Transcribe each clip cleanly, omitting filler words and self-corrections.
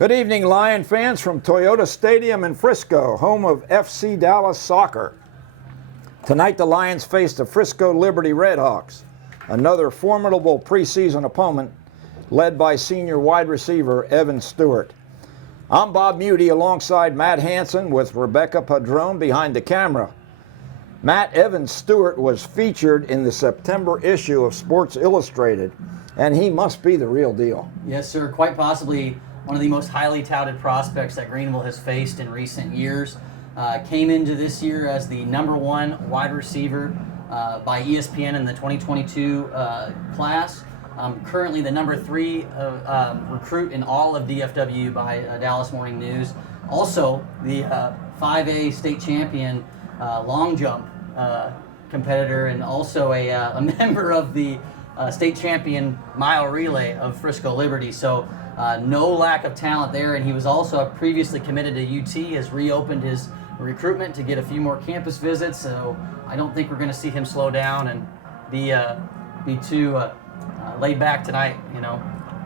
Good evening, Lion fans from Toyota Stadium in Frisco, home of FC Dallas Soccer. Tonight, the Lions face the Frisco Liberty RedHawks, another formidable preseason opponent led by senior wide receiver Evan Stewart. I'm Bob Muty alongside Matt Hansen with Rebecca Padron behind the camera. Matt, Evan Stewart was featured in the September issue of Sports Illustrated, and he must be the real deal. Yes, sir. Quite possibly one of the most highly touted prospects that Greenville has faced in recent years. Came into this year as the #1 wide receiver by ESPN in the 2022 class. Currently the #3 recruit in all of DFW by Dallas Morning News. Also the 5A state champion long jump competitor, and also a member of the state champion mile relay of Frisco Liberty. So no lack of talent there, and he was also previously committed to UT, has reopened his recruitment to get a few more campus visits, so I don't think we're going to see him slow down and be too laid back tonight,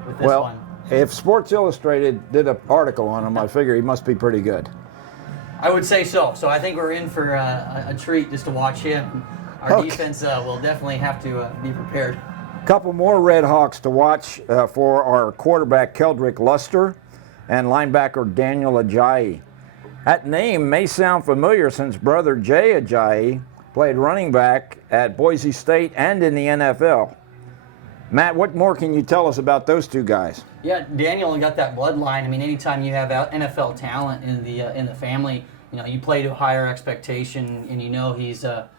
with this one. If Sports Illustrated did an article on him, I figure he must be pretty good. I would say so. So I think we're in for a treat just to watch him. Our defense will definitely have to be prepared. Couple more RedHawks to watch for our quarterback Keldrick Luster and linebacker Daniel Ajayi. That name may sound familiar since brother Jay Ajayi played running back at Boise State and in the NFL. Matt, what more can you tell us about those two guys? Yeah, Daniel got that bloodline. I mean, anytime you have NFL talent in the family, you play to a higher expectation, and he's a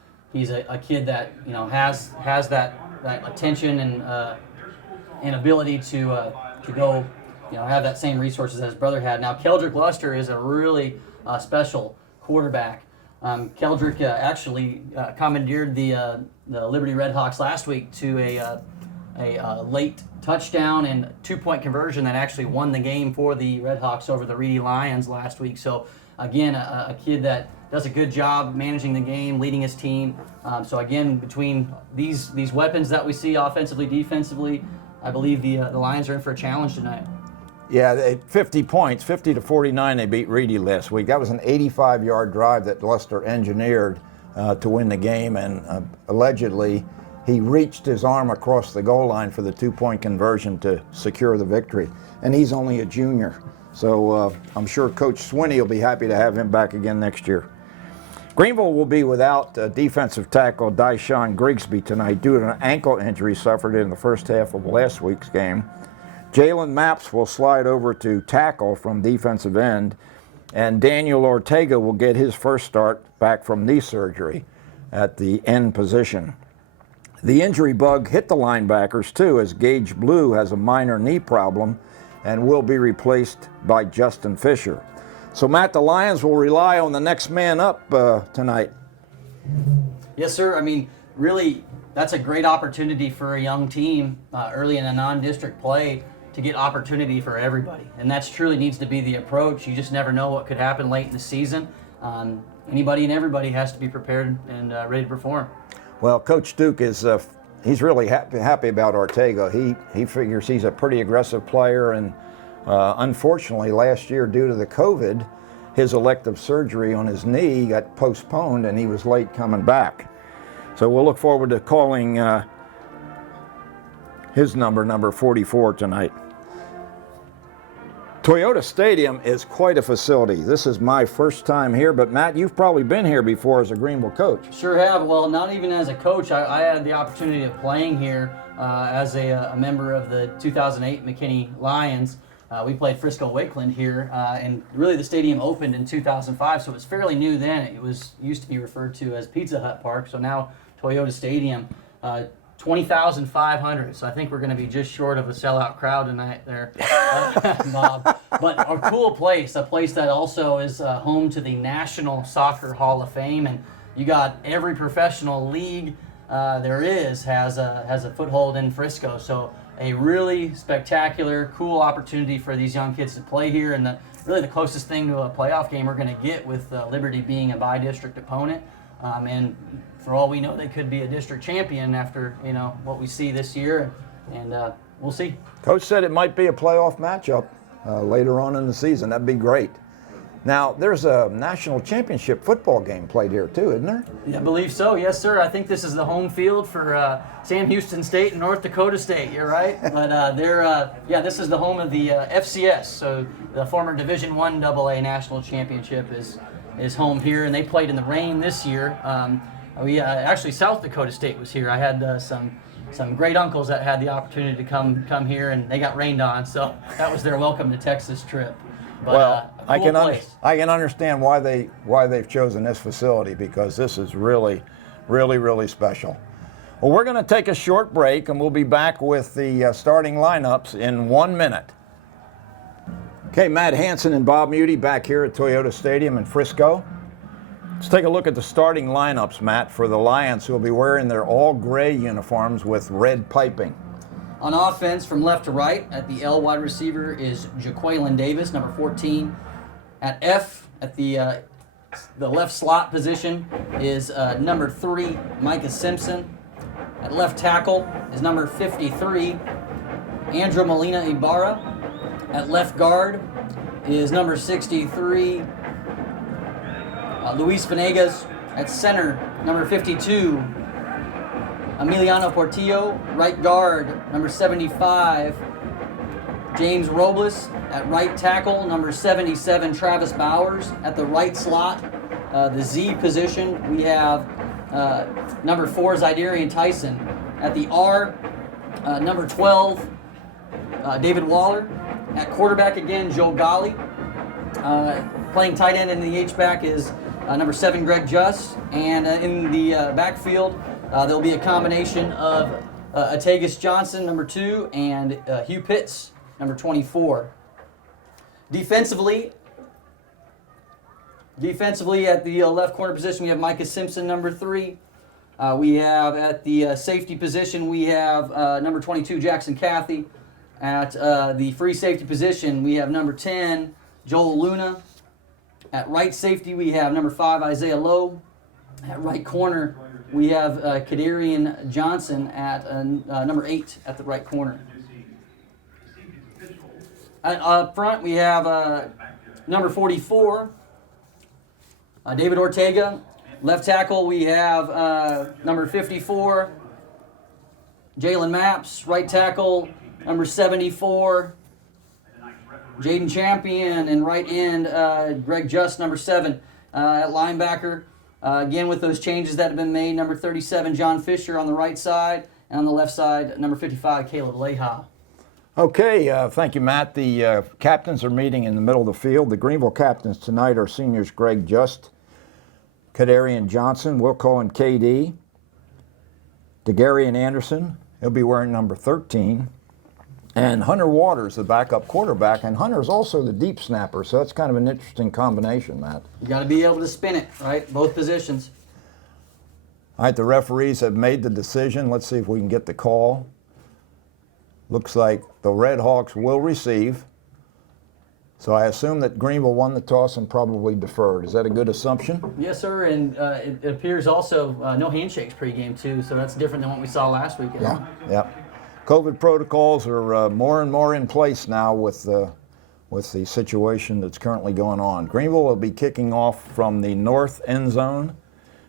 kid that has that attention and ability to go have that same resources as his brother had. Now Keldrick Luster is a really special quarterback. Keldrick actually commandeered the Liberty RedHawks last week to a late touchdown and 2-point conversion that actually won the game for the RedHawks over the Reedy Lions last week. So again, a kid that does a good job managing the game, leading his team. So again, between these weapons that we see offensively, defensively, I believe the Lions are in for a challenge tonight. Yeah, 50 points, 50-49, they beat Reedy last week. That was an 85-yard drive that Luster engineered to win the game, and allegedly he reached his arm across the goal line for the 2-point conversion to secure the victory. And he's only a junior, so I'm sure Coach Swinney will be happy to have him back again next year. Greenville will be without defensive tackle Dyshawn Grigsby tonight due to an ankle injury suffered in the first half of last week's game. Jalen Maps will slide over to tackle from defensive end, and Daniel Ortega will get his first start back from knee surgery at the end position. The injury bug hit the linebackers too, as Gage Blue has a minor knee problem and will be replaced by Justin Fisher. So Matt, the Lions will rely on the next man up tonight. Yes, sir. I mean, really, that's a great opportunity for a young team early in a non-district play to get opportunity for everybody. And that truly needs to be the approach. You just never know what could happen late in the season. Anybody and everybody has to be prepared and ready to perform. Well, Coach Duke is he's really happy about Ortega. He figures he's a pretty aggressive player, and unfortunately last year, due to the COVID, his elective surgery on his knee got postponed and he was late coming back. So we'll look forward to calling his number 44 tonight. Toyota Stadium is quite a facility. This is my first time here, but Matt, you've probably been here before as a Greenville coach. Sure have. Well, not even as a coach. I had the opportunity of playing here as a member of the 2008 McKinney Lions. We played Frisco Wakeland here, and really the stadium opened in 2005, so it was fairly new then. It used to be referred to as Pizza Hut Park, so now Toyota Stadium. 20,500, so I think we're going to be just short of a sellout crowd tonight there, Bob. But a cool place, a place that also is home to the National Soccer Hall of Fame, and you got every professional league there has a foothold in Frisco. So a really spectacular, cool opportunity for these young kids to play here, and really the closest thing to a playoff game we're going to get with Liberty being a by-district opponent. And for all we know, they could be a district champion after what we see this year, and we'll see. Coach said it might be a playoff matchup. later on in the season. That'd be great. Now, there's a national championship football game played here too, isn't there? Yeah, I believe so. Yes, sir. I think this is the home field for Sam Houston State and North Dakota State. You're right, but this is the home of the FCS. So the former Division I AA national championship is home here, and they played in the rain this year. Actually, South Dakota State was here. I had some great uncles that had the opportunity to come here, and they got rained on. So that was their welcome to Texas trip. But, well, I can understand why they've chosen this facility, because this is really, really, really special. Well, we're going to take a short break, and we'll be back with the starting lineups in 1 minute. Okay, Matt Hansen and Bob Muty back here at Toyota Stadium in Frisco. Let's take a look at the starting lineups, Matt, for the Lions, who will be wearing their all-gray uniforms with red piping. On offense, from left to right, at the L wide receiver is Jaquaylin Davis, number 14. At F, at the left slot position, is number 3, Micah Simpson. At left tackle is number 53, Andrew Molina Ibarra. At left guard is number 63, Luis Venegas. At center, number 52, Emiliano Portillo. Right guard, number 75, James Robles. At right tackle, number 77, Travis Bowers. At the right slot, the Z position, we have number 4, Zydarian Tyson. At the R, number 12, David Waller. At quarterback again, Joe Gali. Playing tight end in the H-back is number 7, Greg GEUS. And in the backfield, there'll be a combination of Atagus Johnson, number 2, and Hugh Pitts, number 24. Defensively at the left corner position, we have Micah Simpson, number 3. We have at the safety position, we have number 22, Jackson Cathy. At the free safety position, we have number 10, Joel Luna. At right safety, we have number 5, Isaiah Lowe. At right corner, we have Kadarian Johnson at number 8 at the right corner. Up front, we have number 44, David Ortega. Left tackle, we have number 54, Jalen Maps. Right tackle, number 74, Jaden Champion. And right end, Greg GEUS, number 7. At linebacker, again with those changes that have been made, number 37, John Fisher on the right side. And on the left side, number 55, Caleb Leha. Okay, thank you, Matt. The captains are meeting in the middle of the field. The Greenville captains tonight are seniors Greg GEUS, Kadarian Johnson, we'll call him KD, DeGarian Anderson, he'll be wearing number 13, and Hunter Waters, the backup quarterback, and Hunter's also the deep snapper, so that's kind of an interesting combination, Matt. You got to be able to spin it, right? Both positions. All right, the referees have made the decision. Let's see if we can get the call. Looks like the RedHawks will receive. So I assume that Greenville won the toss and probably deferred. Is that a good assumption? Yes, sir, and it appears also no handshakes pregame, too, so that's different than what we saw last weekend. Yeah. COVID protocols are more and more in place now with the situation that's currently going on. Greenville will be kicking off from the north end zone,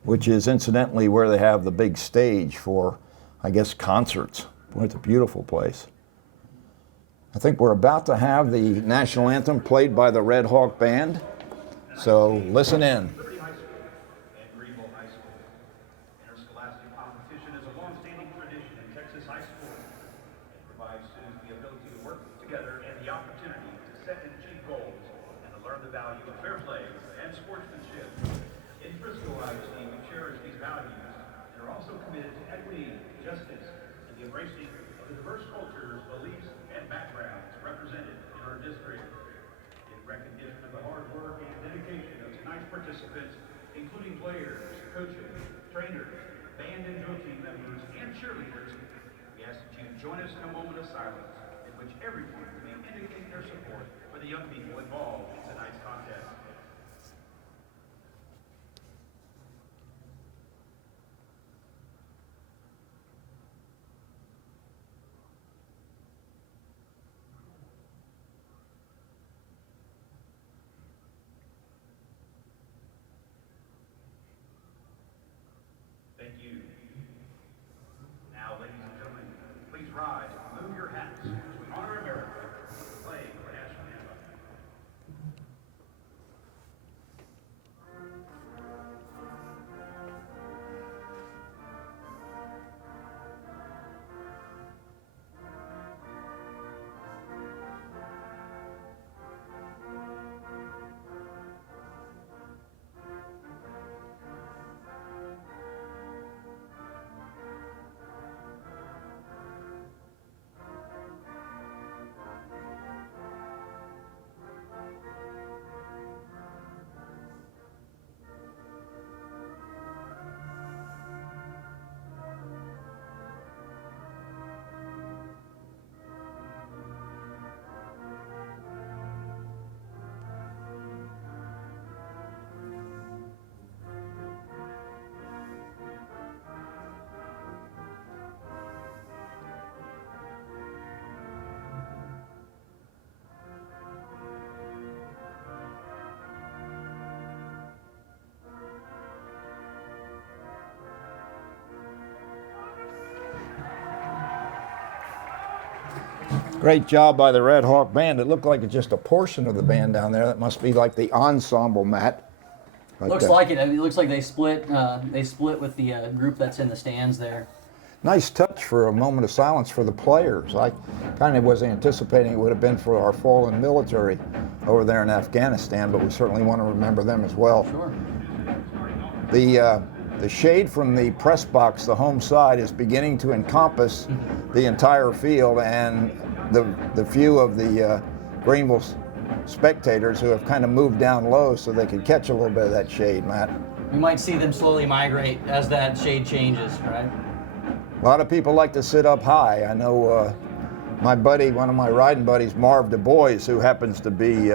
which is incidentally where they have the big stage for, I guess, concerts. Boy, it's a beautiful place. I think we're about to have the national anthem played by the Red Hawk Band, so listen in. Participants, including players, coaches, trainers, band and drill team members, and cheerleaders, we ask that you join us in a moment of silence in which everyone may indicate their support for the young people involved in tonight's contest. Great job by the Red Hawk band. It looked like it's just a portion of the band down there. That must be like the ensemble, Matt. But, Looks like it. I mean, it looks like they split. They split with the group that's in the stands there. Nice touch for a moment of silence for the players. I kind of was anticipating it would have been for our fallen military over there in Afghanistan, but we certainly want to remember them as well. Sure. The shade from the press box, the home side, is beginning to encompass the entire field, and the few of the Greenville spectators who have kind of moved down low so they could catch a little bit of that shade, Matt. You might see them slowly migrate as that shade changes, right? A lot of people like to sit up high. I know my buddy, one of my riding buddies, Marv Du Bois, who happens to be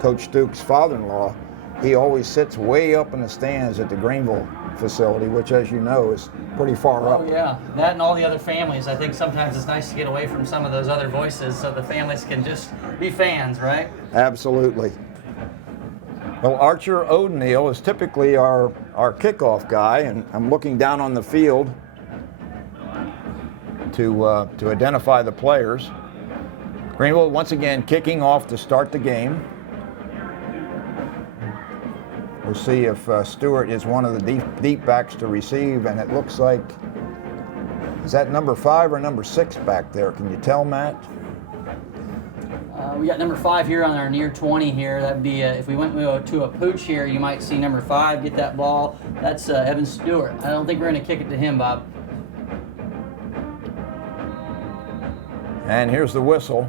Coach Duke's father-in-law, he always sits way up in the stands at the Greenville facility, which, as you know, is pretty far up. Oh yeah, that and all the other families. I think sometimes it's nice to get away from some of those other voices so the families can just be fans, right? Absolutely. Well, Archer O'Neill is typically our kickoff guy, and I'm looking down on the field to identify the players. Greenville once again kicking off to start the game. We'll see if Stewart is one of the deep backs to receive, and it looks like, is that number 5 or number 6 back there? Can you tell, Matt? We got number 5 here on our near 20 here. That'd be if we went to a pooch here, you might see number 5 get that ball. That's Evan Stewart. I don't think we're going to kick it to him, Bob. And here's the whistle.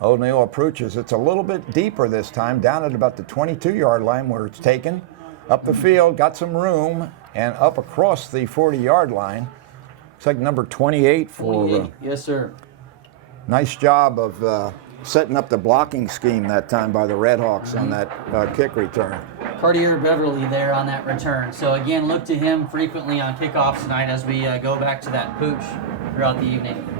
O'Neill approaches. It's a little bit deeper this time, down at about the 22-yard line where it's taken. Up the field, got some room, and up across the 40-yard line. Looks like number 28 for... 28. Yes, sir. Nice job of setting up the blocking scheme that time by the RedHawks on that kick return. Cartier Beverly there on that return. So again, look to him frequently on kickoffs tonight as we go back to that pooch throughout the evening.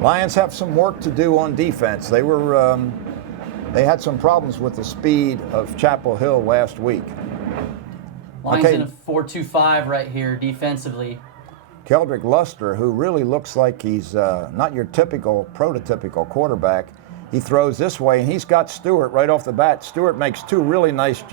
Lions have some work to do on defense. They had some problems with the speed of Chapel Hill last week. Lions in a 4-2-5 right here defensively. Keldrick Luster, who really looks like he's not your typical, prototypical quarterback, he throws this way, and he's got Stewart right off the bat. Stewart makes 2 really nice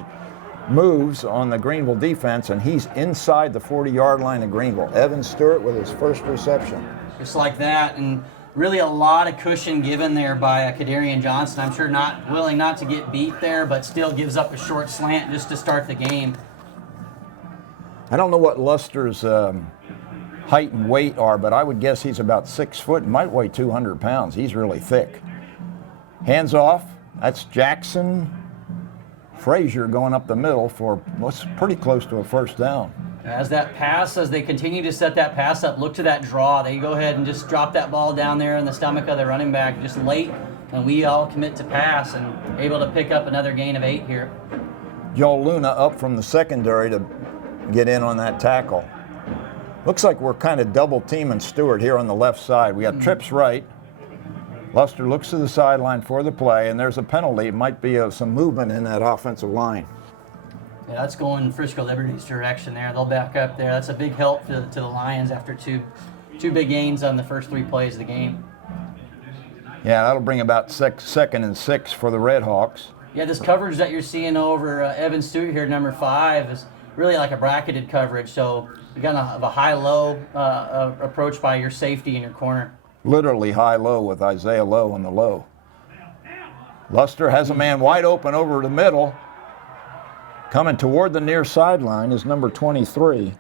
moves on the Greenville defense, and he's inside the 40-yard line of Greenville. Evan Stewart with his first reception. Just like that, and really a lot of cushion given there by Kadarian Johnson. I'm sure not willing not to get beat there, but still gives up a short slant just to start the game. I don't know what Luster's height and weight are, but I would guess he's about 6 foot and might weigh 200 pounds. He's really thick. Hands off. That's Jackson Frazier going up the middle for what's pretty close to a first down. As they continue to set that pass up, look to that draw. They go ahead and just drop that ball down there in the stomach of the running back just late, and we all commit to pass and able to pick up another gain of 8 here. Joel Luna up from the secondary to get in on that tackle. Looks like we're kind of double teaming Stewart here on the left side. We got trips right. Luster looks to the sideline for the play, and there's a penalty. It might be some movement in that offensive line. Yeah, that's going Frisco Liberty's direction there. They'll back up there. That's a big help to the Lions after two big gains on the first 3 plays of the game. Yeah, that'll bring about 2nd and 6 for the RedHawks. Yeah, this coverage that you're seeing over Evan Stewart here, number 5, is really like a bracketed coverage. So you got to have a high-low approach by your safety in your corner. Literally high-low with Isaiah Lowe on the low. Luster has a man wide open over the middle. Coming toward the near sideline is number 23,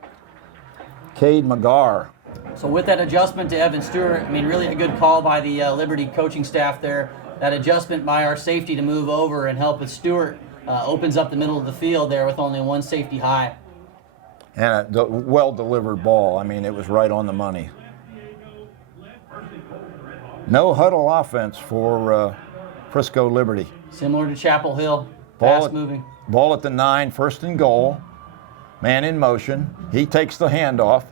Cade McGarr. So with that adjustment to Evan Stewart, I mean, really a good call by the Liberty coaching staff there. That adjustment by our safety to move over and help with Stewart opens up the middle of the field there with only 1 safety high. And a well-delivered ball. I mean, it was right on the money. No huddle offense for Frisco Liberty. Similar to Chapel Hill, fast moving. Ball at the 9, 1st and goal. Man in motion. He takes the handoff,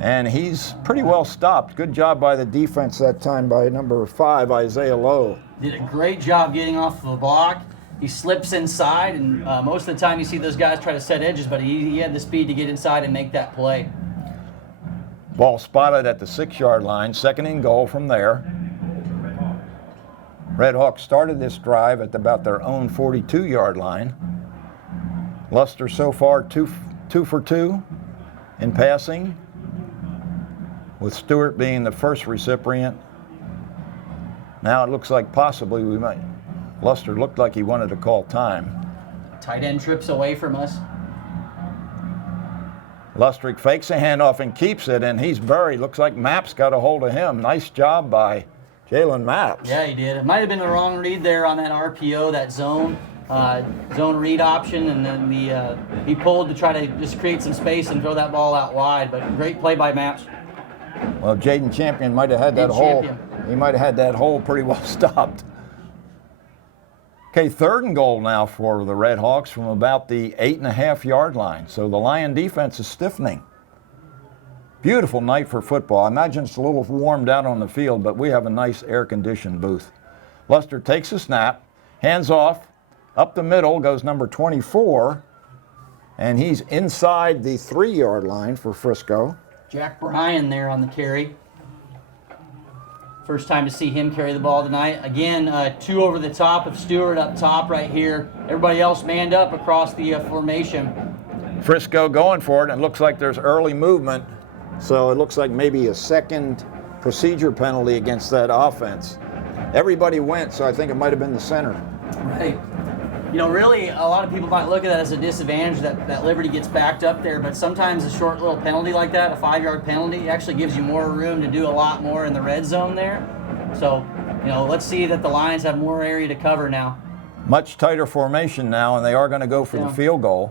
and he's pretty well stopped. Good job by the defense that time by number 5, Isaiah Lowe. Did a great job getting off the block. He slips inside, and most of the time you see those guys try to set edges, but he had the speed to get inside and make that play. Ball spotted at the 6-yard line, 2nd and goal from there. RedHawks started this drive at about their own 42-yard line. Luster so far 2 for 2 in passing, with Stewart being the first recipient. Now it looks like possibly Luster looked like he wanted to call time. Tight end trips away from us. Lustrick fakes a handoff and keeps it, and he's buried. Looks like Mapp's got a hold of him. Nice job by Jalen Mapps. Yeah, he did. It might have been the wrong read there on that RPO, that zone read option, and then he pulled to try to just create some space and throw that ball out wide. But great play by Maps. Well, Jaden Champion might have had that hole. He might have had that hole pretty well stopped. Okay, 3rd and goal now for the RedHawks from about the 8.5-yard line. So the Lion defense is stiffening. Beautiful night for football. I imagine it's a little warmed out on the field, but we have a nice air-conditioned booth. Luster takes a snap, hands off, up the middle goes number 24, and he's inside the 3-yard line for Frisco. Jack Bryan there on the carry. First time to see him carry the ball tonight. Again, 2 over the top of Stewart up top right here. Everybody else manned up across the formation. Frisco going for it, and it looks like there's early movement. So it looks like maybe a 2nd procedure penalty against that offense. Everybody went, so I think it might have been the center. Right. You know, really, a lot of people might look at that as a disadvantage that Liberty gets backed up there, but sometimes a short little penalty like that, a 5-yard penalty, actually gives you more room to do a lot more in the red zone there. So, you know, let's see that the Lions have more area to cover now. Much tighter formation now, and they are going to go for the field goal.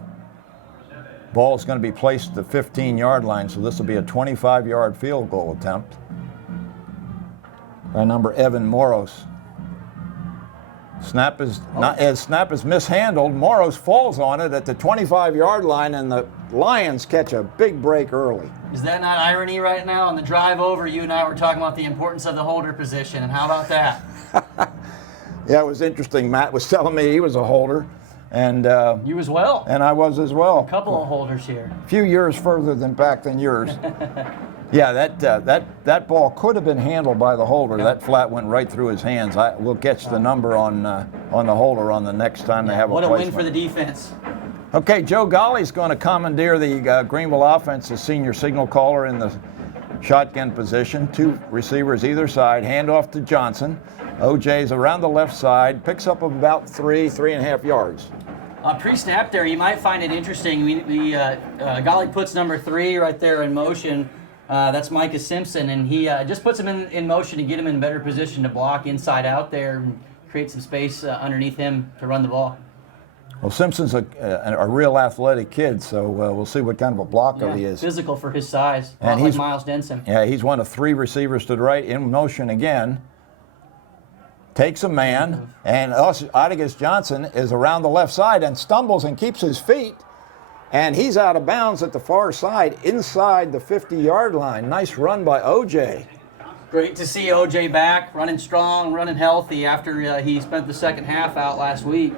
Ball is going to be placed at the 15-yard line, so this will be a 25-yard field goal attempt by number Evan Moros. Snap is mishandled. Moros falls on it at the 25-yard line, and the Lions catch a big break early. Is that not irony right now? On the drive over, you and I were talking about the importance of the holder position, and how about that? Yeah, it was interesting. Matt was telling me he was a holder, and you as well. And I was as well. A couple of holders here. A few years further back than yours. Yeah, that ball could have been handled by the holder. That flat went right through his hands. We'll catch the number on the holder on the next time they have a placement. What a win for the defense. Okay, Joe Golly's going to commandeer the Greenville offense as senior signal caller in the shotgun position. 2 receivers either side. Handoff to Johnson. OJ's around the left side. Picks up about 3.5 yards. Pre-snap there, you might find it interesting. Golly puts number 3 right there in motion. That's Micah Simpson, and he just puts him in motion to get him in better position to block inside out there and create some space underneath him to run the ball. Well, Simpson's a real athletic kid, so we'll see what kind of a blocker he is. Physical for his size, and like Miles Denson. Yeah, he's one of 3 receivers to the right, in motion again. Takes a man, and Odegas Johnson is around the left side and stumbles and keeps his feet. And he's out of bounds at the far side, inside the 50-yard line. Nice run by OJ. Great to see OJ back, running strong, running healthy after he spent the second half out last week.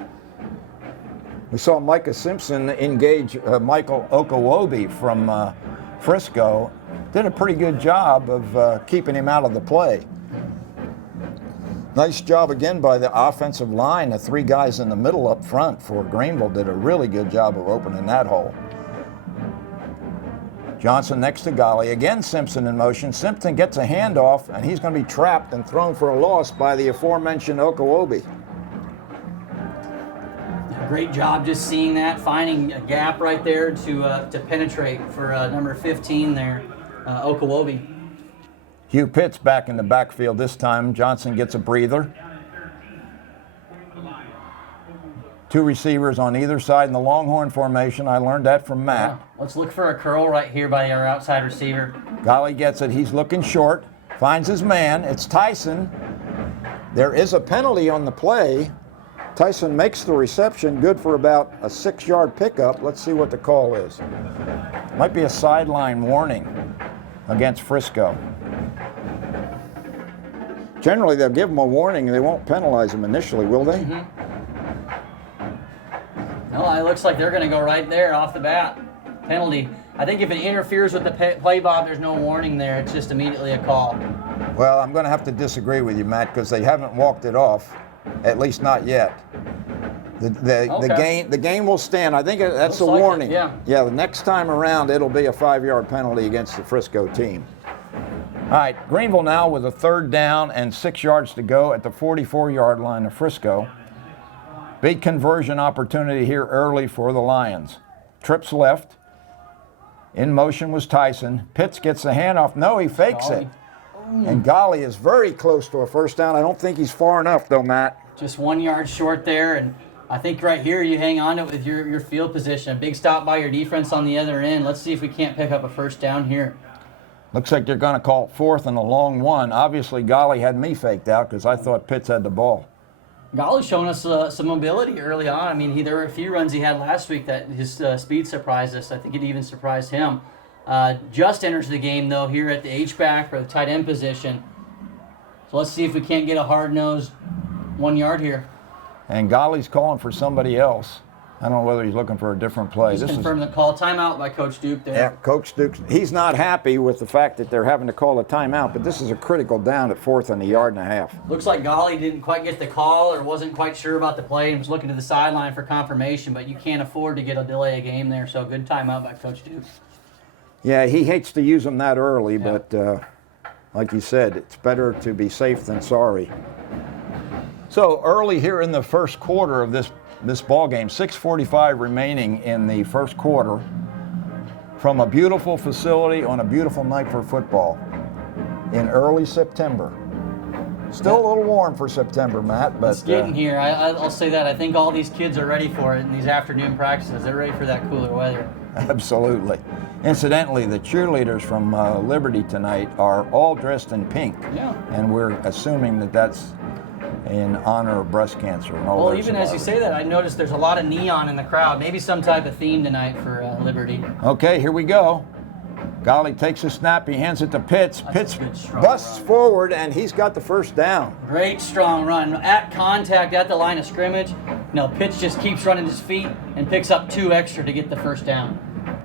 We saw Micah Simpson engage Michael Okowobi from Frisco. Did a pretty good job of keeping him out of the play. Nice job again by the offensive line. The 3 guys in the middle up front for Greenville did a really good job of opening that hole. Johnson next to Golly. Again, Simpson in motion. Simpson gets a handoff, and he's going to be trapped and thrown for a loss by the aforementioned Okowobi. Great job just seeing that, finding a gap right there to penetrate for number 15 there, Okowobi. Hugh Pitts back in the backfield this time. Johnson gets a breather. 2 receivers on either side in the Longhorn formation. I learned that from Matt. Yeah. Let's look for a curl right here by our outside receiver. Golly gets it. He's looking short. Finds his man. It's Tyson. There is a penalty on the play. Tyson makes the reception, good for about a 6-yard pickup. Let's see what the call is. Might be a sideline warning against Frisco. Generally, they'll give them a warning. They won't penalize them initially, will they? No, it looks like they're going to go right there off the bat. Penalty. I think if it interferes with the play, Bob, there's no warning there. It's just immediately a call. Well, I'm going to have to disagree with you, Matt, because they haven't walked it off, at least not yet. The game will stand. I think that's a Looks like warning. it, yeah. Yeah, the next time around, it'll be a 5-yard penalty against the Frisco team. All right, Greenville now with a 3rd down and 6 yards to go at the 44-yard line of Frisco. Big conversion opportunity here early for the Lions. Trips left. In motion was Tyson. Pitts gets the handoff. No, he fakes it. And Golly is very close to a 1st down. I don't think he's far enough, though, Matt. Just 1 yard short there, and I think right here you hang on to it with your field position. A big stop by your defense on the other end. Let's see if we can't pick up a 1st down here. Looks like they're going to call it 4th and a long one. Obviously, Golly had me faked out because I thought Pitts had the ball. Golly's showing us some mobility early on. I mean, there were a few runs he had last week that his speed surprised us. I think it even surprised him. Just enters the game, though, here at the H-back or the tight end position. So let's see if we can't get a hard-nosed 1 yard here. And Golly's calling for somebody else. I don't know whether he's looking for a different play. Just confirmed the call. Timeout by Coach Duke there. Yeah, Coach Duke. He's not happy with the fact that they're having to call a timeout, but this is a critical down at 4th and a yard and a half. Looks like Golly didn't quite get the call or wasn't quite sure about the play and was looking to the sideline for confirmation, but you can't afford to get a delay a game there, so good timeout by Coach Duke. Yeah, he hates to use them that early, but like you said, it's better to be safe than sorry. So early here in the 1st quarter of this ball game, 6:45 remaining in the 1st quarter, from a beautiful facility on a beautiful night for football in early September. Still a little warm for September, Matt, but it's getting here. I'll say that. I think all these kids are ready for it in these afternoon practices. They're ready for that cooler weather. Absolutely. Incidentally, the cheerleaders from Liberty tonight are all dressed in pink. Yeah. And we're assuming that that's in honor of breast cancer. And all well, even as you say that, I noticed there's a lot of neon in the crowd. Maybe some type of theme tonight for Liberty. Okay, here we go. Golly takes a snap. He hands it to Pitts. That's Pitts busts forward, and he's got the 1st down. Great strong run. At contact at the line of scrimmage. No, Pitts just keeps running his feet and picks up 2 extra to get the 1st down.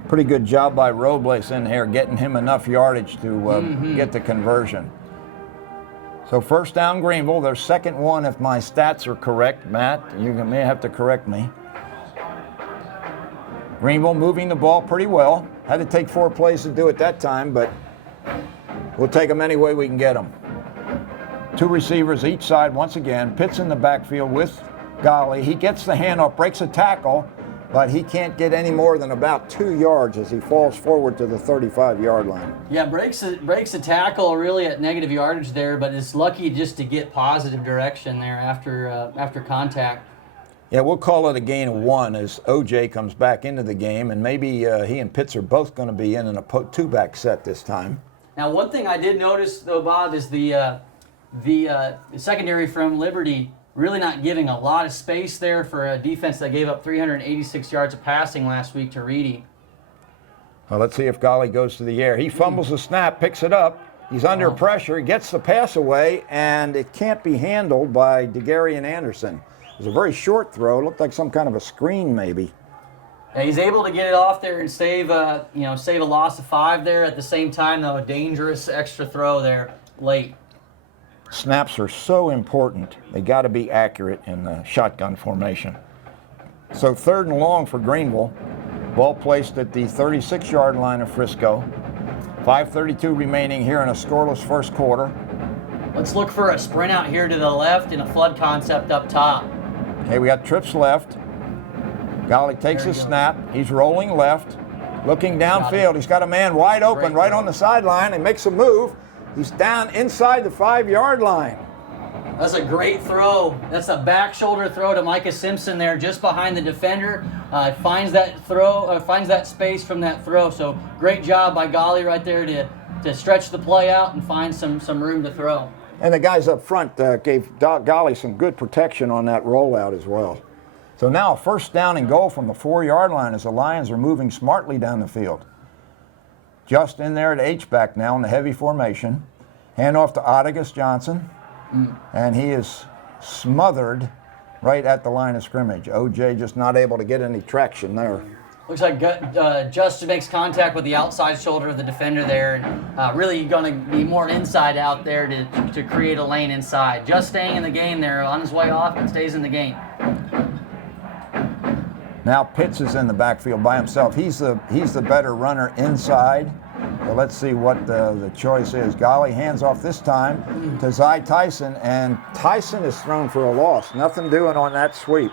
Pretty good job by Robles in here, getting him enough yardage to get the conversion. So 1st down Greenville, their 2nd one if my stats are correct. Matt, you may have to correct me. Greenville moving the ball pretty well. Had to take 4 plays to do it that time, but we'll take them any way we can get them. 2 receivers each side once again. Pitts in the backfield with Golly. He gets the handoff, breaks a tackle, but he can't get any more than about 2 yards as he falls forward to the 35-yard line. Yeah, breaks a tackle really at negative yardage there, but is lucky just to get positive direction there after contact. Yeah, we'll call it a gain of 1 as OJ comes back into the game, and maybe he and Pitts are both going to be in a 2-back set this time. Now, one thing I did notice, though, Bob, is the secondary from Liberty really not giving a lot of space there for a defense that gave up 386 yards of passing last week to Reedy. Well, let's see if Golly goes to the air. He fumbles the snap, picks it up. He's under pressure. He gets the pass away, and it can't be handled by DeGarry and Anderson. It was a very short throw. It looked like some kind of a screen, maybe. Yeah, he's able to get it off there and save a loss of 5 there. At the same time, though, a dangerous extra throw there late. Snaps are so important. They got to be accurate in the shotgun formation. So 3rd and long for Greenville. Ball placed at the 36-yard line of Frisco. 5:32 remaining here in a scoreless 1st quarter. Let's look for a sprint out here to the left and a flood concept up top. Okay, we got trips left. Golly takes his snap. He's rolling left, looking downfield. He's got a man wide open right on the sideline and makes a move. He's down inside the 5-yard line. That's a great throw. That's a back shoulder throw to Micah Simpson there, just behind the defender. Finds that space from that throw. So great job by Golly right there to stretch the play out and find some room to throw. And the guys up front gave Golly some good protection on that rollout as well. So now a 1st down and goal from the 4-yard line as the Lions are moving smartly down the field. Just in there at H-back now in the heavy formation. Hand off to Odegus Johnson. And he is smothered right at the line of scrimmage. OJ just not able to get any traction there. Looks like Justin makes contact with the outside shoulder of the defender there, and really going to be more inside out there to create a lane inside. Just staying in the game there, on his way off, and stays in the game. Now Pitts is in the backfield by himself. He's the better runner inside. So let's see what the choice is. Golly hands off this time to Zy Tyson, and Tyson is thrown for a loss. Nothing doing on that sweep.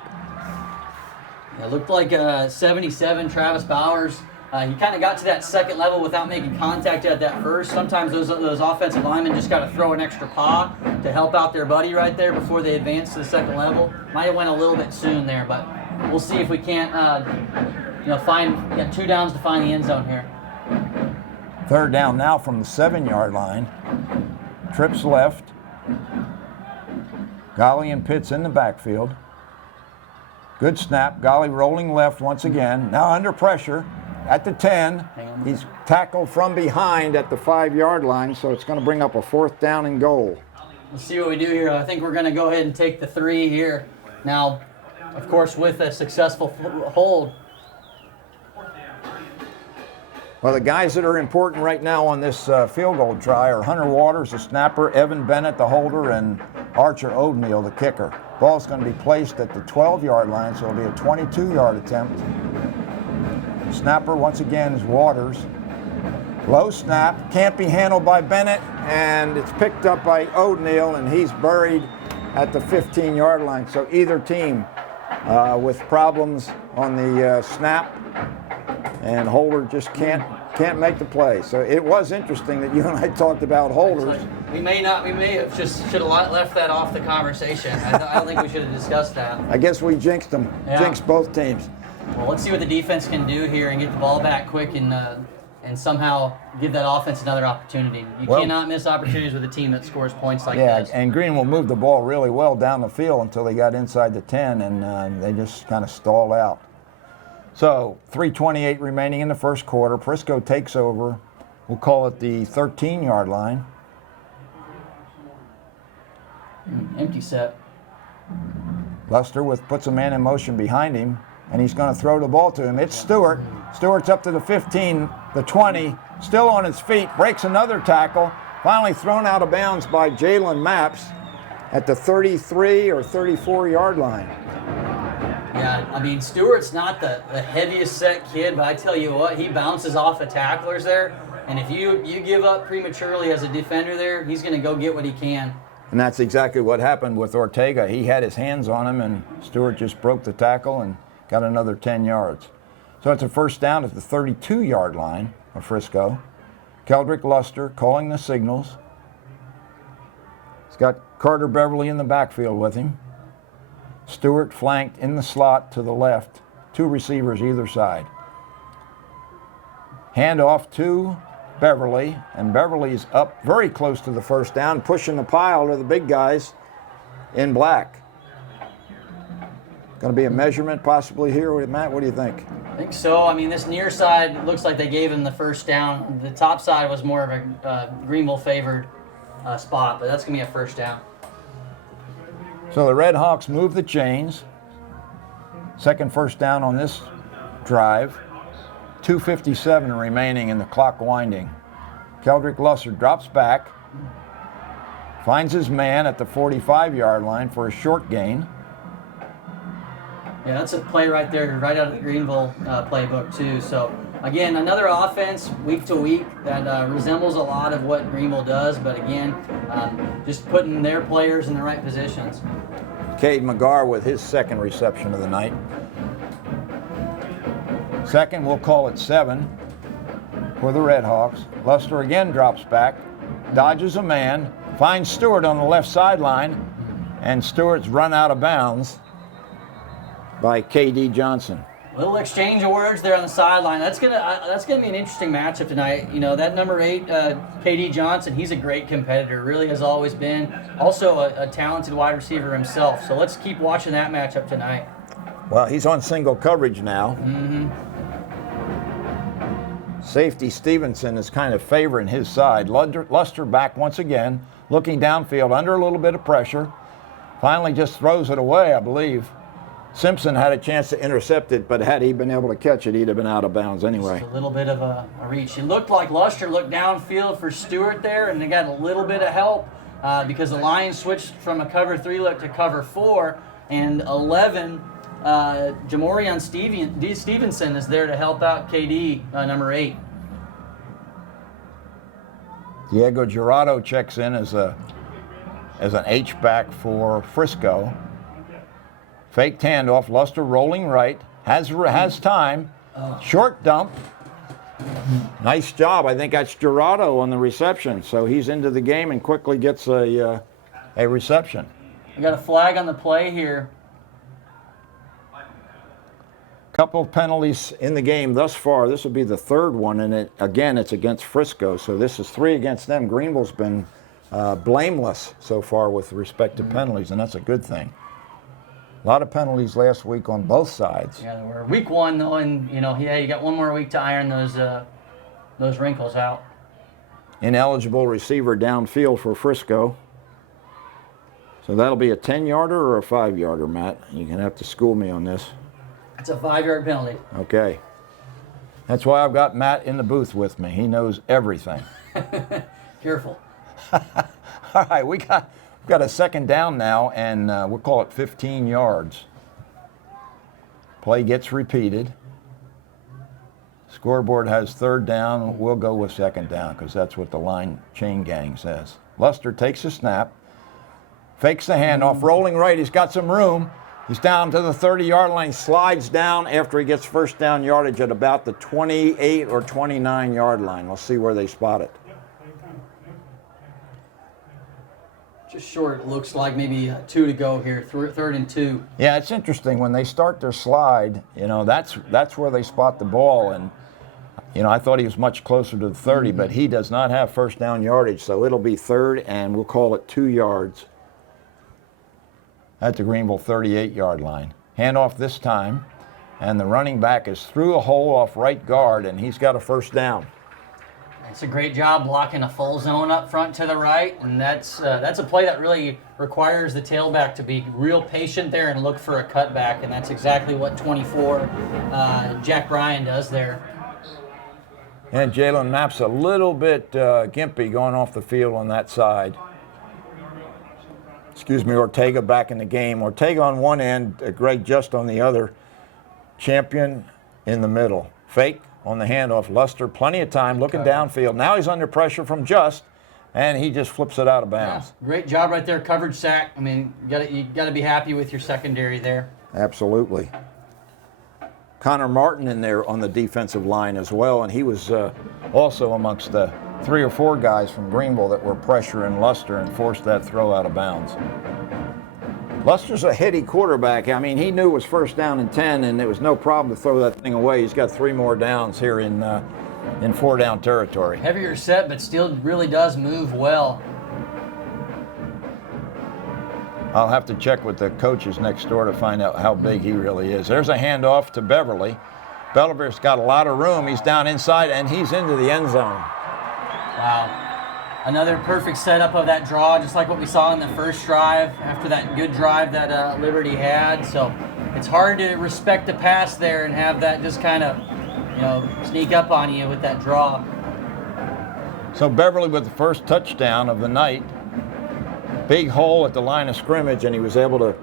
It looked like 77, Travis Bowers. He kind of got to that second level without making contact at that first. Sometimes those offensive linemen just got to throw an extra paw to help out their buddy right there before they advance to the second level. Might have went a little bit soon there, but we'll see if we can't find 2 downs to find the end zone here. Third down now from the 7-yard line. Trips left. Golly and Pitts in the backfield. Good snap. Golly rolling left once again. Now under pressure at the 10. He's tackled from behind at the 5-yard line, so it's going to bring up a 4th down and goal. Let's see what we do here. I think we're going to go ahead and take the 3 here. Now, of course, with a successful hold. Well, the guys that are important right now on this field goal try are Hunter Waters, the snapper, Evan Bennett, the holder, and Archer O'Neal, the kicker. Ball's going to be placed at the 12-yard line, so it'll be a 22-yard attempt. Snapper, once again, is Waters. Low snap, can't be handled by Bennett, and it's picked up by O'Neal, and he's buried at the 15-yard line. So either team with problems on the snap, and holder just can't make the play. So it was interesting that you and I talked about holders. We may have just should have left that off the conversation. I don't think we should have discussed that. I guess we jinxed them, jinxed both teams. Well, let's see what the defense can do here and get the ball back quick and somehow give that offense another opportunity. You cannot miss opportunities with a team that scores points like this. Yeah, and Greenville moved the ball really well down the field until they got inside the 10, and they just kind of stalled out. So 3:28 remaining in the first quarter. Frisco takes over. We'll call it the 13-yard line. Empty set. Luster puts a man in motion behind him, and he's going to throw the ball to him. It's Stewart. Stewart's up to the 15, the 20, still on his feet, breaks another tackle, finally thrown out of bounds by Jalen Maps at the 33 or 34-yard line. Yeah, I mean, Stewart's not the heaviest set kid, but I tell you what, he bounces off of tacklers there, and if you give up prematurely as a defender there, he's going to go get what he can. And that's exactly what happened with Ortega. He had his hands on him, and Stewart just broke the tackle and got another 10 yards. So it's a first down at the 32-yard line of Frisco. Keldrick Luster calling the signals. He's got Carter Beverly in the backfield with him. Stewart flanked in the slot to the left. 2 receivers either side. Handoff to Beverly, and Beverly's up very close to the first down, pushing the pile to the big guys in black. Going to be a measurement possibly here, Matt? What do you think? I think so. I mean, this near side looks like they gave him the first down. The top side was more of a Greenville favored spot, but that's going to be a first down. So the RedHawks move the chains. Second first down on this drive. 2:57 remaining in the clock winding. Keldrick Luster drops back, finds his man at the 45-yard line for a short gain. Yeah, that's a play right there, right out of the Greenville playbook too. So again, another offense week to week that resembles a lot of what Greenville does, but again, just putting their players in the right positions. Cade McGarr with his second reception of the night. Second, we'll call it 7 for the RedHawks. Luster again drops back, dodges a man, finds Stewart on the left sideline, and Stewart's run out of bounds by K.D. Johnson. Little exchange of words there on the sideline. That's gonna be an interesting matchup tonight. You know, that number 8, K.D. Johnson, he's a great competitor, really has always been. Also a talented wide receiver himself. So let's keep watching that matchup tonight. Well, he's on single coverage now. Safety Stevenson is kind of favoring his side. Luster back once again, looking downfield under a little bit of pressure. Finally just throws it away, I believe. Simpson had a chance to intercept it, but had he been able to catch it, he'd have been out of bounds anyway. Just a little bit of a reach. It looked like Luster looked downfield for Stewart there, and they got a little bit of help because the Lions switched from a cover 3 look to cover 4, and 11, Jamorion Stevenson is there to help out KD, number 8. Diego Gerardo checks in as an H-back for Frisco. Fake handoff, Luster rolling right, has time, short dump. Nice job. I think that's Gerardo on the reception. So he's into the game and quickly gets a reception. We got a flag on the play here. Couple of penalties in the game thus far. This will be the 3rd one, and it's against Frisco. So this is 3 against them. Greenville's been blameless so far with respect to penalties, and that's a good thing. A lot of penalties last week on both sides. Yeah, they were week 1 though, and you got one more week to iron those wrinkles out. Ineligible receiver downfield for Frisco. So that'll be a 10-yarder or a 5-yarder, Matt. You're gonna have to school me on this. It's a 5-yard penalty. Okay. That's why I've got Matt in the booth with me. He knows everything. Careful. All right, we've got a 2nd down now, and we'll call it 15 yards. Play gets repeated. Scoreboard has 3rd down. We'll go with 2nd down because that's what the line chain gang says. Luster takes a snap, fakes the handoff, rolling right. He's got some room. He's down to the 30-yard line, slides down after he gets 1st down yardage at about the 28 or 29-yard line. We'll see where they spot it. Just short, it looks like maybe 2 to go here, 3rd and 2. Yeah, it's interesting when they start their slide. That's where they spot the ball, and I thought he was much closer to the 30, but he does not have 1st down yardage, so it'll be 3rd, and we'll call it 2 yards at the Greenville 38-yard line. Handoff this time, and the running back is through a hole off right guard, and he's got a 1st down. It's a great job blocking a full zone up front to the right, and that's a play that really requires the tailback to be real patient there and look for a cutback, and that's exactly what 24 Jack Bryan does there. And Jalen Mapp's a little bit gimpy going off the field on that side. Ortega back in the game. Ortega on one end, Greg Just on the other. Champion in the middle. Fake on the handoff. Luster, plenty of time, looking downfield. Now he's under pressure from Just, and he just flips it out of bounds. Yeah, great job right there, coverage sack. I mean, you got to be happy with your secondary there. Absolutely. Connor Martin in there on the defensive line as well, and he was also amongst the 3 or 4 guys from Greenville that were pressuring Luster and forced that throw out of bounds. Luster's a heady quarterback. I mean, he knew it was 1st down and 10, and it was no problem to throw that thing away. He's got 3 more downs here in 4-down territory. Heavier set, but still really does move well. I'll have to check with the coaches next door to find out how big he really is. There's a handoff to Beverly. Beverly's got a lot of room. He's down inside, and he's into the end zone. Wow. Another perfect setup of that draw, just like what we saw in the first drive after that good drive that Liberty had. So it's hard to respect the pass there and have that just kind of, sneak up on you with that draw. So Beverly with the first touchdown of the night. Big hole at the line of scrimmage, and he was able to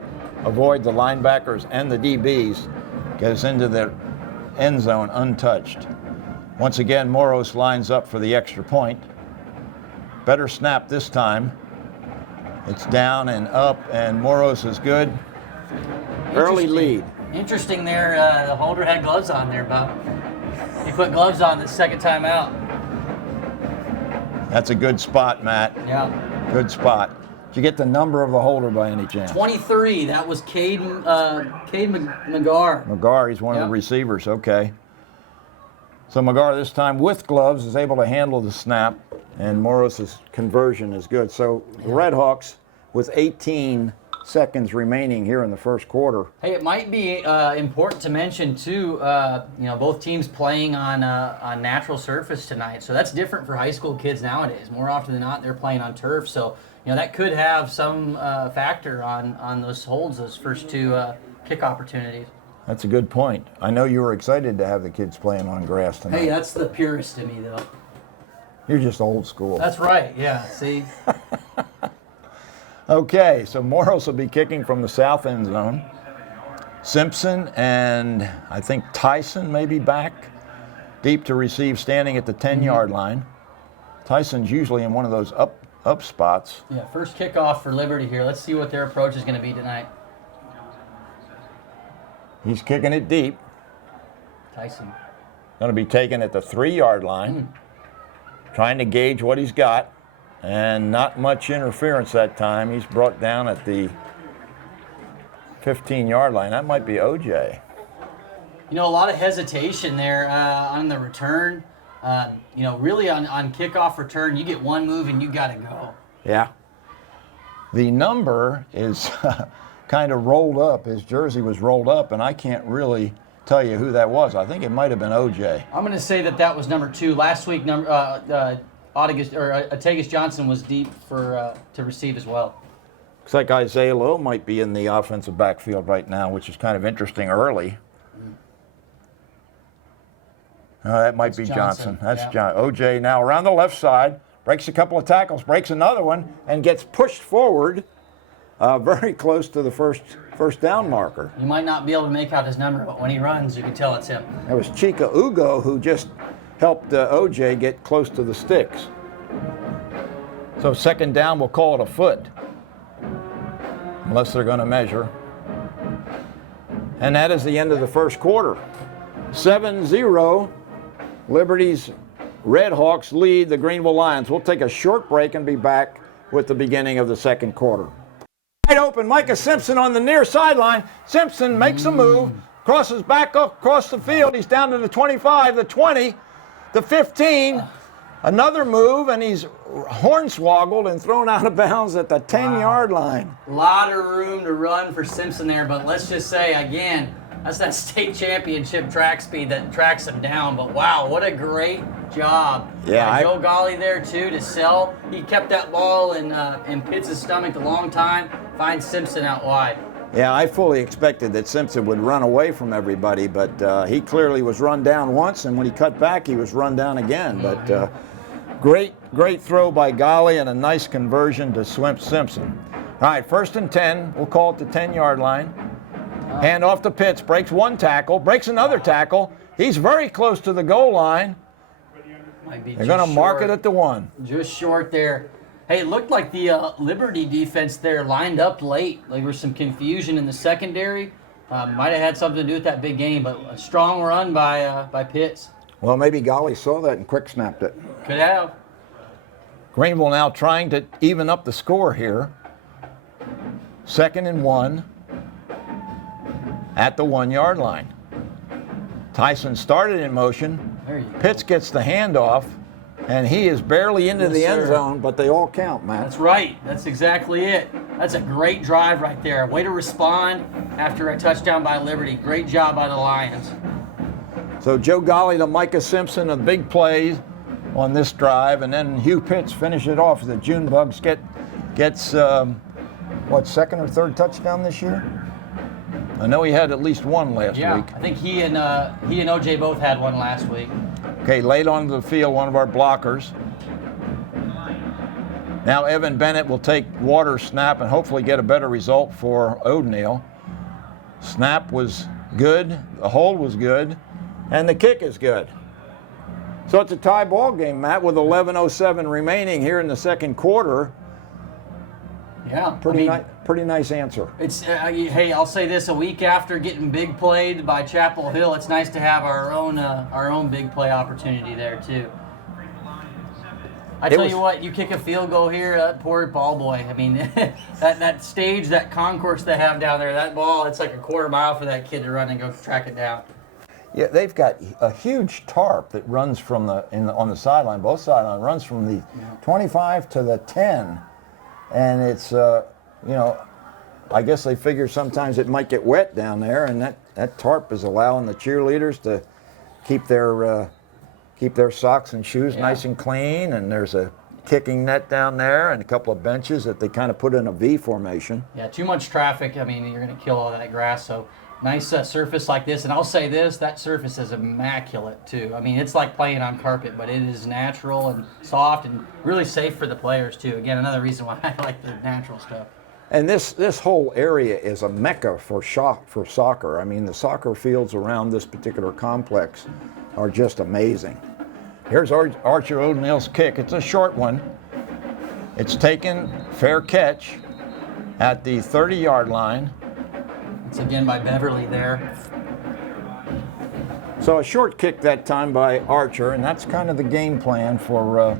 avoid the linebackers and the DBs. Gets into the end zone untouched. Once again, Moros lines up for the extra point. Better snap this time. It's down and up, and Moros is good. Early lead. Interesting there. The holder had gloves on there, Bob. He put gloves on the 2nd time out. That's a good spot, Matt. Yeah. Good spot. Did you get the number of the holder by any chance? 23. That was Cade McGar. McGar, he's one of the receivers. Okay. So McGar this time with gloves is able to handle the snap, and Morris's conversion is good. So the RedHawks with 18 seconds remaining here in the first quarter. Hey, it might be important to mention too. Both teams playing on natural surface tonight, so that's different for high school kids nowadays. More often than not, they're playing on turf. So that could have some factor on those holds, those first two kick opportunities. That's a good point. I know you were excited to have the kids playing on grass tonight. Hey, that's the purist in me, though. You're just old school. That's right. Yeah. See. Okay, so Morris will be kicking from the south end zone. Simpson and I think Tyson may be back deep to receive, standing at the 10-yard line. Tyson's usually in one of those up spots. Yeah. First kickoff for Liberty here. Let's see what their approach is going to be tonight. He's kicking it deep. Tyson. Going to be taken at the 3-yard line. Trying to gauge what he's got. And not much interference that time. He's brought down at the 15-yard line. That might be OJ. You know, a lot of hesitation there on the return. You know, really on kickoff return, you get one move and you got to go. Yeah. The number is kind of rolled up. His jersey was rolled up, and I can't really tell you who that was. I think it might have been OJ. I'm going to say that was number 2. Last week, Atagus Johnson was deep for to receive as well. Looks like Isaiah Lowe might be in the offensive backfield right now, which is kind of interesting early. That might be Johnson. That's yeah. John. OJ now around the left side, breaks a couple of tackles, breaks another one, and gets pushed forward very close to the first down marker. You might not be able to make out his number, but when he runs, you can tell it's him. That was Chika Ugo who just helped OJ get close to the sticks. So second down, we'll call it a foot, unless they're going to measure. And that is the end of the first quarter. 7-0, Liberty's RedHawks lead the Greenville Lions. We'll take a short break and be back with the beginning of the second quarter. Wide open, Micah Simpson on the near sideline. Simpson makes a move, crosses back across the field. He's down to the 25, the 20, the 15. Another move, and he's hornswoggled and thrown out of bounds at the 10-yard line. A lot of room to run for Simpson there, but let's just say, again, that's that state championship track speed that tracks him down. But wow, what a great job. Yeah, Joe Golly there too to sell. He kept that ball in Pitts' stomach a long time. Finds Simpson out wide. Yeah, I fully expected that Simpson would run away from everybody, but he clearly was run down once, and when he cut back, he was run down again. But great throw by Golly and a nice conversion to Simpson. All right, 1st and 10. We'll call it the 10-yard line. Hand off to Pitts, breaks one tackle, breaks another tackle. He's very close to the goal line. They're going to mark it at the 1. Just short there. Hey, it looked like the Liberty defense there lined up late. Like there was some confusion in the secondary. Might have had something to do with that big game, but a strong run by Pitts. Well, maybe Golly saw that and quick snapped it. Could have. Greenville now trying to even up the score here. 2nd and 1 at the 1-yard line. Tyson started in motion. Pitts gets the handoff, and he is barely into the end zone, but they all count, Matt. That's right. That's exactly it. That's a great drive right there. Way to respond after a touchdown by Liberty. Great job by the Lions. So Joe Golly to Micah Simpson, a big play on this drive, and then Hugh Pitts finish it off. The June Bugs gets second or third touchdown this year? I know he had at least one last week. I think he and OJ both had one last week. Okay, late onto the field, one of our blockers. Now Evan Bennett will take water snap and hopefully get a better result for O'Neal. Snap was good, the hold was good, and the kick is good. So it's a tie ball game, Matt, with 11:07 remaining here in the second quarter. Yeah, Pretty nice answer. It's hey, I'll say this: a week after getting big played by Chapel Hill, it's nice to have our own big play opportunity there too. I tell you what, you kick a field goal here, that poor ball boy. I mean, that stage, that concourse they have down there, that ball, it's like a quarter mile for that kid to run and go track it down. Yeah, they've got a huge tarp that runs from on the sideline, both sidelines, runs from the 25 to the 10. And it's, I guess they figure sometimes it might get wet down there, and that tarp is allowing the cheerleaders to keep their socks and shoes nice and clean. And there's a kicking net down there and a couple of benches that they kind of put in a V formation. Yeah, too much traffic. I mean, you're going to kill all that grass. So nice surface like this. And I'll say this, that surface is immaculate too. I mean, it's like playing on carpet, but it is natural and soft and really safe for the players too. Again, another reason why I like the natural stuff. And this whole area is a mecca for soccer. I mean, the soccer fields around this particular complex are just amazing. Here's Archer O'Neill's kick. It's a short one. It's taken, fair catch, at the 30-yard line. It's again by Beverly there. So a short kick that time by Archer, and that's kind of the game plan for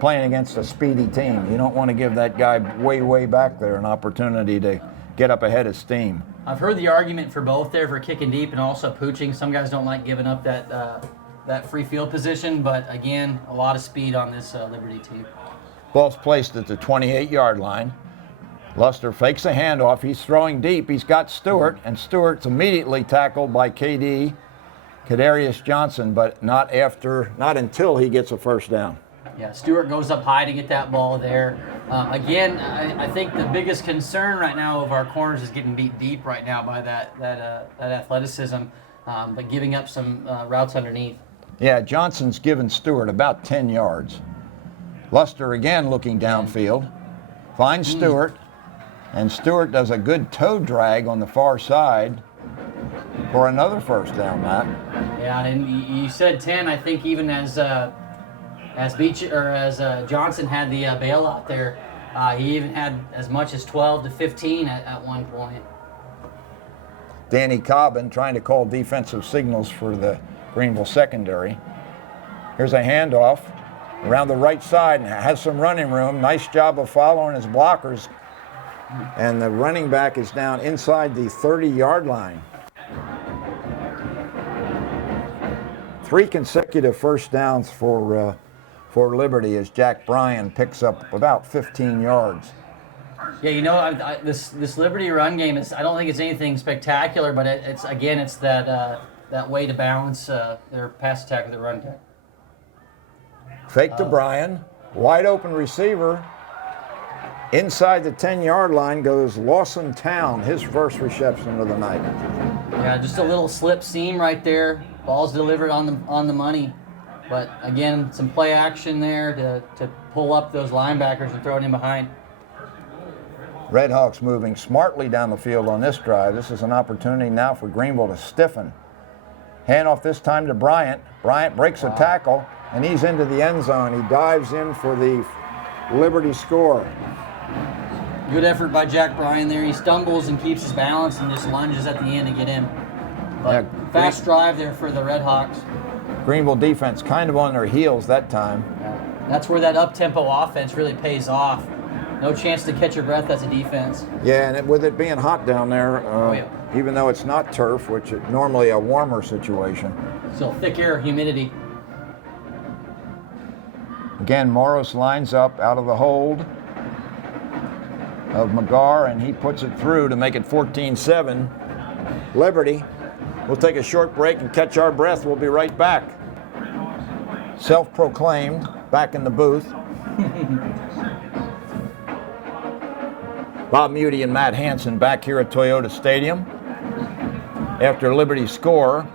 playing against a speedy team. You don't want to give that guy way back there an opportunity to get up ahead of steam. I've heard the argument for both there, for kicking deep and also pooching. Some guys don't like giving up that free field position, but again, a lot of speed on this Liberty team. Ball's placed at the 28-yard line. Luster fakes a handoff. He's throwing deep. He's got Stewart, and Stewart's immediately tackled by Kadarius Johnson, but not until he gets a first down. Yeah, Stewart goes up high to get that ball there. Again, I think the biggest concern right now of our corners is getting beat deep right now by that athleticism, but giving up some routes underneath. Yeah, Johnson's given Stewart about 10 yards. Luster again looking downfield, finds Stewart, and Stewart does a good toe drag on the far side for another first down, Matt. Yeah, and you said 10. I think even as Johnson had the bailout there, he even had as much as 12 to 15 at one point. Danny Cobbin trying to call defensive signals for the Greenville secondary. Here's a handoff around the right side and has some running room. Nice job of following his blockers. And the running back is down inside the 30-yard line. 3 consecutive first downs for Liberty as Jack Bryan picks up about 15 yards. Yeah, you know, this Liberty run game is, I don't think it's anything spectacular, but it's that way to balance their pass attack with the run attack. Fake to Bryan, wide open receiver. Inside the 10-yard line goes Lawson Town, his first reception of the night. Yeah, just a little slip seam right there. Ball's delivered on the money. But again, some play action there to pull up those linebackers and throw it in behind. RedHawks moving smartly down the field on this drive. This is an opportunity now for Greenville to stiffen. Handoff this time to Bryant. Bryant breaks a tackle, and he's into the end zone. He dives in for the Liberty score. Good effort by Jack Bryan there. He stumbles and keeps his balance and just lunges at the end to get in. But fast drive there for the RedHawks. Greenville defense kind of on their heels that time. Yeah. That's where that up-tempo offense really pays off. No chance to catch your breath as a defense. Yeah, and with it being hot down there, even though it's not turf, which is normally a warmer situation. Still thick air, humidity. Again, Morris lines up out of the hold of McGarr, and he puts it through to make it 14-7. Liberty. We'll take a short break and catch our breath. We'll be right back. Self-proclaimed, back in the booth. Bob Muty and Matt Hansen back here at Toyota Stadium. After Liberty's score,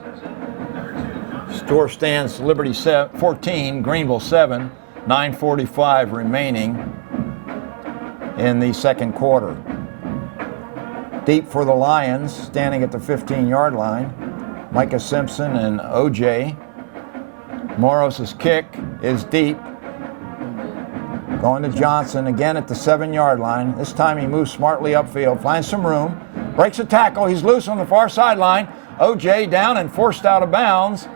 stands Liberty 14, Greenville 7, 9:45 remaining in the second quarter. Deep for the Lions, standing at the 15-yard line, Micah Simpson and OJ. Moros's kick is deep. Going to Johnson again at the 7-yard line. This time he moves smartly upfield, finds some room, breaks a tackle. He's loose on the far sideline. OJ down and forced out of bounds.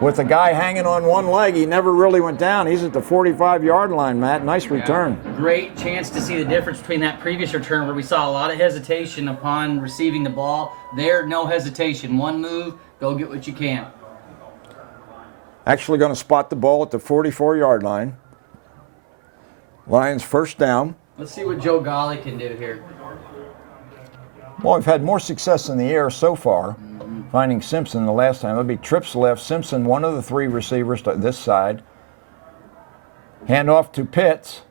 With the guy hanging on one leg, he never really went down. He's at the 45-yard line, Matt. Nice return. Great chance to see the difference between that previous return where we saw a lot of hesitation upon receiving the ball. There, no hesitation. One move, go get what you can. Actually going to spot the ball at the 44-yard line. Lions first down. Let's see what Joe Golly can do here. Well, we've had more success in the air so far. Finding Simpson the last time. It'll be trips left. Simpson, one of the 3 receivers to this side. Handoff to Pitts,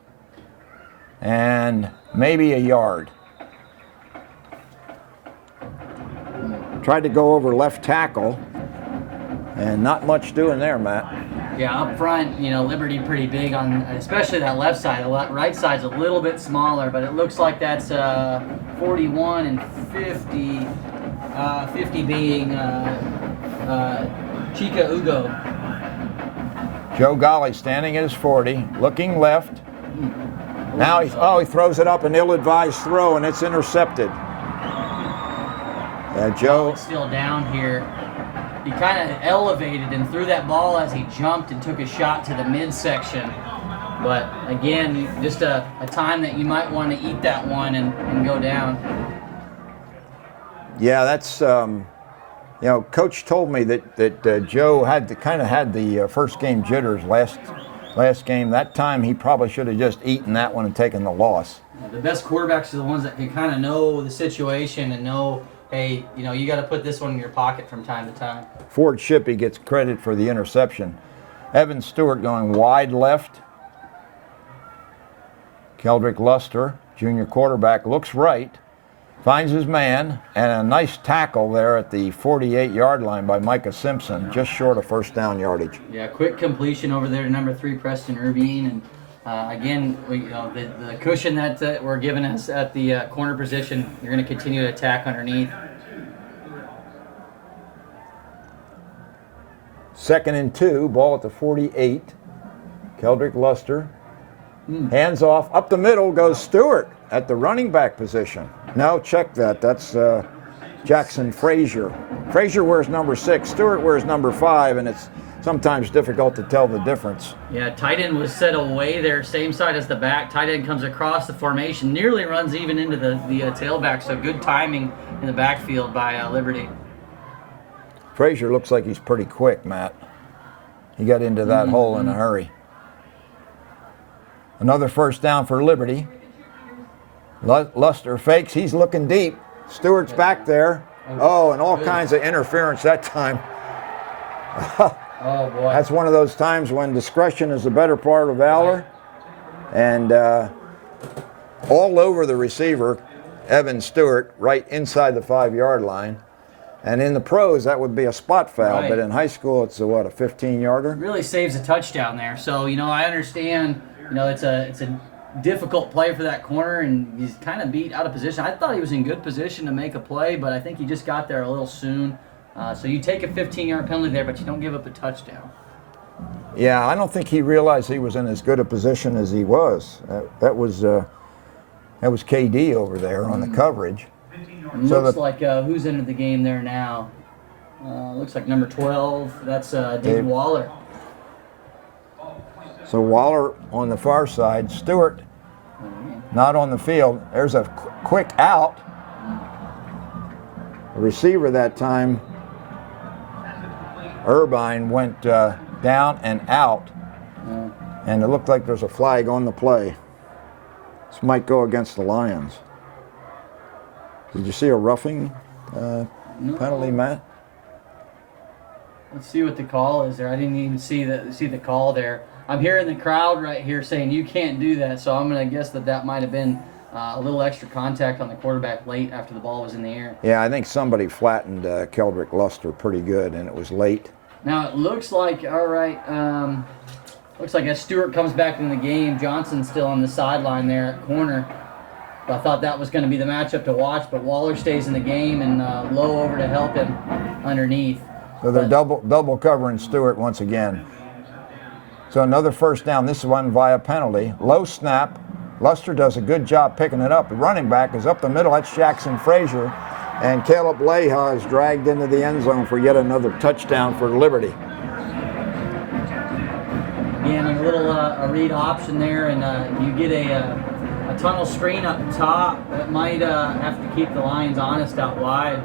and maybe a yard. Tried to go over left tackle, and not much doing there, Matt. Yeah, up front, you know, Liberty pretty big on, especially that left side. The right side's a little bit smaller, but it looks like that's 41 and 50. 50 being Chica Ugo. Joe Golly standing at his 40, looking left. Now he throws it up, an ill-advised throw, and it's intercepted. Joe Still down here. He kind of elevated and threw that ball as he jumped and took a shot to the midsection. But again, just a time that you might want to eat that one and go down. Yeah, that's you know, Coach told me that Joe had the first game jitters last game. That time he probably should have just eaten that one and taken the loss. The best quarterbacks are the ones that can kind of know the situation and know, hey, you know, you got to put this one in your pocket from time to time. Ford Shippey gets credit for the interception. Evan Stewart going wide left. Keldrick Luster, junior quarterback, looks right. Finds his man, and a nice tackle there at the 48-yard line by Micah Simpson, just short of first down yardage. Yeah, quick completion over there to number 3, Preston Urbine. And again, the cushion that we're giving us at the corner position, you're going to continue to attack underneath. 2nd and 2, ball at the 48. Keldrick Luster. Hands off. Up the middle goes Stewart at the running back position. No, check that. That's Jackson Frazier. Frazier wears number 6. Stewart wears number 5, and it's sometimes difficult to tell the difference. Yeah, tight end was set away there, same side as the back. Tight end comes across the formation, nearly runs even into the tailback, so good timing in the backfield by Liberty. Frazier looks like he's pretty quick, Matt. He got into that hole in a hurry. Another first down for Liberty. Luster fakes. He's looking deep. Stewart's back there. Oh, and all kinds of interference that time. Oh, boy. That's one of those times when discretion is the better part of valor. And all over the receiver, Evan Stewart, right inside the 5-yard line. And in the pros, that would be a spot foul. Right. But in high school, it's a 15-yarder? Really saves a touchdown there. So, you know, I understand, you know, it's a difficult play for that corner, and he's kind of beat out of position. I thought he was in good position to make a play, but I think he just got there a little soon. So you take a 15-yard penalty there, but you don't give up a touchdown. Yeah, I don't think he realized he was in as good a position as he was. That was KD over there on the coverage. Looks like who's entered the game there now? Looks like number 12. That's David Waller. So Waller on the far side, Stewart not on the field. There's a quick out. The receiver that time, Urbine, went down and out. And it looked like there's a flag on the play. This might go against the Lions. Did you see a roughing penalty, Matt? Let's see what the call is there. I didn't even see the call there. I'm hearing the crowd right here saying you can't do that, so I'm going to guess that might have been a little extra contact on the quarterback late after the ball was in the air. Yeah, I think somebody flattened Keldrick Luster pretty good, and it was late. Now it looks like, all right, looks like as Stewart comes back in the game, Johnson's still on the sideline there at corner. I thought that was going to be the matchup to watch, but Waller stays in the game and Lowe over to help him underneath. So they're double covering Stewart once again. So another first down. This is one via penalty. Low snap. Luster does a good job picking it up. The running back is up the middle. That's Jackson Frazier. And Caleb Leha is dragged into the end zone for yet another touchdown for Liberty. Again, a little a read option there, and you get a tunnel screen up top that might have to keep the Lions honest out wide.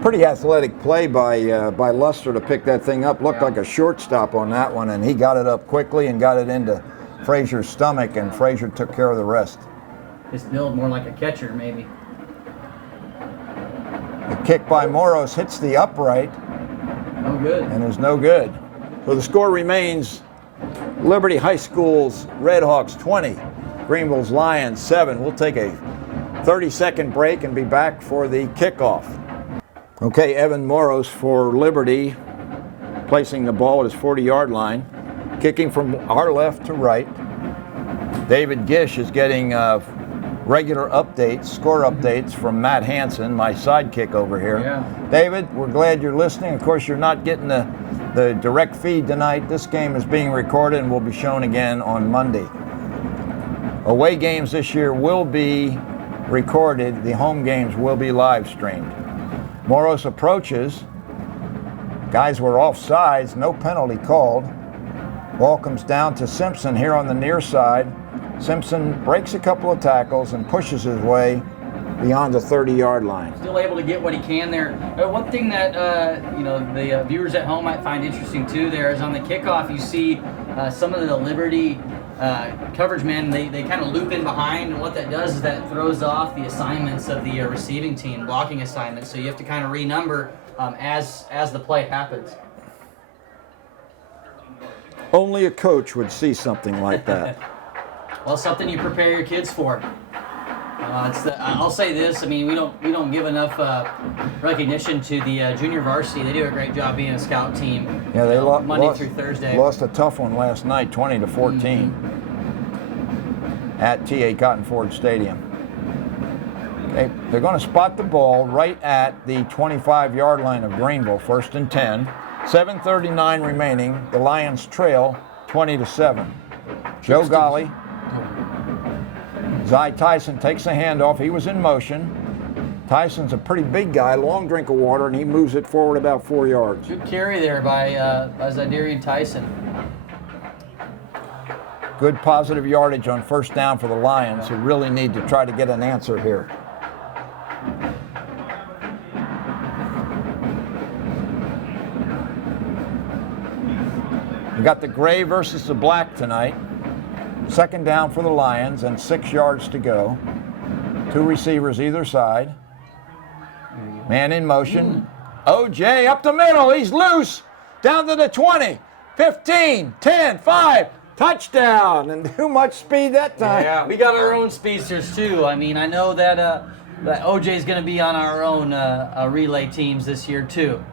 Pretty athletic play by Luster to pick that thing up. Looked like a shortstop on that one, and he got it up quickly and got it into Frazier's stomach, and Frazier took care of the rest. His build more like a catcher, maybe. The kick by Moros hits the upright. No good. And is no good. So the score remains Liberty High School's RedHawks 20, Greenville's Lions 7. We'll take a 30-second break and be back for the kickoff. Okay, Evan Moros for Liberty, placing the ball at his 40-yard line, kicking from our left to right. David Gish is getting regular updates, score updates from Matt Hansen, my sidekick over here. Yeah. David, we're glad you're listening. Of course, you're not getting the direct feed tonight. This game is being recorded and will be shown again on Monday. Away games this year will be recorded. The home games will be live streamed. Moros approaches. Guys were offsides, no penalty called. Ball comes down to Simpson here on the near side. Simpson breaks a couple of tackles and pushes his way beyond the 30-yard line. Still able to get what he can there. One thing that the viewers at home might find interesting too there is on the kickoff you see some of the Liberty coverage men, they kind of loop in behind, and what that does is that throws off the assignments of the receiving team, blocking assignments, so you have to kind of renumber as the play happens. Only a coach would see something like that. Well, something you prepare your kids for. I'll say this. I mean, we don't give enough recognition to the junior varsity. They do a great job being a scout team. Yeah, they Monday through Thursday. Lost a tough one last night, 20-14, at T.A. Cotton Ford Stadium. Okay, they're going to spot the ball right at the 25-yard line of Greenville, 1st and 10. 7:39 remaining. The Lions trail 20-7. Joe Golly. Zy Tyson takes the handoff. He was in motion. Tyson's a pretty big guy, long drink of water, and he moves it forward about 4 yards. Good carry there by Zydarian Tyson. Good positive yardage on 1st down for the Lions, who really need to try to get an answer here. We got the gray versus the black tonight. 2nd down for the Lions and 6 yards to go. 2 receivers either side. Man in motion. OJ up the middle. He's loose. Down to the 20, 15, 10, 5. Touchdown. And too much speed that time. Yeah, we got our own speedsters too. I mean, I know that OJ's going to be on our own relay teams this year too.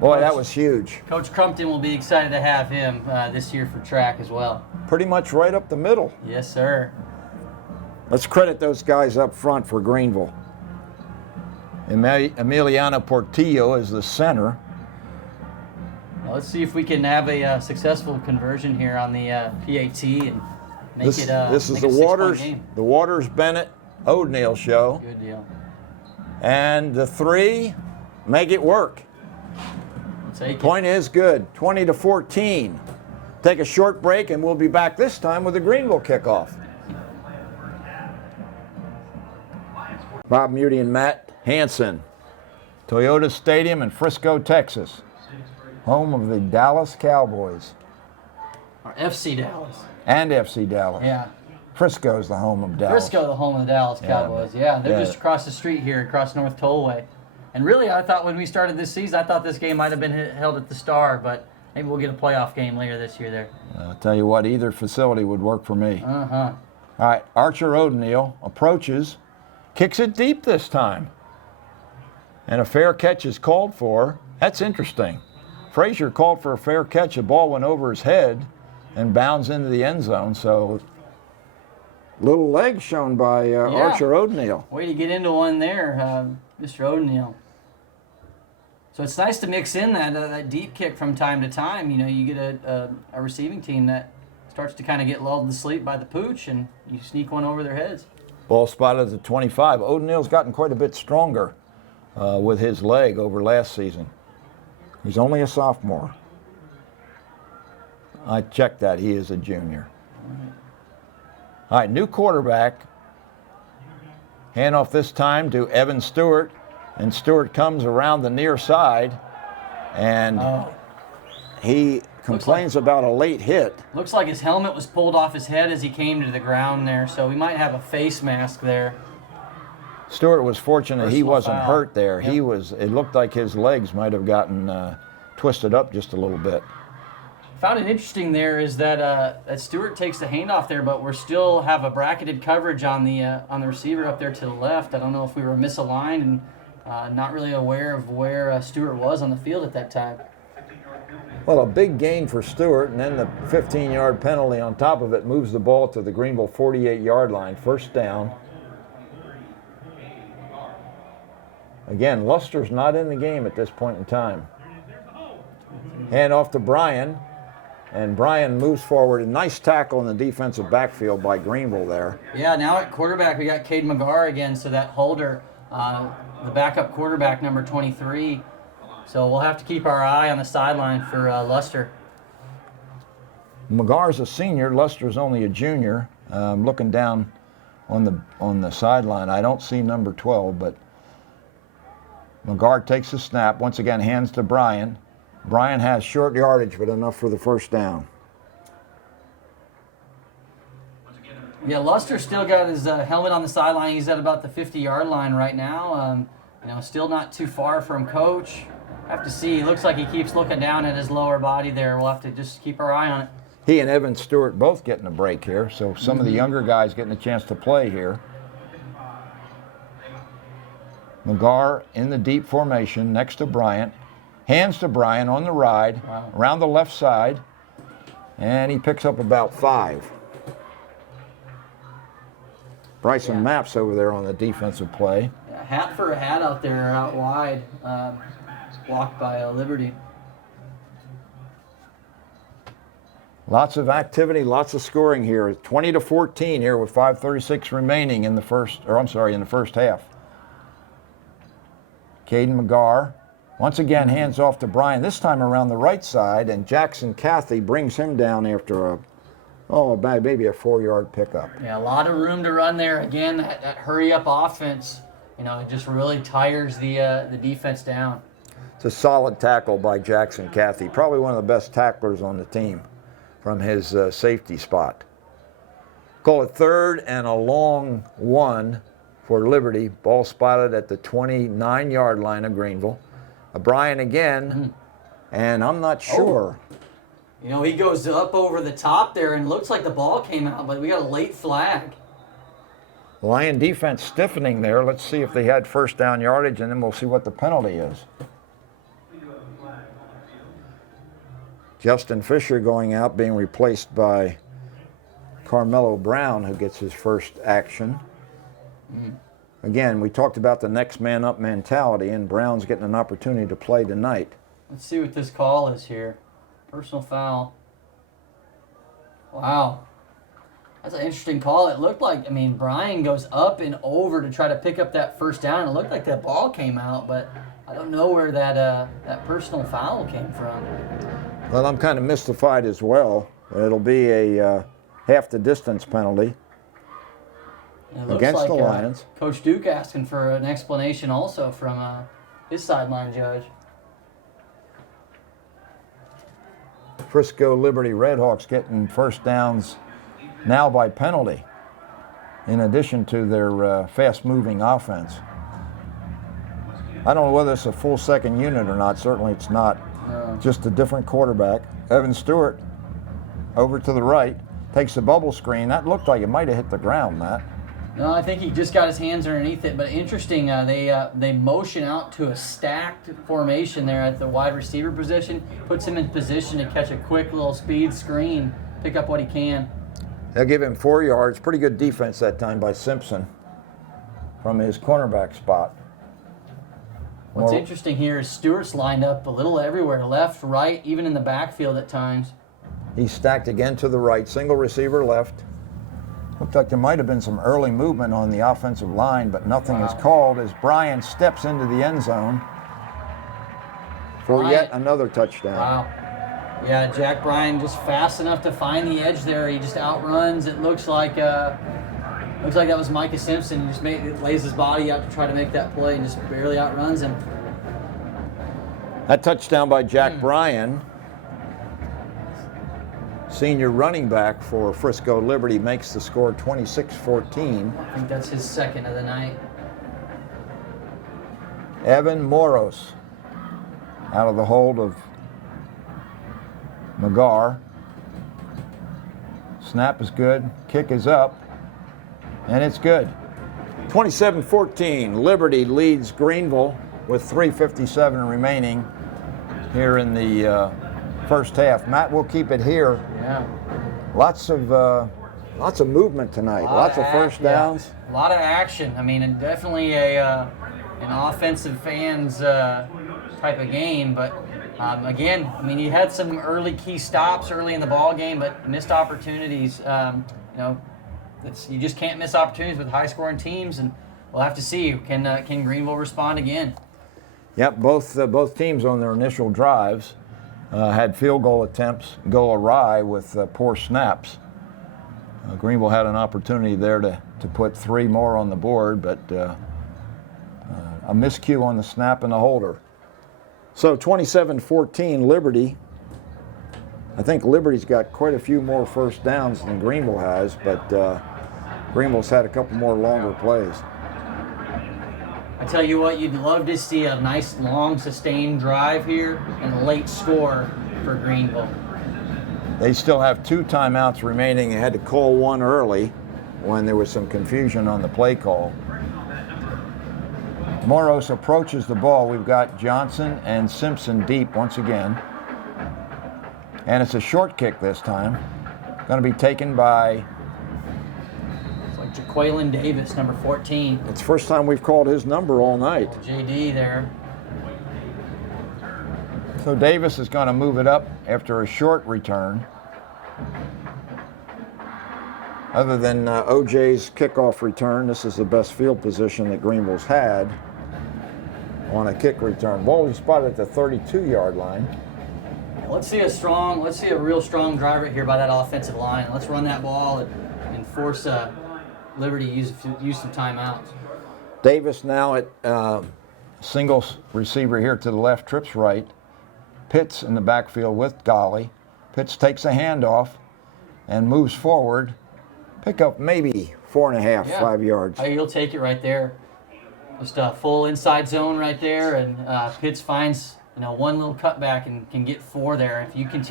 Boy, that was huge. Coach Crumpton will be excited to have him this year for track as well. Pretty much right up the middle. Yes, sir. Let's credit those guys up front for Greenville. Emiliano Portillo is the center. Well, let's see if we can have a successful conversion here on the PAT and make This is make the it a 6-point Waters, game. the Waters Bennett O'Neill show. Good deal. And the 3 make it work. Take it. Point is good, 20-14. Take a short break and we'll be back this time with the Greenville kickoff. Bob Muty and Matt Hansen, Toyota Stadium in Frisco, Texas, home of the Dallas Cowboys. Or FC Dallas. And FC Dallas. Yeah. Frisco's the home of Dallas. Frisco, the home of the Dallas Cowboys. Yeah, they're just across the street here, across North Tollway. And really, I thought when we started this season, I thought this game might have been held at the Star, but maybe we'll get a playoff game later this year there. I'll tell you what, either facility would work for me. Uh-huh. All right, Archer O'Neill approaches, kicks it deep this time. And a fair catch is called for. That's interesting. Frazier called for a fair catch. The ball went over his head and bounds into the end zone. So, little leg shown by Archer O'Neill. Way to get into one there, Mr. O'Neill. So it's nice to mix in that deep kick from time to time. You know, you get a receiving team that starts to kind of get lulled to sleep by the pooch, and you sneak one over their heads. Ball spotted at the 25. O'Neill's gotten quite a bit stronger with his leg over last season. He's only a sophomore. I checked that. He is a junior. All right, new quarterback. Handoff this time to Evan Stewart, and Stewart comes around the near side, and he complains about a late hit. Looks like his helmet was pulled off his head as he came to the ground there, so we might have a face mask there. Stewart was fortunate he wasn't foul. hurt there. Yep. It looked like his legs might have gotten twisted up just a little bit. Found it interesting there is that Stewart takes the handoff there, but we still have a bracketed coverage on the receiver up there to the left. I don't know if we were misaligned and not really aware of where Stewart was on the field at that time. Well, a big gain for Stewart, and then the 15-yard penalty on top of it moves the ball to the Greenville 48-yard line. First down. Again, Luster's not in the game at this point in time. Hand off to Bryan. And Bryan moves forward. A nice tackle in the defensive backfield by Greenville there. Yeah, now at quarterback, we got Cade McGarr again, so that holder, the backup quarterback, number 23. So we'll have to keep our eye on the sideline for Luster. McGarr's a senior. Luster's only a junior. Looking down on the sideline, I don't see number 12, but McGarr takes the snap. Once again, hands to Bryan. Bryan has short yardage, but enough for the first down. Yeah, Luster still got his helmet on the sideline. He's at about the 50-yard line right now. Still not too far from coach. Have to see. He looks like he keeps looking down at his lower body there. We'll have to just keep our eye on it. He and Evan Stewart both getting a break here, so some of the younger guys getting a chance to play here. McGarr in the deep formation next to Bryant. Hands to Bryan on the ride, around the left side, and he picks up about 5. Bryson Maps over there on the defensive play. Yeah, hat for a hat out there, out wide, blocked by Liberty. Lots of activity, lots of scoring here. 20-14 here with 5:36 remaining in the first half. Caden McGarr. Once again, hands off to Bryan, this time around the right side, and Jackson Cathy brings him down after maybe a 4-yard pickup. Yeah, a lot of room to run there. Again, that hurry-up offense, it just really tires the defense down. It's a solid tackle by Jackson Cathy, probably one of the best tacklers on the team from his safety spot. Call it 3rd and a long 1 for Liberty. Ball spotted at the 29-yard line of Greenville. Bryan again, and I'm not sure. He goes up over the top there and looks like the ball came out, but we got a late flag. Lion defense stiffening there. Let's see if they had first down yardage, and then we'll see what the penalty is. Justin Fisher going out, being replaced by Carmelo Brown, who gets his first action. Again, we talked about the next man up mentality, and Brown's getting an opportunity to play tonight. Let's see what this call is here. Personal foul. Wow. That's an interesting call. It looked like, Bryan goes up and over to try to pick up that first down. It looked like that ball came out, but I don't know where that personal foul came from. Well, I'm kind of mystified as well. It'll be a half the distance penalty. Against the Lions. Coach Duke asking for an explanation also from his sideline judge. Frisco Liberty RedHawks getting first downs now by penalty, in addition to their fast-moving offense. I don't know whether it's a full second unit or not. Certainly it's not. No. Just a different quarterback. Evan Stewart over to the right, takes the bubble screen. That looked like it might have hit the ground, Matt. No, I think he just got his hands underneath it. But interesting, they motion out to a stacked formation there at the wide receiver position. Puts him in position to catch a quick little speed screen, pick up what he can. They'll give him 4 yards. Pretty good defense that time by Simpson from his cornerback spot. What's interesting here is Stewart's lined up a little everywhere, left, right, even in the backfield at times. He's stacked again to the right, single receiver left. Looked like there might have been some early movement on the offensive line, but nothing is called as Bryan steps into the end zone for yet another touchdown. Wow. Yeah, Jack Bryan just fast enough to find the edge there. He just outruns. It looks like that was Micah Simpson. He just lays his body out to try to make that play and just barely outruns him. That touchdown by Jack Bryan, senior running back for Frisco Liberty, makes the score 26-14. I think that's his second of the night. Evan Moros out of the hold of McGar. Snap is good. Kick is up. And it's good. 27-14. Liberty leads Greenville with 3:57 remaining here in the first half. Matt, we'll keep it here. Yeah. Lots of movement tonight. Lots of first downs. Yeah. A lot of action. I mean, and definitely an offensive fans type of game. But again, I mean, you had some early key stops early in the ball game, but missed opportunities. You know, you just can't miss opportunities with high-scoring teams, and we'll have to see can Greenville respond again. Yep, both teams on their initial drives had field goal attempts go awry with poor snaps. Greenville had an opportunity there to put 3 more on the board, but a miscue on the snap and the holder. So 27-14 Liberty. I think Liberty's got quite a few more first downs than Greenville has, but Greenville's had a couple more longer plays. I tell you what, you'd love to see a nice, long, sustained drive here and a late score for Greenville. They still have 2 timeouts remaining. They had to call one early when there was some confusion on the play call. Moros approaches the ball. We've got Johnson and Simpson deep once again. And it's a short kick this time. Going to be taken by... It's like Jaquaylin Davis, number 14. It's the first time we've called his number all night. JD there. So Davis is going to move it up after a short return. Other than OJ's kickoff return, this is the best field position that Greenville's had on a kick return. Ball was spotted at the 32-yard line. Let's see a real strong drive right here by that offensive line. Let's run that ball and force Liberty to use some timeouts. Davis now at single receiver here to the left, trips right. Pitts in the backfield with Golly. Pitts takes a handoff and moves forward. Pick up maybe 4.5, 5 yards. You'll take it right there. Just a full inside zone right there, and Pitts finds one little cutback and can get 4 there. If you can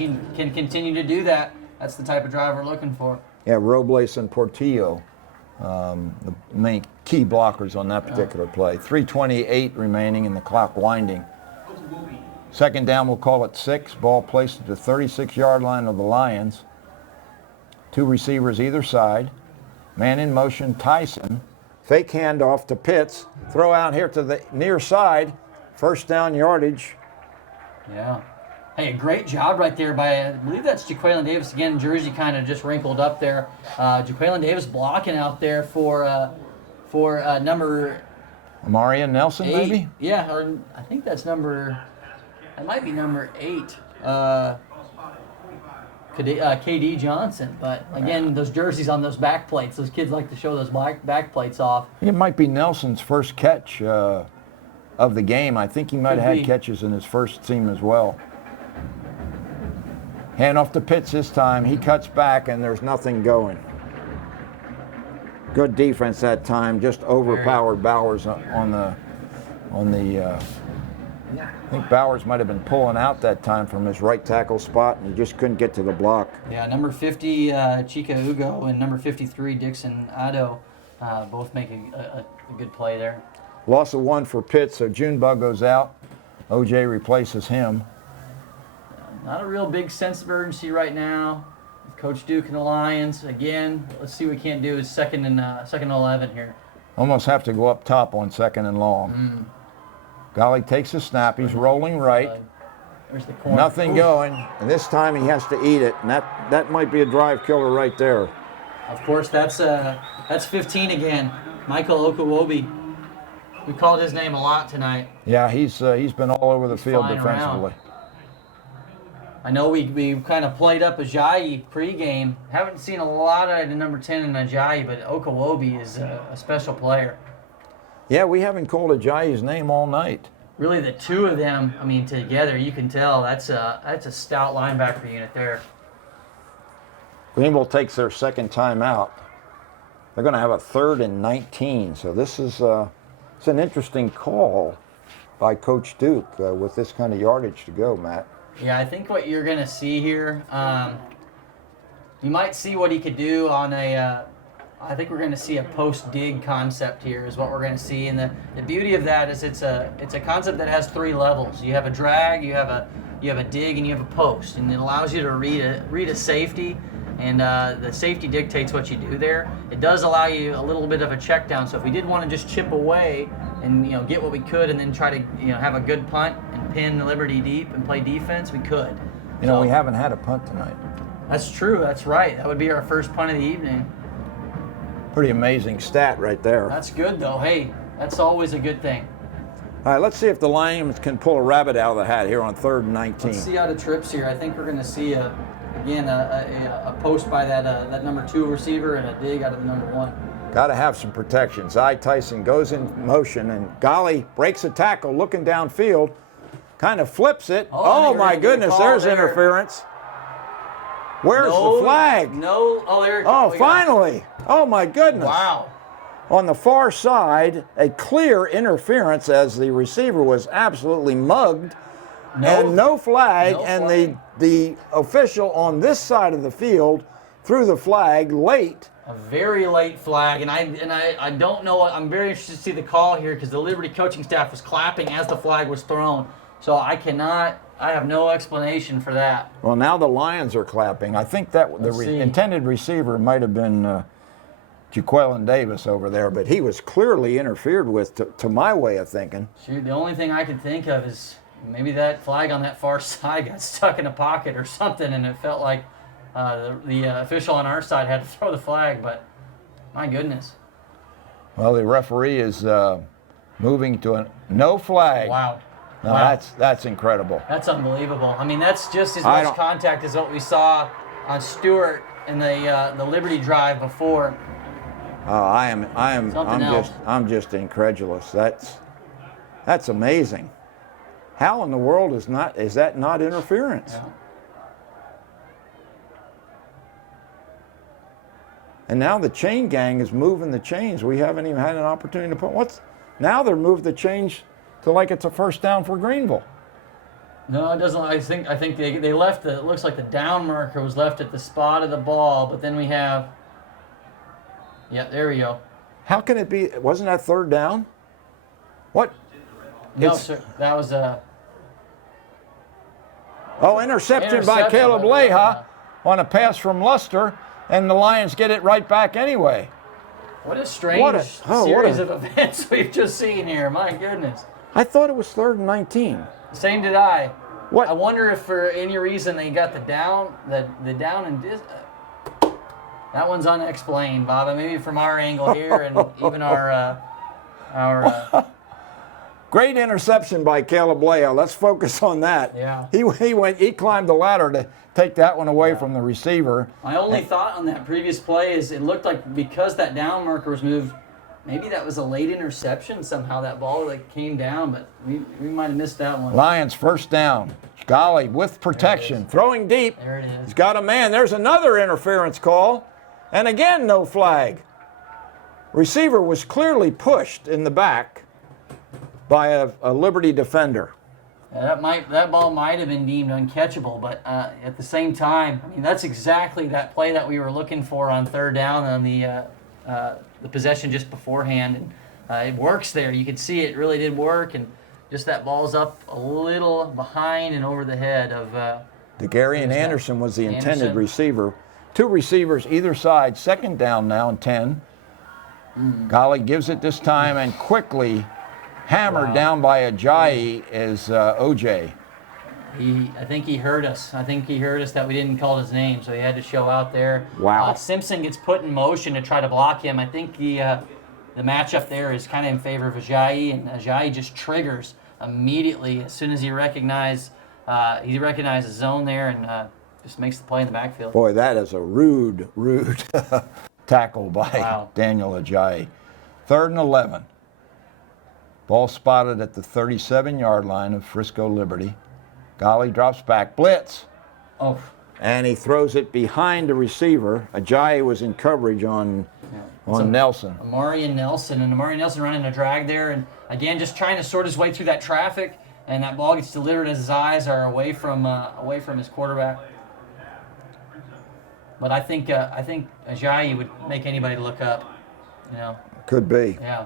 continue to do that, that's the type of drive we're looking for. Yeah, Robles and Portillo, the main key blockers on that particular play. 3:28 remaining and the clock winding. Second down, we'll call it 6. Ball placed at the 36-yard line of the Lions. 2 receivers either side. Man in motion, Tyson. Fake handoff to Pitts. Throw out here to the near side. First down yardage. Yeah. Hey, a great job right there by, I believe that's Jaquaylin Davis. Again, jersey kind of just wrinkled up there. Jaquaylin Davis blocking out there for number... Amarian Nelson, 8. maybe? Yeah, or I think that might be number 8. KD Johnson. But again, those jerseys on those back plates, those kids like to show those back plates off. It might be Nelson's first catch of the game. I think he might have had catches in his first team as well. Hand off to Pitts this time. He cuts back and there's nothing going. Good defense that time. Just overpowered Bowers on the. I think Bowers might have been pulling out that time from his right tackle spot, and he just couldn't get to the block. Yeah, number 50, Chica Ugo, and number 53, Dixon Addo, both making a good play there. Loss of 1 for Pitts, so Junebug goes out. OJ replaces him. Not a real big sense of urgency right now. Coach Duke and the Lions, again, let's see what we can't do. It's second and 11 here. Almost have to go up top on 2nd and long. Golly takes a snap. He's rolling right. There's the corner. Nothing going. And this time he has to eat it. And that might be a drive killer right there. Of course, that's 15 again. Michael Okawobi. We called his name a lot tonight. Yeah, he's been all over the field defensively. Around. I know we kind of played up Ajayi pregame. Haven't seen a lot of the number 10 in Ajayi, but Okawobi is a special player. Yeah, we haven't called Ajayi's name all night. Really, the two of them, I mean, together, you can tell that's a stout linebacker unit there. Greenville takes their second time out. They're going to have a 3rd and 19. So this is it's an interesting call by Coach Duke with this kind of yardage to go, Matt. Yeah, I think what you're going to see here, you might see what he could do on a, I think we're going to see a post-dig concept here is what we're going to see. And the beauty of that is it's a concept that has 3 levels. You have a drag, you have a dig, and you have a post. And it allows you to read a safety, and the safety dictates what you do there. It does allow you a little bit of a check down. So if we did want to just chip away and get what we could and then try to have a good punt and pin Liberty deep and play defense, we could. We haven't had a punt tonight. That's true. That's right. That would be our first punt of the evening. Pretty amazing stat right there. That's good, though. Hey, that's always a good thing. All right, let's see if the Lions can pull a rabbit out of the hat here on 3rd and 19. Let's see how the trips here. I think we're going to see a post by that number 2 receiver and a dig out of the number 1. Got to have some protection. Zy Tyson goes in motion, and Golly breaks a tackle looking downfield, kind of flips it. Oh my goodness, there's interference. Where's the flag? No. Oh, there. Oh, finally. Oh, my goodness. Wow. On the far side, a clear interference as the receiver was absolutely mugged. And no flag. The official on this side of the field threw the flag late. A very late flag. And I don't know. I'm very interested to see the call here because the Liberty coaching staff was clapping as the flag was thrown. So I have no explanation for that. Well, now the Lions are clapping. I think that the intended receiver might have been Jaquelin Davis over there, but he was clearly interfered with to my way of thinking. Shoot, the only thing I could think of is maybe that flag on that far side got stuck in a pocket or something, and it felt like the official on our side had to throw the flag, but my goodness. Well, the referee is moving to a no flag. Wow. No, wow. That's incredible. That's unbelievable. I mean, that's just as much contact as what we saw on Stewart in the Liberty drive before. I'm just incredulous. That's amazing. How in the world is that not interference? Yeah. And now the chain gang is moving the chains. We haven't even had an opportunity to put now they're moved the change to like it's a first down for Greenville. No, it doesn't. I think they left it looks like the down marker was left at the spot of the ball, but then we have. Yeah, there we go. How can it be? Wasn't that 3rd down? What? No, sir. That was a. Interception by Caleb Leha on a pass from Luster, and the Lions get it right back anyway. What a strange series of events we've just seen here. My goodness. I thought it was 3rd and 19. Same did I. What? I wonder if for any reason they got the down and that one's unexplained, Bob. Maybe from our angle here and even our Great interception by Caleb Leha. Let's focus on that. Yeah. He climbed the ladder to take that one away from the receiver. My only thought on that previous play is it looked like because that down marker was moved, maybe that was a late interception. Somehow that ball came down, but we might have missed that one. Lions first down. Golly, with protection, throwing deep. There it is. He's got a man. There's another interference call, and again no flag. Receiver was clearly pushed in the back by a Liberty defender. That ball might have been deemed uncatchable, but at the same time, I mean that's exactly that play that we were looking for on 3rd down on the possession just beforehand, and it works there. You could see it really did work, and just that ball's up a little behind and over the head of. DeGarian Anderson was the intended receiver. 2 receivers either side. 2nd down now and 10. Golly gives it this time and quickly hammered down by Ajayi is OJ. I think he heard us. I think he heard us that we didn't call his name, so he had to show out there. Wow. Simpson gets put in motion to try to block him. I think the matchup there is kind of in favor of Ajayi, and Ajayi just triggers immediately as soon as he recognizes zone there and just makes the play in the backfield. Boy, that is a rude tackle by Daniel Ajayi. 3rd and 11. Ball spotted at the 37-yard line of Frisco Liberty. Golly drops back, blitz. Oh. And he throws it behind the receiver. Ajayi was in coverage on Nelson. Amarian Nelson running a drag there, and again just trying to sort his way through that traffic and that ball gets delivered as his eyes are away from his quarterback. But I think Ajayi would make anybody look up. You know. Could be. Yeah.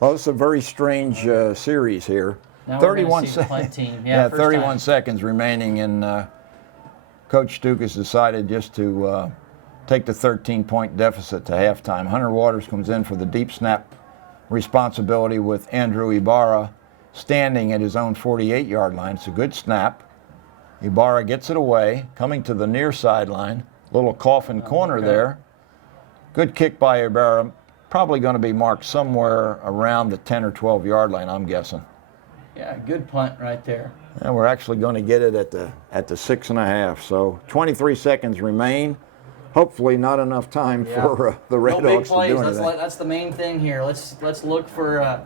Well, it's a very strange series here. Now 31 seconds. Yeah, 31 seconds remaining, and Coach Duke has decided just to take the 13-point deficit to halftime. Hunter Waters comes in for the deep snap responsibility with Andrew Ibarra standing at his own 48-yard line. It's a good snap. Ibarra gets it away, coming to the near sideline. Little coffin corner there. Good kick by Ibarra. Probably going to be marked somewhere around the 10 or 12-yard line, I'm guessing. Yeah, good punt right there. And we're actually going to get it at the 6.5. So 23 seconds remain. Hopefully not enough time for the RedHawks to do anything. That's the main thing here. Let's look for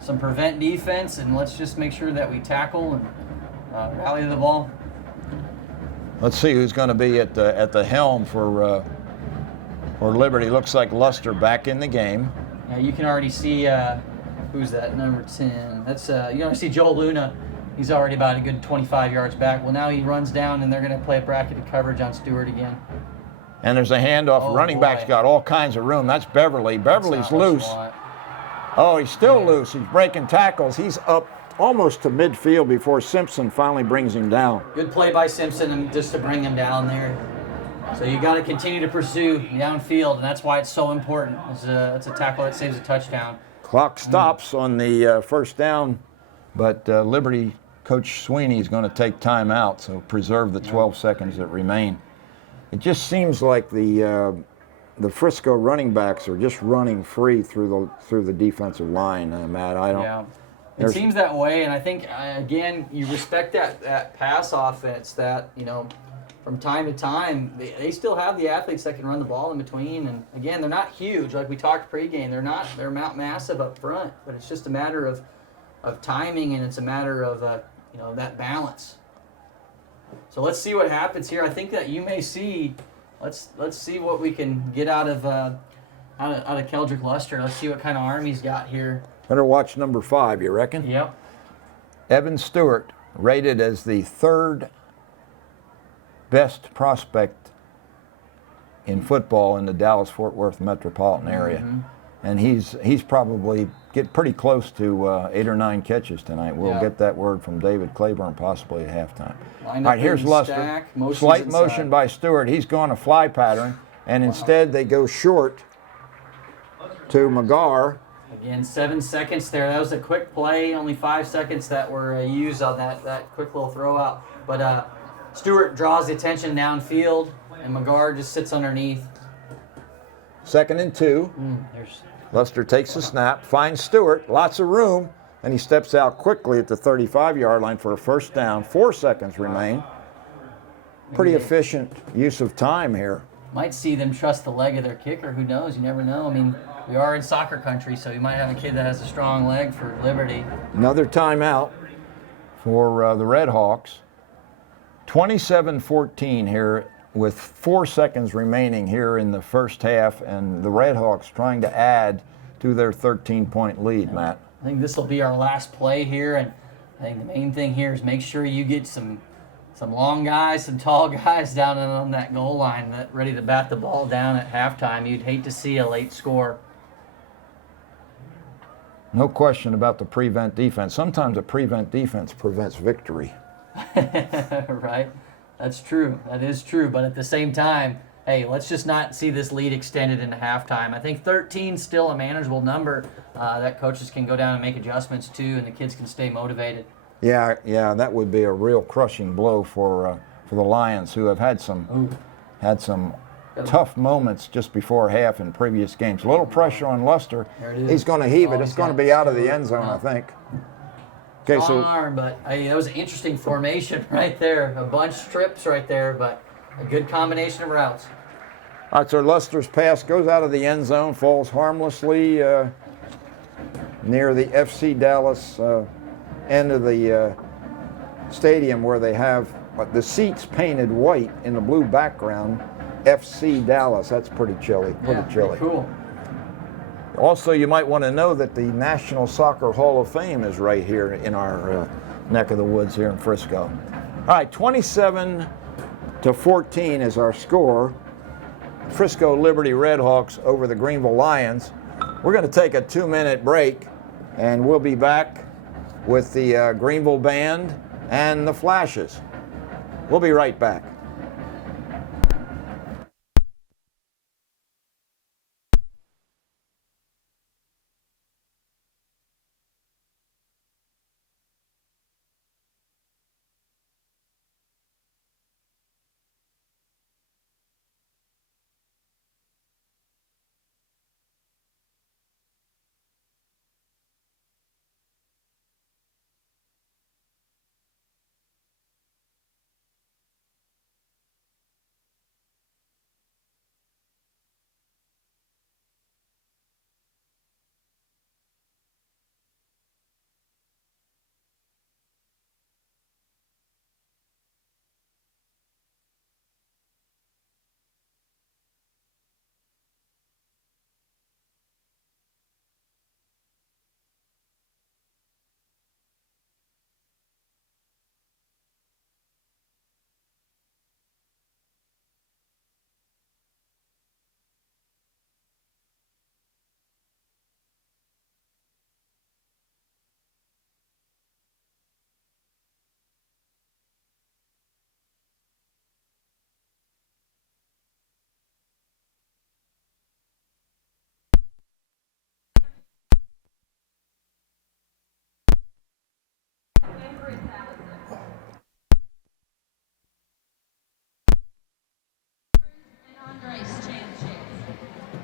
some prevent defense, and let's just make sure that we tackle and rally the ball. Let's see who's going to be at the helm for Liberty. Looks like Luster back in the game. Yeah, you can already see who's that, number 10. That's you already see Joel Luna. He's already about a good 25 yards back. Well, now he runs down, and they're going to play a bracketed coverage on Stewart again. And there's a handoff. Running back's got all kinds of room. That's Beverly. Beverly's loose. Oh, he's still loose. He's breaking tackles. He's up almost to midfield before Simpson finally brings him down. Good play by Simpson just to bring him down there. So you got to continue to pursue downfield, and that's why it's so important. It's a tackle that saves a touchdown. Clock stops on the first down, but Liberty Coach Sweeney is going to take time out, so preserve the 12 seconds that remain. It just seems like the Frisco running backs are just running free through the defensive line, Matt. I don't. Yeah. It seems that way, and I think again you respect that pass offense. That from time to time they still have the athletes that can run the ball in between. And again, they're not huge like we talked pregame. They're not massive up front, but it's just a matter of timing, and it's a matter of that balance. So let's see what happens here. I think that you may see. Let's see what we can get out of Keldrick Luster. Let's see what kind of arm he's got here. Better watch number 5, you reckon? Yep. Evan Stewart, rated as the 3rd best prospect in football in the Dallas-Fort Worth metropolitan area. Mm-hmm. And he's probably get pretty close to 8 or 9 catches tonight. We'll get that word from David Claiborne possibly at halftime. All right, here's Luster. Slight motion by Stewart. He's going a fly pattern, and instead they go short to McGarr. Again, 7 seconds there. That was a quick play. Only 5 seconds that were used on that quick little throw out. But Stewart draws the attention downfield, and McGarr just sits underneath. 2nd and 2. Luster takes the snap, finds Stewart, lots of room, and he steps out quickly at the 35-yard line for a first down. 4 seconds remain. Pretty efficient use of time here. Might see them trust the leg of their kicker. Who knows? You never know. I mean, we are in soccer country, so you might have a kid that has a strong leg for Liberty. Another timeout for the RedHawks. 27-14 here with 4 seconds remaining here in the first half, and the RedHawks trying to add to their 13-point lead, Matt. I think this will be our last play here, and I think the main thing here is make sure you get some long guys, some tall guys down on that goal line that ready to bat the ball down at halftime. You'd hate to see a late score. No question about the prevent defense. Sometimes a prevent defense prevents victory. Right? That's true. That is true. But at the same time, hey, let's just not see this lead extended into halftime. I think 13 is still a manageable number that coaches can go down and make adjustments to, and the kids can stay motivated. Yeah, that would be a real crushing blow for the Lions, who have had some tough moments just before half in previous games. A little pressure on Luster. He's going to heave it. It's going to be out of the end zone, I think. Okay, Strong arm, but that was an interesting formation right there. A bunch of strips right there, but a good combination of routes. All right, so Luster's pass goes out of the end zone, falls harmlessly near the FC Dallas end of the stadium, where they have the seats painted white in the blue background. FC Dallas. That's pretty chilly. Pretty chilly. Cool. Also, you might want to know that the National Soccer Hall of Fame is right here in our neck of the woods here in Frisco. All right, 27-14 is our score. Frisco Liberty RedHawks over the Greenville Lions. We're going to take a 2-minute break, and we'll be back with the Greenville Band and the Flashes. We'll be right back.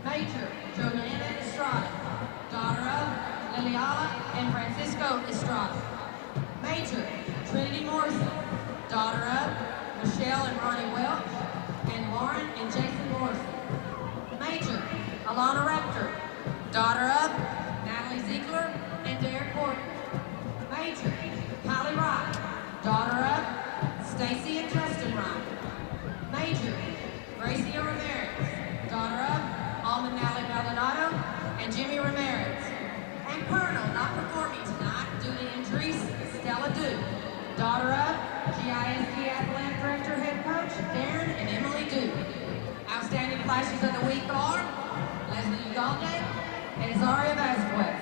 Major Juliana Estrada, daughter of Liliana and Francisco Estrada. Major Trinity Morrison, daughter of Michelle and Ronnie Welch, and Lauren and Jason Morrison. Major Alana Rector, daughter of Natalie Ziegler and Derek Gordon. Major Holly Wright, daughter of Stacy and Justin Wright. Major Gracia Ramirez, daughter of Almond Nally Maldonado and Jimmy Ramirez. And Colonel, not performing tonight due to injuries, Stella Duke, daughter of GISD Athletic Director Head Coach Darren and Emily Duke. Outstanding flashes of the week are Leslie Ugalde and Zaria Vasquez.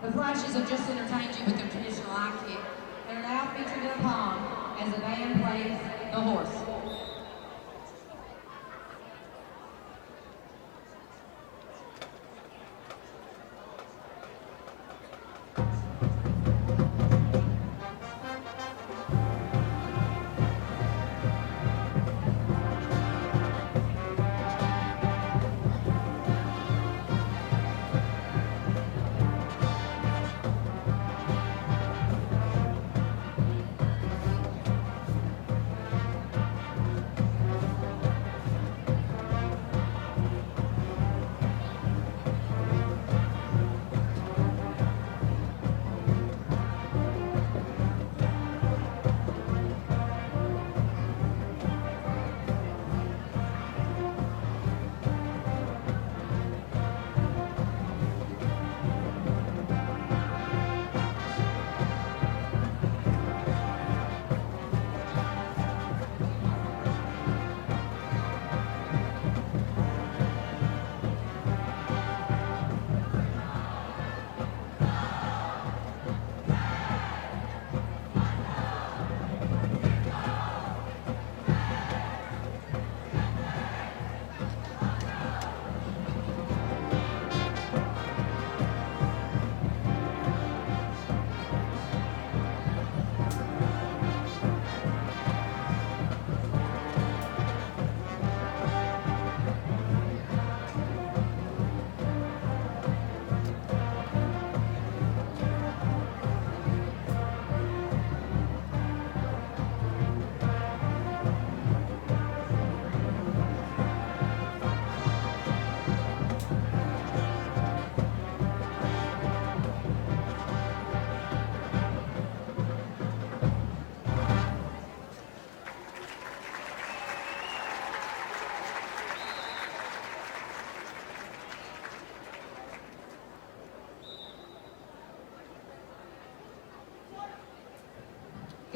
The Flashes have just entertained you with their traditional eye kick and are now featured in a pond as the band plays the horse.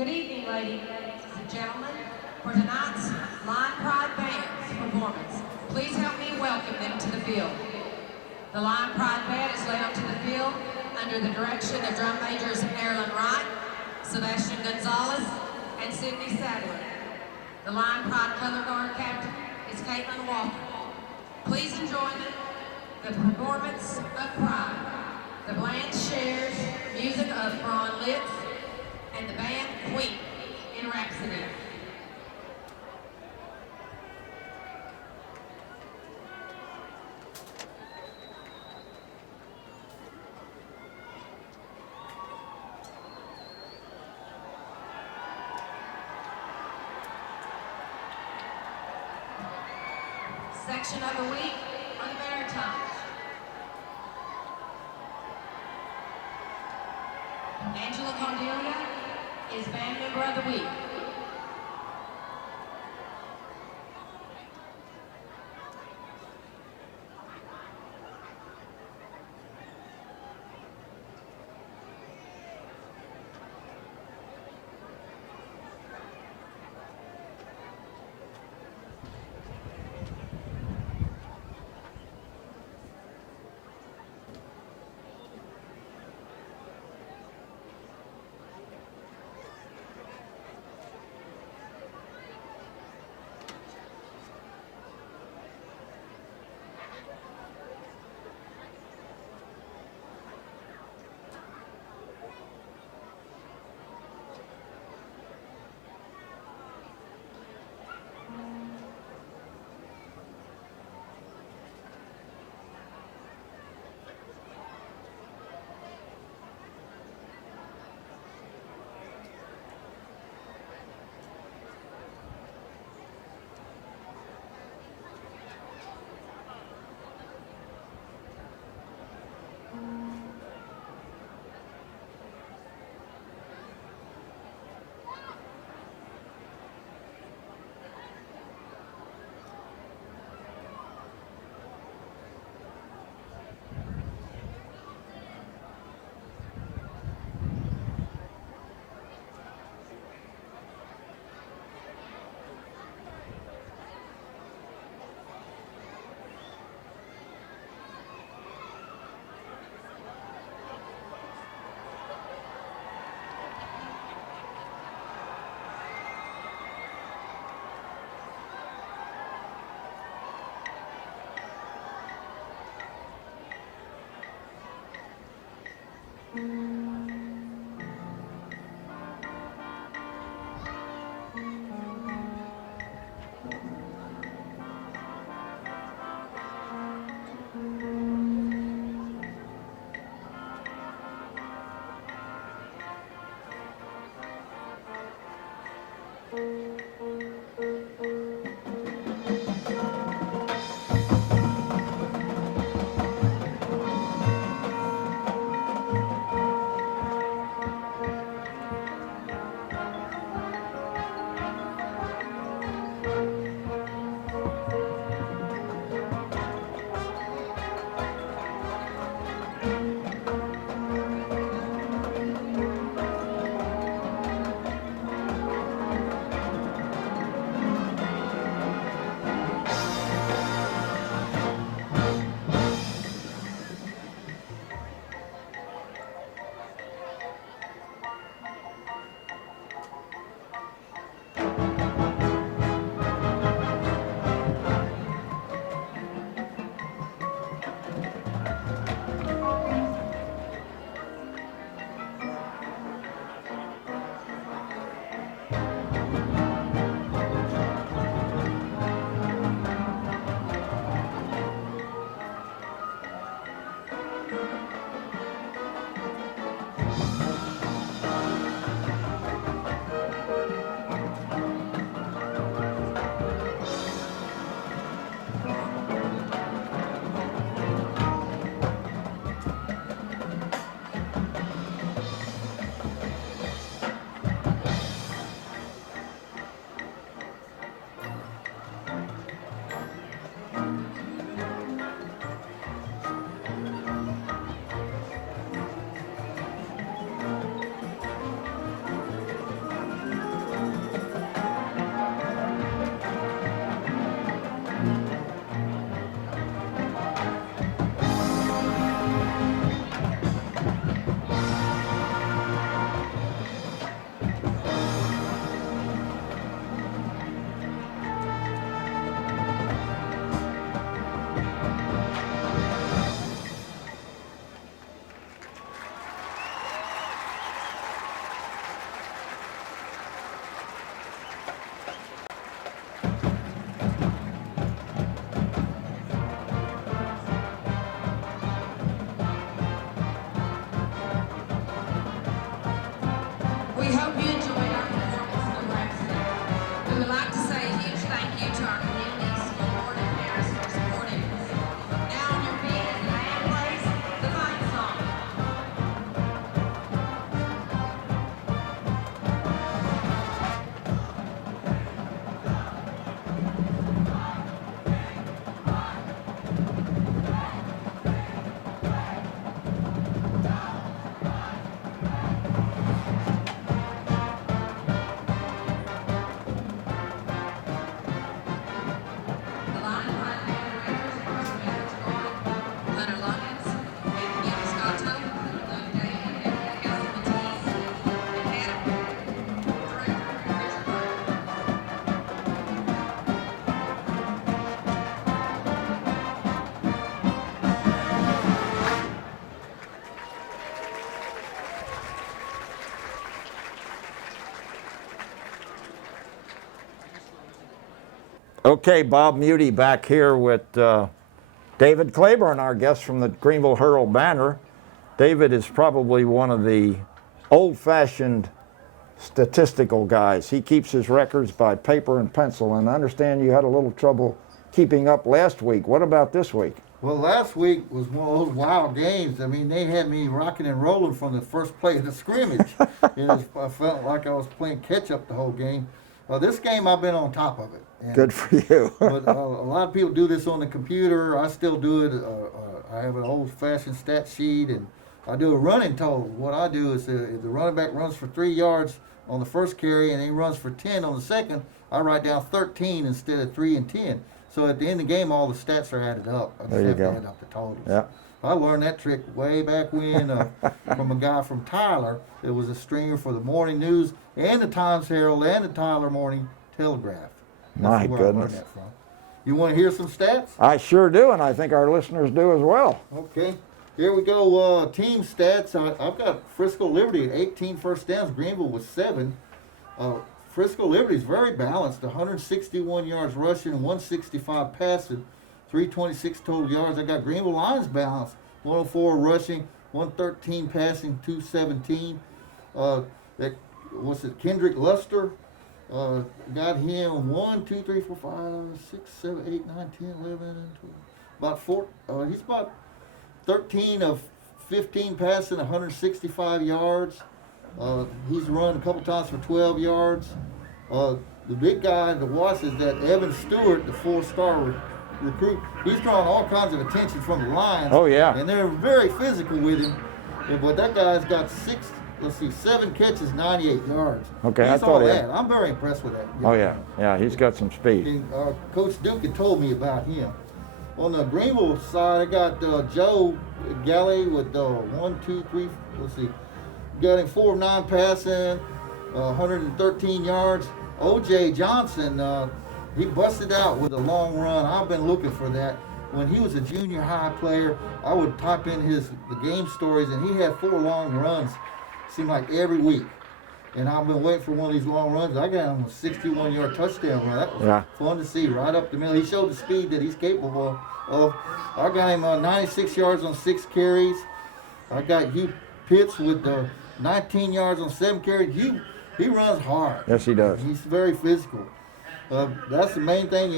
Good evening, ladies and gentlemen. For tonight's Line Pride Band's performance, please help me welcome them to the field. The Line Pride Band is led onto the field under the direction of drum majors Marilyn Wright, Sebastian Gonzalez, and Sydney Sadler. The Line Pride color guard captain is Caitlin Walker. Please enjoy the performance of Pride. The band shares music of Braun Litz and the band Queen in Rhapsody. Section of the week on the Maritimes. Angela Cordelia is band member of the week. Okay, Bob Muty back here with David Claiborne, our guest from the Greenville Herald-Banner. David is probably one of the old-fashioned statistical guys. He keeps his records by paper and pencil, and I understand you had a little trouble keeping up last week. What about this week? Well, last week was one of those wild games. I mean, they had me rocking and rolling from the first play of the scrimmage. I felt like I was playing catch-up the whole game. This game, I've been on top of it. And, Good for you. but a lot of people do this on the computer. I still do it. I have an old-fashioned stat sheet, and I do a running total. What I do is if the running back runs for 3 yards on the first carry and he runs for 10 on the second, I write down 13 instead of 3 and 10. So at the end of the game, all the stats are added up. I just There you have go. to add up the totals. Yeah. I learned that trick way back when from a guy from Tyler. It was a stringer for the Morning News and the Times Herald and the Tyler Morning Telegraph. My where I learned goodness. that from. You want to hear some stats? I sure do, and I think our listeners do as well. Okay. Here we go. Team stats. I've got Frisco Liberty at 18 first downs. Greenville with 7. Frisco Liberty is very balanced. 161 yards rushing, 165 passing, 326 total yards. I got Greenville Lions balanced. 104 rushing, 113 passing, 217. Kendrick Luster. Got him 1, 2, 3, 4, 5, 6, 7, 8, 9, 10, 11, 12. About 4. He's about 13 of 15 passing, 165 yards. He's run a couple times for 12 yards. The big guy to watch is that Evan Stewart, the 4-star recruit. He's drawn all kinds of attention from the Lions. Oh, yeah. And they're very physical with him. But that guy's got 7 catches, 98 yards. Okay, He's I thought all he that. had- I'm very impressed with that. Oh, yeah. Yeah, he's got some speed. And, Coach Duke had told me about him. On the Greenville side, I got Joe Galley with 1, 2, 3. Let's see. Got him 4 of 9 passing, 113 yards. O.J. Johnson, he busted out with a long run. I've been looking for that. When he was a junior high player, I would type in the game stories, and he had 4 long runs. Seemed like every week. And I've been waiting for one of these long runs. I got him a 61-yard touchdown run. That was fun to see, right up the middle. He showed the speed that he's capable of. I got him 96 yards on 6 carries. I got Hugh Pitts with 19 yards on 7 carries. He runs hard. Yes, he does. He's very physical. That's the main thing,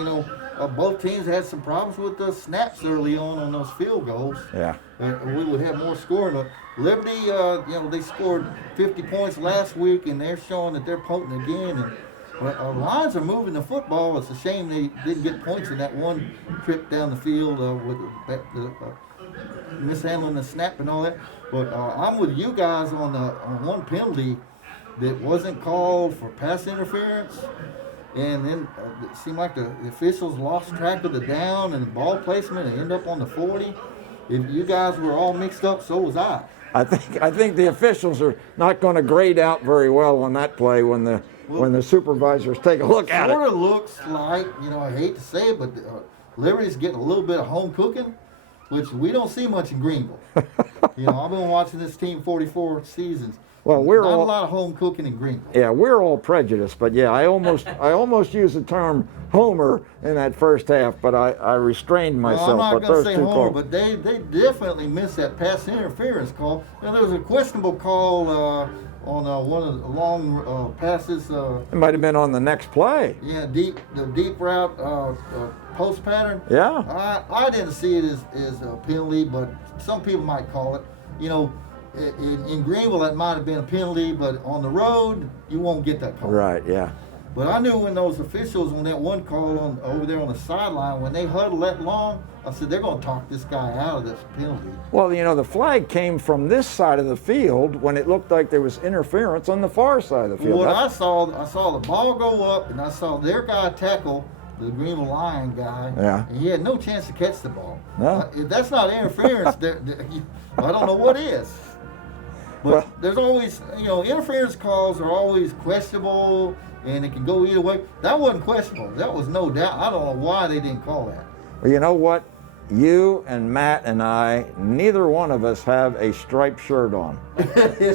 both teams had some problems with the snaps early on those field goals. Yeah. We would have more scoring. But Liberty, they scored 50 points last week, and they're showing that they're potent again. And our Lions are moving the football. It's a shame they didn't get points in that one trip down the field with mishandling the snap and all that. But I'm with you guys on one penalty that wasn't called for pass interference. And then it seemed like the officials lost track of the down and the ball placement and ended up on the 40. If you guys were all mixed up, so was I. I think the officials are not going to grade out very well on that play when the supervisors take a look at it. Sort of looks like, I hate to say it, but Liberty's getting a little bit of home cooking, which we don't see much in Greenville. I've been watching this team 44 seasons. Well, Not a lot of home cooking in Greenville. Yeah, we're all prejudiced, but yeah, I almost used the term homer in that first half, but I restrained myself. I'm not but going to those say two homer, calls. but they definitely missed that pass interference call. There was a questionable call on one of the long passes. It might have been on the next play. Yeah, the deep route post pattern. Yeah. I didn't see it as a penalty, but some people might call it. In Greenville, that might have been a penalty, but on the road, you won't get that call. Right, yeah. But I knew when those officials on that one call over there on the sideline, when they huddled that long, I said, they're going to talk this guy out of this penalty. Well, the flag came from this side of the field when it looked like there was interference on the far side of the field. Well, I saw the ball go up, and I saw their guy tackle the Greenville Lion guy. Yeah. And he had no chance to catch the ball. No. If that's not interference, I don't know what is. But Well, there's always, interference calls are always questionable, and it can go either way. That wasn't questionable. That was no doubt. I don't know why they didn't call that. well, you know what? you and Matt and I, neither one of us have a striped shirt on. So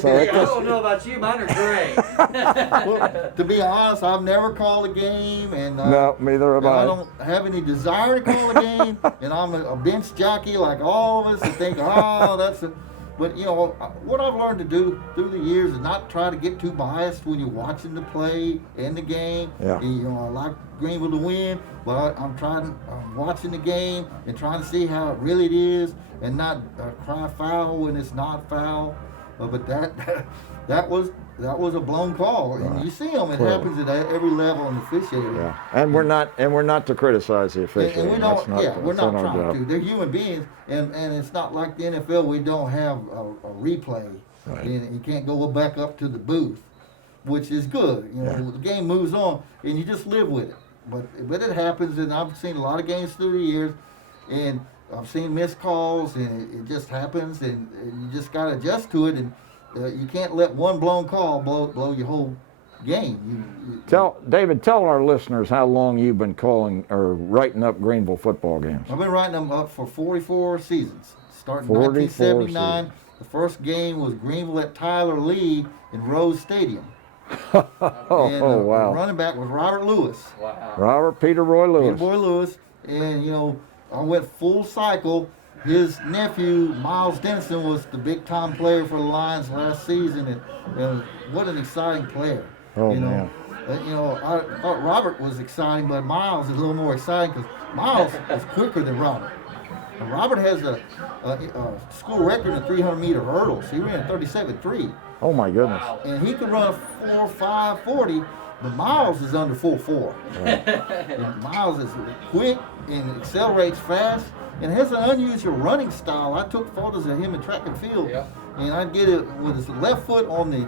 Hey, I don't know about you, mine are gray. Well, to be honest, I've never called a game, and no, neither have and I I. don't have any desire to call a game. And I'm a bench jockey like all of us, and think, oh, that's a. But you know what I've learned to do through the years is not try to get too biased when you're watching the play and the game. Yeah. And, you know, I like Greenville to win, but I'm watching the game and trying to see how it really is, and not cry foul when it's not foul. But that was a blown call, and Right. you see them. It Clearly. happens at every level in officiating. Yeah, and we're not to criticize the officials. And we don't, we're that's not our trying job. to. They're human beings, and it's not like the NFL. We don't have a replay, Right. and you can't go back up to the booth, which is good. You know, Yeah. the game moves on, and you just live with it. But it happens, and I've seen a lot of games through the years, and I've seen missed calls, and it just happens, and you just got to adjust to it, and you can't let one blown call blow your whole game. Tell our listeners how long you've been calling or writing up Greenville football games. I've been writing them up for 44 seasons, starting in 44 1979. seasons. The first game was Greenville at Tyler Lee in Rose Stadium. Oh, And oh the wow. running back was Robert Lewis. Wow. Robert Peter Roy Peter Lewis. Boy Lewis. And, you know, I went full cycle. His nephew, Miles Denison, was the big-time player for the Lions last season. And what an exciting player. Oh, you know, man. You know, I thought Robert was exciting, but Miles is a little more exciting because Miles is quicker than Robert. And Robert has a school record in 300-meter hurdles. He ran 37.3. Oh my goodness. Wow. And he can run a 4.540, but Miles is under 4.4. And Miles is quick and accelerates fast and has an unusual running style. I took photos of him in track and field, Yep. and I'd get it with his left foot on the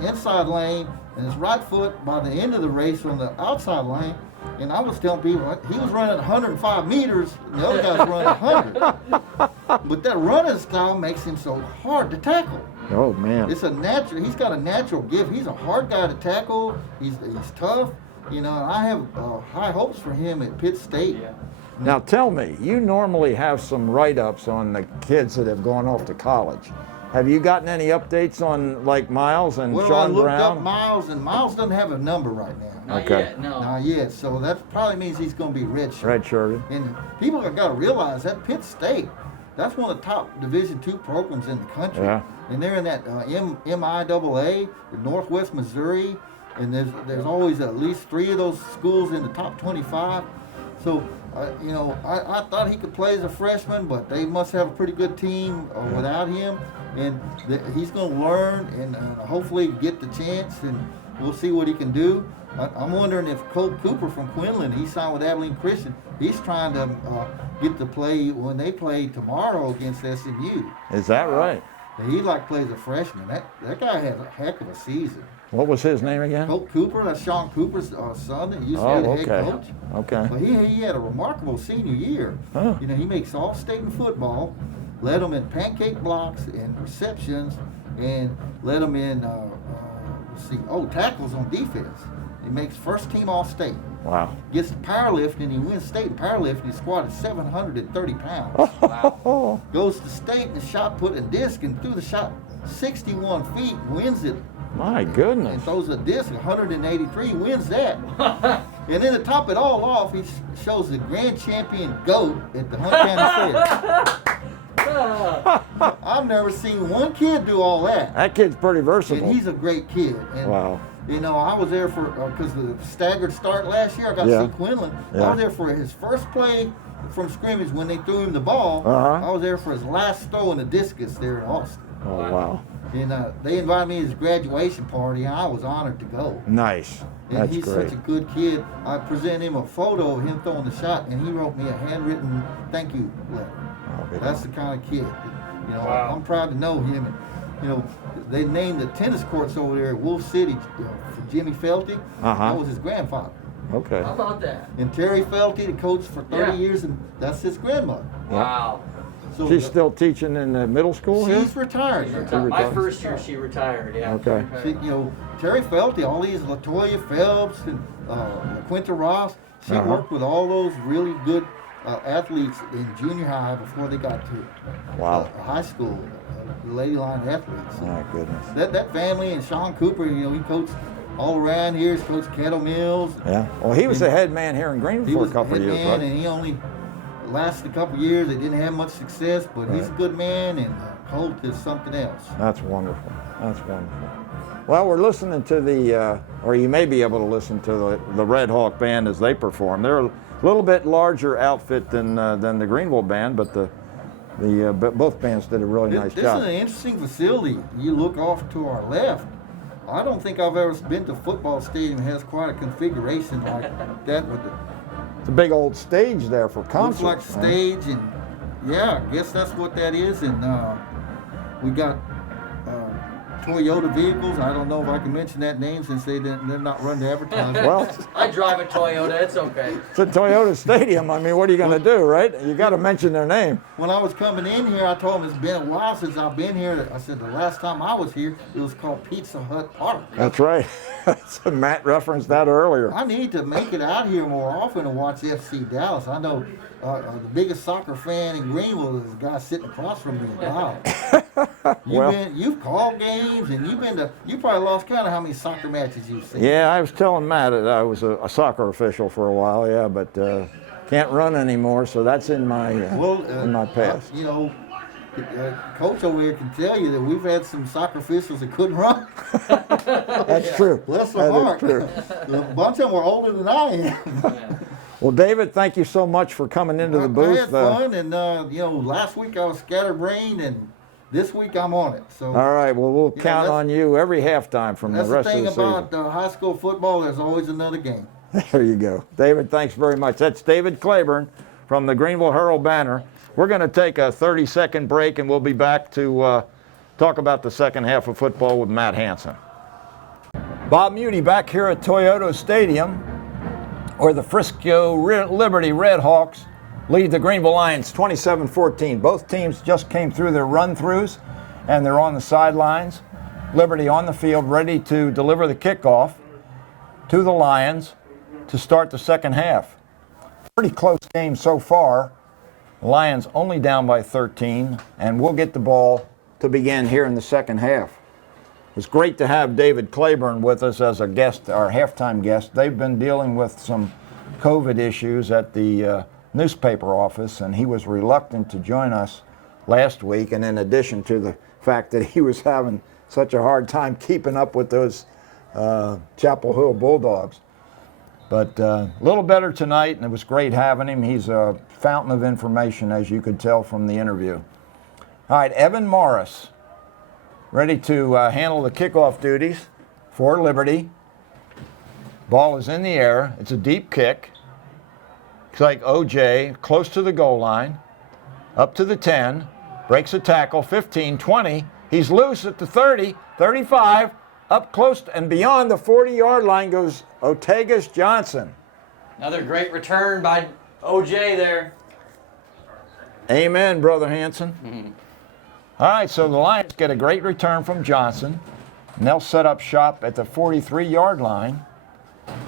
inside lane and his right foot by the end of the race on the outside lane. And I was telling people he was running 105 meters, and the other guy's running 100. But that running style makes him so hard to tackle. Oh man. It's a natural. He's got a natural gift. He's a hard guy to tackle. He's tough. You know, I have high hopes for him at Pitt State. Yeah. Now tell me, you normally have some write-ups on the kids that have gone off to college. Have you gotten any updates on like Miles and Well, I Sean looked Brown? up Miles, and Miles doesn't have a number right now. Not Okay. yet, no. Not yet. So that probably means he's going to be redshirt. Redshirted. And people have got to realize that Pitt State, that's one of the top Division II programs in the country. Yeah. And they're in that MIAA, Northwest Missouri, and there's always at least 3 of those schools in the top 25. So, you know, I thought he could play as a freshman, but they must have a pretty good team without him. And he's going to learn and hopefully get the chance, and we'll see what he can do. I'm wondering if Colt Cooper from Quinlan, he signed with Abilene Christian, he's trying to get to play when they play tomorrow against SMU. Is that right? He plays a freshman. That guy had a heck of a season. What was his name again? Colt Cooper, that's Sean Cooper's son that used to be the Oh, head okay. coach. Okay. But he had a remarkable senior year. Huh. You know, he makes all state in football, led them in pancake blocks and receptions, and led them in tackles on defense. He makes first team all state. Wow. Gets to powerlifting, he wins state in powerlifting. He squatted 730 pounds. Oh, Goes to state in the shot put and disc and threw the shot 61 feet, wins it. my And goodness. throws a disc 183, wins that. And then to top it all off, he shows the grand champion GOAT at the Hunt County Fair. I've never seen one kid do all that. That kid's pretty versatile. And he's a great kid. And, Wow. you know, I was there for, because of the staggered start last year, I got Yeah. to see Quinlan. Yeah. I was there for his first play from scrimmage when they threw him the ball. Uh-huh. I was there for his last throw in the discus there in Austin. Oh, wow. And they invited me to his graduation party, and I was honored to go. Nice. And That's he's great. such a good kid. I presented him a photo of him throwing the shot, and he wrote me a handwritten thank you letter. Oh, good. That's the kind of kid. You know, Wow. I'm proud to know him. And, you know, they named the tennis courts over there at Wolf City for Jimmy Felty. Uh-huh. That was his grandfather. Okay. How about that? And Terry Felty, the coach for 30 Yeah. years, and that's his grandmother. Wow. So She's still teaching in the middle school here? she's retired. She's now. retired. My retired. first year, she retired. Yeah. Okay. See, you know, Terry Felty, all these Latoya Phelps and Quinta Ross, she Uh-huh. worked with all those really good athletes in junior high before they got to Wow. high school, lady line athletes. My goodness. That family and Sean Cooper, he coached all around here. He's coached Kettle Mills. Yeah. Well, he was the head man here in Greenville He for a was couple of head years, man, right? and he only lasted a couple of years. They didn't have much success, but he's a good man, and Holt is something else. That's wonderful. That's wonderful. Well, we're listening to the, or you may be able to listen to the Red Hawk band as they perform. They're a little bit larger outfit than the Greenville band, but but both bands did a really nice This job. is an interesting facility. You look off to our left. I don't think I've ever been to a football stadium that has quite a configuration like that with the It's a big old stage there for concerts. looks like man. stage, and yeah, I guess that's what that is. And we got Toyota vehicles. I don't know if I can mention that name since they're not run the advertising. Well, I drive a Toyota. It's okay. it's a Toyota Stadium. I mean, what are you going to do, right? You got to mention their name. When I was coming in here, I told them it's been a while since I've been here. I said the last time I was here, it was called Pizza Hut Park. That's right. So Matt referenced that earlier. I need to make it out here more often to watch FC Dallas. I know the biggest soccer fan in Greenville is the guy sitting across from me. Wow. You've called games, and you probably lost count of how many soccer matches you've seen. Yeah, I was telling Matt that I was a soccer official for a while, yeah, but can't run anymore, so that's in my in my past. Coach over here can tell you that we've had some soccer officials that couldn't run. That's true. Bless their That is heart. true. A bunch of them were older than I am. Well, David, thank you so much for coming into the I booth. had fun, and last week I was scatterbrained, and this week I'm on it. So All right, well, we'll know, count that's- on you every halftime from the that's the rest of thing the season. about high school football. There's always another game. There you go. David, thanks very much. That's David Claiborne from the Greenville Herald Banner. We're going to take a 30-second break, and we'll be back to talk about the second half of football with Matt Hansen. Bob Muty back here at Toyota Stadium, where the Frisco Liberty RedHawks lead the Greenville Lions 27-14. Both teams just came through their run-throughs, and they're on the sidelines. Liberty on the field, ready to deliver the kickoff to the Lions to start the second half. Pretty close game so far. The Lions only down by 13, and we'll get the ball to begin here in the second half. It was great to have David Claiborne with us as a guest, our halftime guest. They've been dealing with some COVID issues at the newspaper office, and he was reluctant to join us last week. And in addition to the fact that he was having such a hard time keeping up with those Chapel Hill Bulldogs. But a little better tonight, and it was great having him. He's a fountain of information, as you could tell from the interview. All right, Evan Morris, ready to handle the kickoff duties for Liberty. Ball is in the air. It's a deep kick. It's like OJ, close to the goal line, up to the 10, breaks a tackle, 15, 20. He's loose at the 30, 35, up close and beyond the 40-yard line goes Otagus Johnson. Another great return by OJ there. Amen, Brother Hanson. All right, so the Lions get a great return from Johnson, and they'll set up shop at the 43-yard line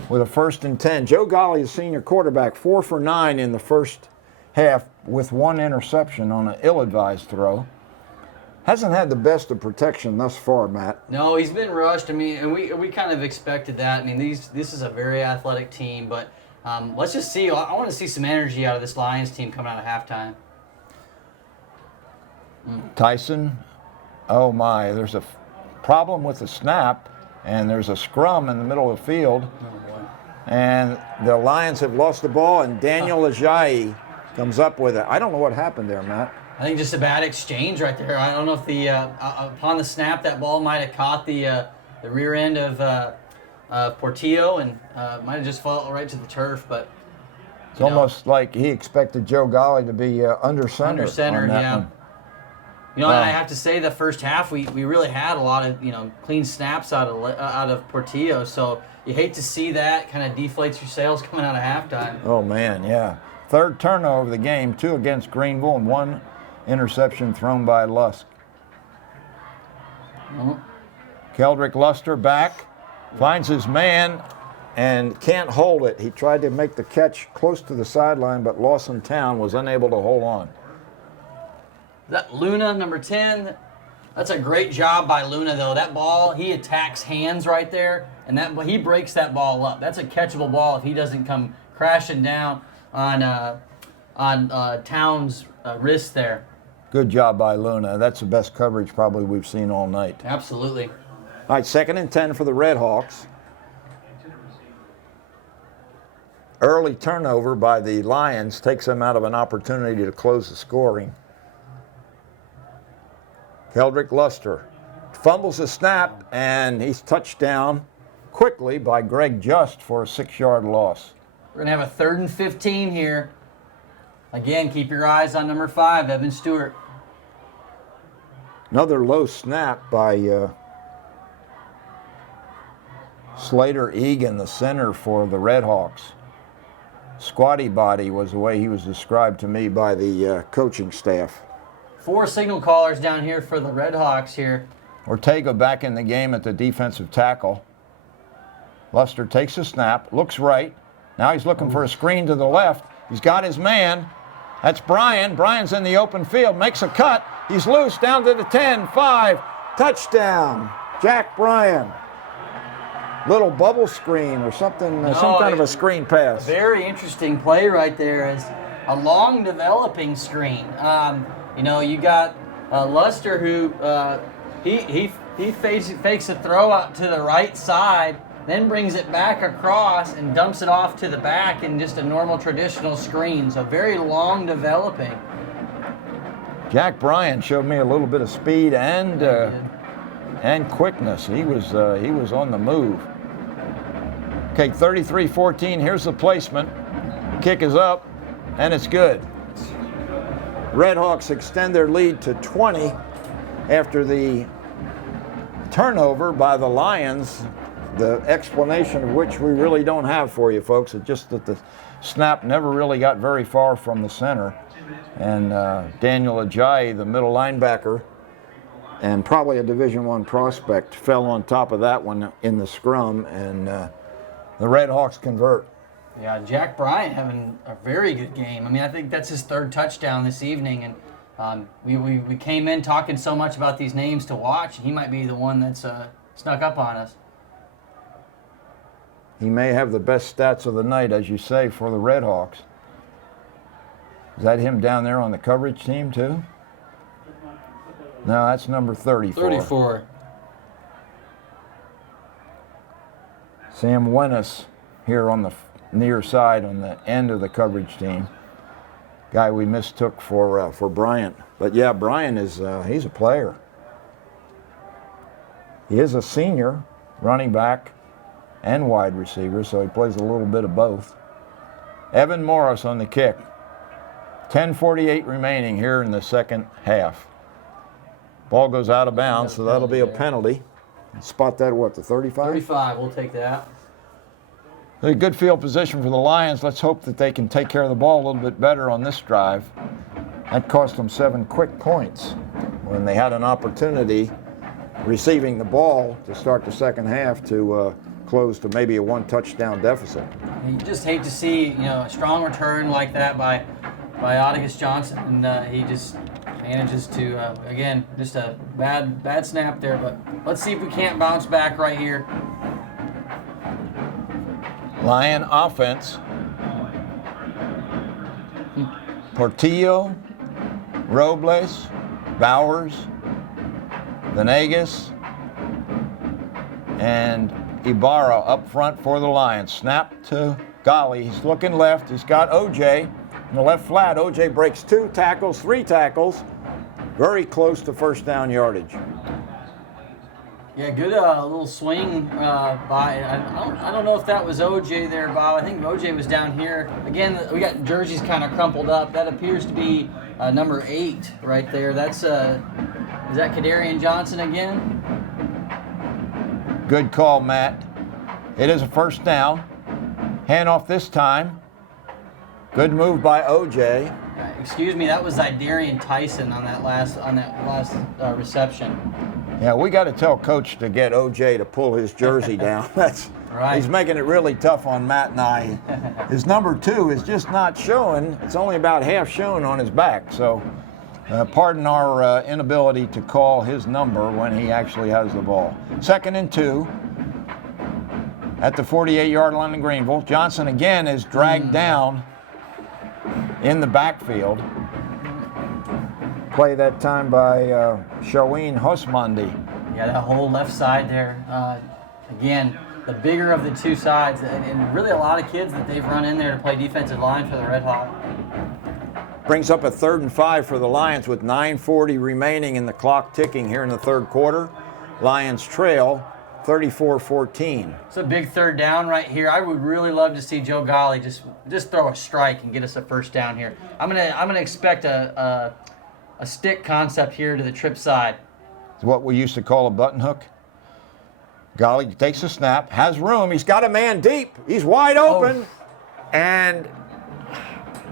with a 1st and 10. Joe Golly, the senior quarterback, 4 for 9 in the first half with 1 interception on an ill-advised throw. Hasn't had the best of protection thus far, Matt. No, he's been rushed. I mean, and we kind of expected that. I mean, this is a very athletic team, but let's just see. I want to see some energy out of this Lions team coming out of halftime. Tyson, oh my, there's a problem with the snap, and there's a scrum in the middle of the field. Oh boy. And the Lions have lost the ball, and Daniel Ajayi comes up with it. I don't know what happened there, Matt. I think just a bad exchange right there. I don't know if the upon the snap that ball might have caught the rear end of Portillo and might have just fallen right to the turf. But It's almost like he expected Joe Golly to be under center. under center, on that yeah. one. You know, and I have to say the first half we really had a lot of clean snaps out of Portillo. So you hate to see that. Kind of deflates your sales coming out of halftime. Oh man, yeah. 3rd turnover of the game, 2 against Greenville and 1 interception thrown by Lusk. Keldrick Luster back, finds his man, and can't hold it. He tried to make the catch close to the sideline, but Lawson Town was unable to hold on. That Luna, number 10, that's a great job by Luna, though. That ball, he attacks hands right there, and he breaks that ball up. That's a catchable ball if he doesn't come crashing down on Town's wrist there. Good job by Luna. That's the best coverage probably we've seen all night. Absolutely. All right, 2nd and 10 for the RedHawks. Early turnover by the Lions takes them out of an opportunity to close the scoring. Keldrick Luster fumbles the snap, and he's touched down quickly by Greg Just for a 6-yard loss. We're going to have a 3rd and 15 here. Again, keep your eyes on number 5, Evan Stewart. Another low snap by Slater Egan, the center for the RedHawks. Squatty body was the way he was described to me by the coaching staff. 4 signal callers down here for the RedHawks here. Ortega back in the game at the defensive tackle. Luster takes a snap, looks right. Now he's looking for a screen to the left. He's got his man. That's Bryan. Bryan's in the open field, makes a cut. He's loose down to the 10, 5, touchdown. Jack Bryan. Little bubble screen or something, some kind of a screen pass. Very interesting play right there. Is a long developing screen. You know, you got Luster who he fakes a throw out to the right side, then brings it back across and dumps it off to the back in just a normal traditional screen. So very long developing. Jack Bryan showed me a little bit of speed and quickness. He was on the move. Okay, 33-14, here's the placement. Kick is up, and it's good. RedHawks extend their lead to 20 after the turnover by the Lions, the explanation of which we really don't have for you folks. It's just that the snap never really got very far from the center. And Daniel Ajayi, the middle linebacker, and probably a Division I prospect, fell on top of that one in the scrum, and the RedHawks convert. Yeah, Jack Bryan having a very good game. I mean, I think that's his 3rd touchdown this evening, and we came in talking so much about these names to watch, and he might be the one that's snuck up on us. He may have the best stats of the night, as you say, for the RedHawks. Is that him down there on the coverage team, too? No, that's number 34. 34. Sam Wennis here on the near side on the end of the coverage team. Guy we mistook for Bryant. But yeah, Bryan is he's a player. He is a senior running back and wide receiver, so he plays a little bit of both. Evan Morris on the kick. 10:48 remaining here in the second half. Ball goes out of bounds, so that'll be a penalty. Spot that at what, the 35? 35, we'll take that. A good field position for the Lions. Let's hope that they can take care of the ball a little bit better on this drive. That cost them 7 quick points when they had an opportunity receiving the ball to start the second half to close to maybe a 1-touchdown deficit. You just hate to see, a strong return like that by Otagus Johnson, and he just manages to, again, just a bad snap there, but let's see if we can't bounce back right here. Lion offense. Portillo, Robles, Bowers, Venegas, and Ibarra up front for the Lions. Snap to Golly. He's looking left. He's got OJ in the left flat. OJ breaks 2 tackles, 3 tackles. Very close to first down yardage. Yeah, good little swing by. I don't know if that was OJ there, Bob. I think OJ was down here. Again, we got jerseys kind of crumpled up. That appears to be number 8 right there. That's is that Kadarian Johnson again? Good call, Matt. It is a first down. Handoff this time. Good move by OJ. Excuse me, that was Zydarian Tyson on that last reception. Yeah, we got to tell Coach to get OJ to pull his jersey down. That's Right. He's making it really tough on Matt and I. His number 2 is just not showing. It's only about half shown on his back. So pardon our inability to call his number when he actually has the ball. 2nd and 2 at the 48-yard line in Greenville. Johnson again is dragged down in the backfield. Play that time by Shaween Husmandi. Yeah, that whole left side there. Again, the bigger of the two sides, and really a lot of kids that they've run in there to play defensive line for the RedHawks. Brings up a 3rd and 5 for the Lions with 9:40 remaining and the clock ticking here in the 3rd quarter. Lions trail 34-14. It's a big 3rd down right here. I would really love to see Joe Golly just throw a strike and get us a 1st down here. I'm gonna expect a stick concept here to the trip side. It's what we used to call a button hook. Golly takes a snap, has room. He's got a man deep. He's wide open, and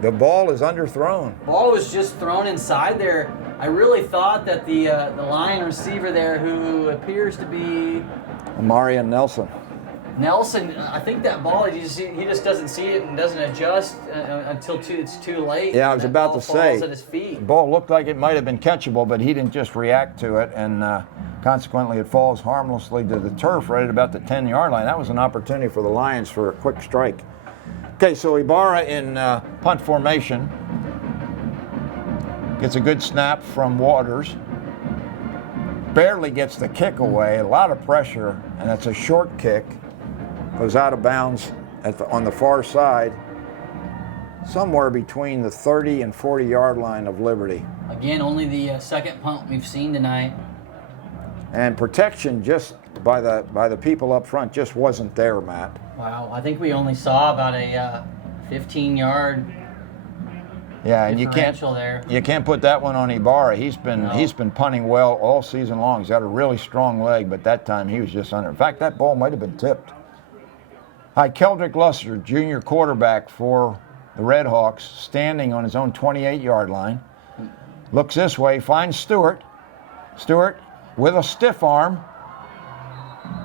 the ball is underthrown. Ball was just thrown inside there. I really thought that the Lion receiver there, who appears to be Marion Nelson. Nelson, I think that ball, he just doesn't see it and doesn't adjust until it's too late. Yeah, I was about to say, falls at his feet. The ball looked like it might have been catchable, but he didn't just react to it, and consequently it falls harmlessly to the turf right at about the 10-yard line. That was an opportunity for the Lions for a quick strike. Okay, so Ibarra in punt formation. Gets a good snap from Waters. Barely gets the kick away, a lot of pressure, and it's a short kick. Goes out of bounds on the far side, somewhere between the 30 and 40-yard line of Liberty. Again, only the 2nd punt we've seen tonight. And protection just by the people up front just wasn't there, Matt. Wow, I think we only saw about a 15-yard Yeah, and you can't put that one on Ibarra. He's been punting well all season long. He's got a really strong leg, but that time he was just under. In fact, that ball might have been tipped. Hi, Keldrick Luster, junior quarterback for the RedHawks, standing on his own 28-yard line. Looks this way, finds Stewart. Stewart with a stiff arm.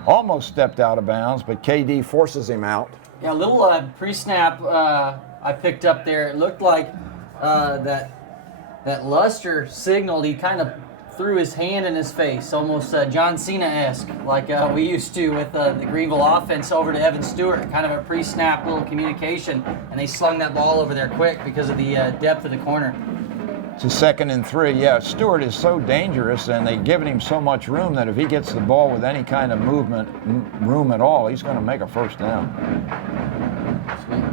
Almost stepped out of bounds, but KD forces him out. Yeah, a little pre-snap I picked up there. It looked like that Luster signaled. He kind of threw his hand in his face, almost John Cena-esque, like we used to with the Greenville offense over to Evan Stewart. Kind of a pre-snap little communication, and they slung that ball over there quick because of the depth of the corner. It's a 2nd and 3. Yeah, Stewart is so dangerous, and they've given him so much room that if he gets the ball with any kind of room at all, he's going to make a 1st down.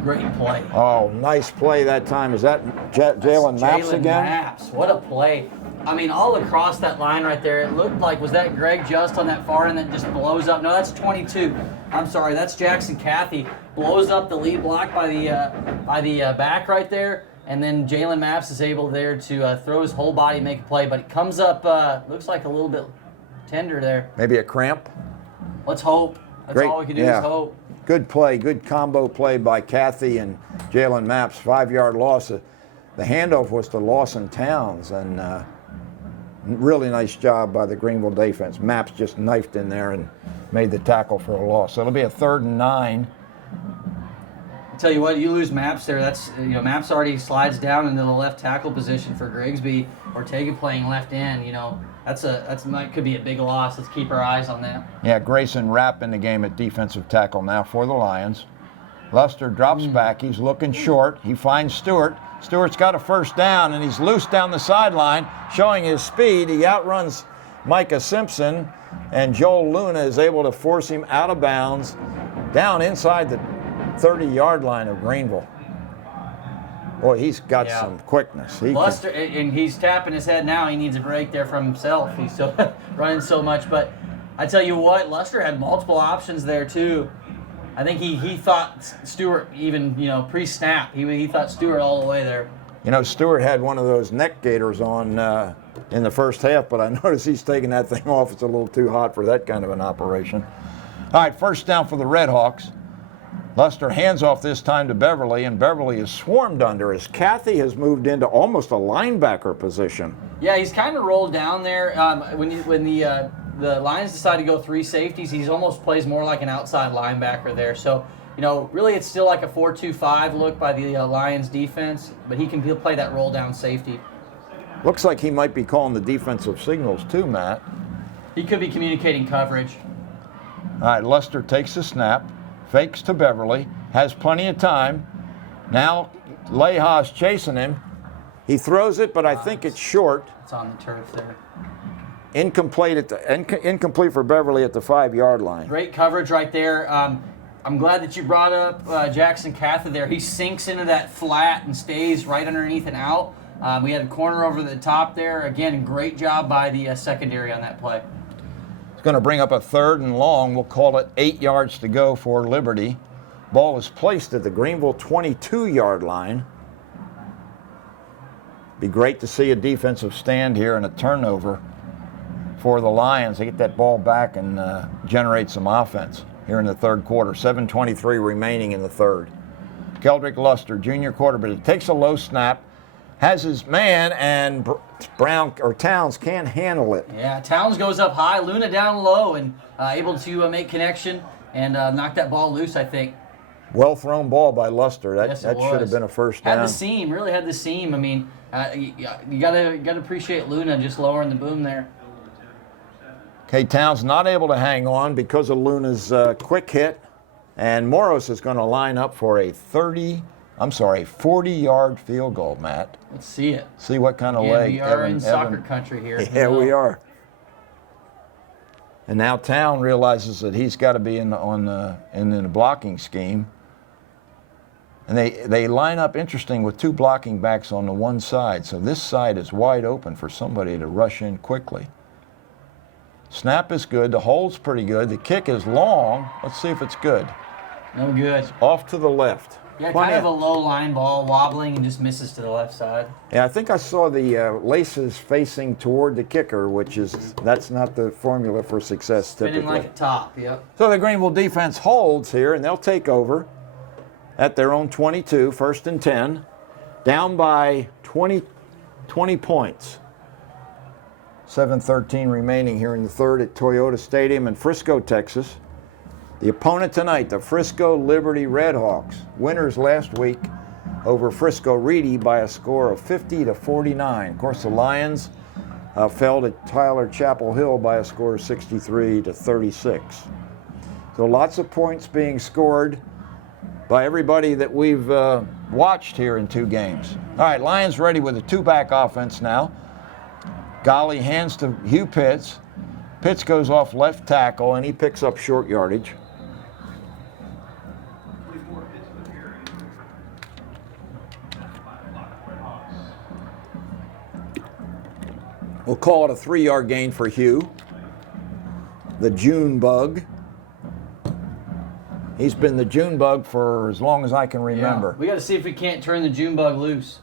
Great play. Oh, nice play that time. Is that Jalen Maps again? Maps. What a play. I mean, all across that line right there, it looked like, was that Greg Just on that far end that just blows up? No, that's 22. I'm sorry, that's Jackson Cathy. Blows up the lead block by the back right there. And then Jalen Maps is able there to throw his whole body, make a play, but it comes up, looks like a little bit tender there. Maybe a cramp? Let's hope. That's all we can do is hope. Good play, good combo play by Cathy and Jalen Maps. 5-yard loss. The handoff was to Lawson Towns, and really nice job by the Greenville defense. Maps just knifed in there and made the tackle for a loss. So it'll be a 3rd and 9. Tell you what, you lose Maps there. That's Maps already slides down into the left tackle position for Grigsby. Ortega playing left end. Could be a big loss. Let's keep our eyes on that. Yeah, Grayson Rapp in the game at defensive tackle now for the Lions. Luster drops back. He's looking short. He finds Stewart. Stewart's got a 1st down, and he's loose down the sideline, showing his speed. He outruns Micah Simpson, and Joel Luna is able to force him out of bounds down inside the 30-yard line of Greenville. Boy, he's got some quickness. Luster, and he's tapping his head now. He needs a break there from himself. He's still running so much. But I tell you what, Luster had multiple options there too. I think he thought Stewart even, pre-snap. He thought Stewart all the way there. Stewart had one of those neck gaiters on in the 1st half, but I noticed he's taking that thing off. It's a little too hot for that kind of an operation. All right, 1st down for the RedHawks. Luster hands off this time to Beverly, and Beverly is swarmed under as Cathy has moved into almost a linebacker position. Yeah, he's kind of rolled down there. When the the Lions decided to go 3 safeties. He almost plays more like an outside linebacker there. So, really it's still like a 4-2-5 look by the Lions defense, but he can play that roll down safety. Looks like he might be calling the defensive signals too, Matt. He could be communicating coverage. All right, Luster takes the snap, fakes to Beverly, has plenty of time. Now Leha's chasing him. He throws it, but I think it's short. It's on the turf there. Incomplete for Beverly at the 5-yard line. Great coverage right there. I'm glad that you brought up Jackson Cather there. He sinks into that flat and stays right underneath and out. We had a corner over the top there. Again, great job by the secondary on that play. It's going to bring up a 3rd and long. We'll call it 8 yards to go for Liberty. Ball is placed at the Greenville 22-yard line. Be great to see a defensive stand here and a turnover for the Lions. They get that ball back and generate some offense here in the 3rd quarter. 7:23 remaining in the 3rd. Keldrick Luster, junior quarterback, it takes a low snap, has his man, and Towns can't handle it. Yeah, Towns goes up high, Luna down low, and able to make connection and knock that ball loose, I think. Well thrown ball by Luster. That Yes, should have been a first down. Had the seam, really had the seam. I mean, you gotta appreciate Luna just lowering the boom there. Okay, Towns not able to hang on because of Luna's quick hit, and Moros is going to line up for a 40-yard field goal, Matt. Let's see it. See what kind of Yeah, leg we are in soccer country here. Yeah, we are. And now Town realizes that he's got to be in the blocking scheme. And they line up interesting with 2 blocking backs on the one side. So this side is wide open for somebody to rush in quickly. Snap is good. The hold's pretty good. The kick is long. Let's see if it's good. No good. It's off to the left. Yeah, kind of a low line ball, wobbling and just misses to the left side. Yeah, I think I saw the laces facing toward the kicker, that's not the formula for success typically. Spinning like a top, yep. So the Greenville defense holds here, and they'll take over at their own 22, 1st and 10, down by 20 points. 7:13 remaining here in the 3rd at Toyota Stadium in Frisco, Texas. The opponent tonight, the Frisco Liberty RedHawks, winners last week over Frisco Reedy by a score of 50-49. Of course, the Lions fell to Tyler Chapel Hill by a score of 63-36. So lots of points being scored by everybody that we've watched here in 2 games. All right, Lions ready with a 2-back offense now. Golly hands to Hugh Pitts. Pitts goes off left tackle, and he picks up short yardage. We'll call it a 3-yard gain for Hugh. The June bug. He's been the June bug for as long as I can remember. Yeah. We got to see if we can't turn the June bug loose.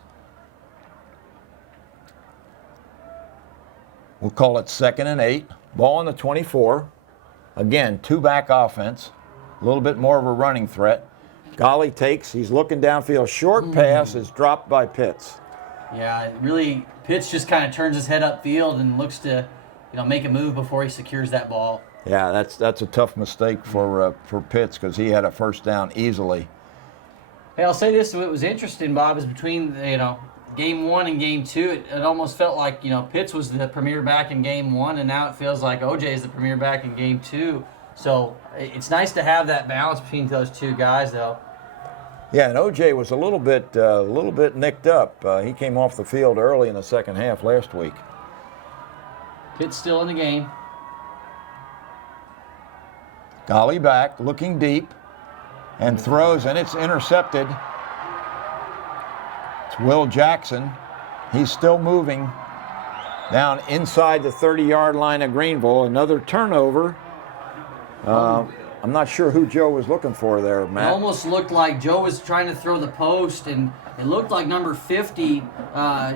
We'll call it 2nd and 8. Ball on the 24. Again, 2-back offense. A little bit more of a running threat. Golly takes, he's looking downfield. Short pass is dropped by Pitts. Yeah, really, Pitts just kind of turns his head upfield and looks to, make a move before he secures that ball. Yeah, that's a tough mistake for Pitts because he had a first down easily. Hey, I'll say this: what was interesting, Bob, is between game 1 and game 2, it almost felt like Pitts was the premier back in game 1, and now it feels like OJ is the premier back in game 2. So it's nice to have that balance between those 2 guys, though. Yeah, and OJ was a little bit nicked up. He came off the field early in the second half last week. Pitts still in the game. Golly back, looking deep, and throws, and it's intercepted. It's Will Jackson. He's still moving down inside the 30-yard line of Greenville. Another turnover. I'm not sure who Joe was looking for there, Matt. It almost looked like Joe was trying to throw the post, and it looked like number 50,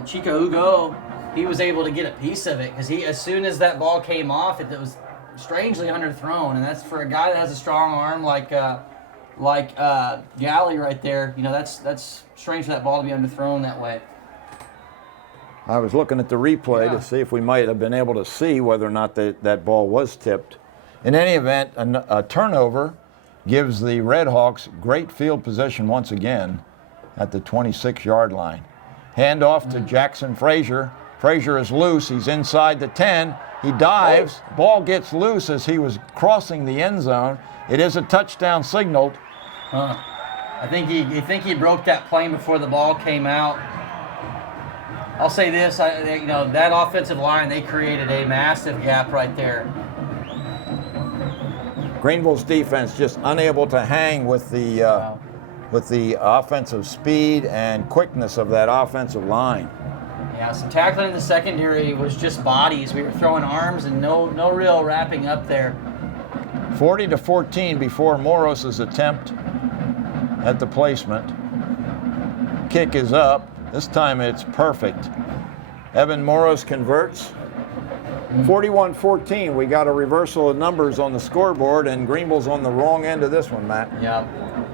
Chico Hugo, he was able to get a piece of it because as soon as that ball came off, it was strangely underthrown, and that's for a guy that has a strong arm like Galley right there. That's strange for that ball to be underthrown that way. I was looking at the replay Yeah. to see if we might have been able to see whether or not that ball was tipped. In any event, a turnover gives the RedHawks great field position once again at the 26-yard line. Handoff to Jackson Frazier. Frazier is loose. He's inside the 10. He dives. Ball gets loose as he was crossing the end zone. It is a touchdown signaled. I think he broke that plane before the ball came out. I'll say this, that offensive line, they created a massive gap right there. Greenville's defense just unable to hang with the offensive speed and quickness of that offensive line. Yeah, some tackling in the secondary was just bodies. We were throwing arms and no real wrapping up there. 40-14 before Moros's attempt at the placement. Kick is up. This time it's perfect. Evan Moros converts. 41-14. We got a reversal of numbers on the scoreboard, and Greenville's on the wrong end of this one, Matt. Yeah,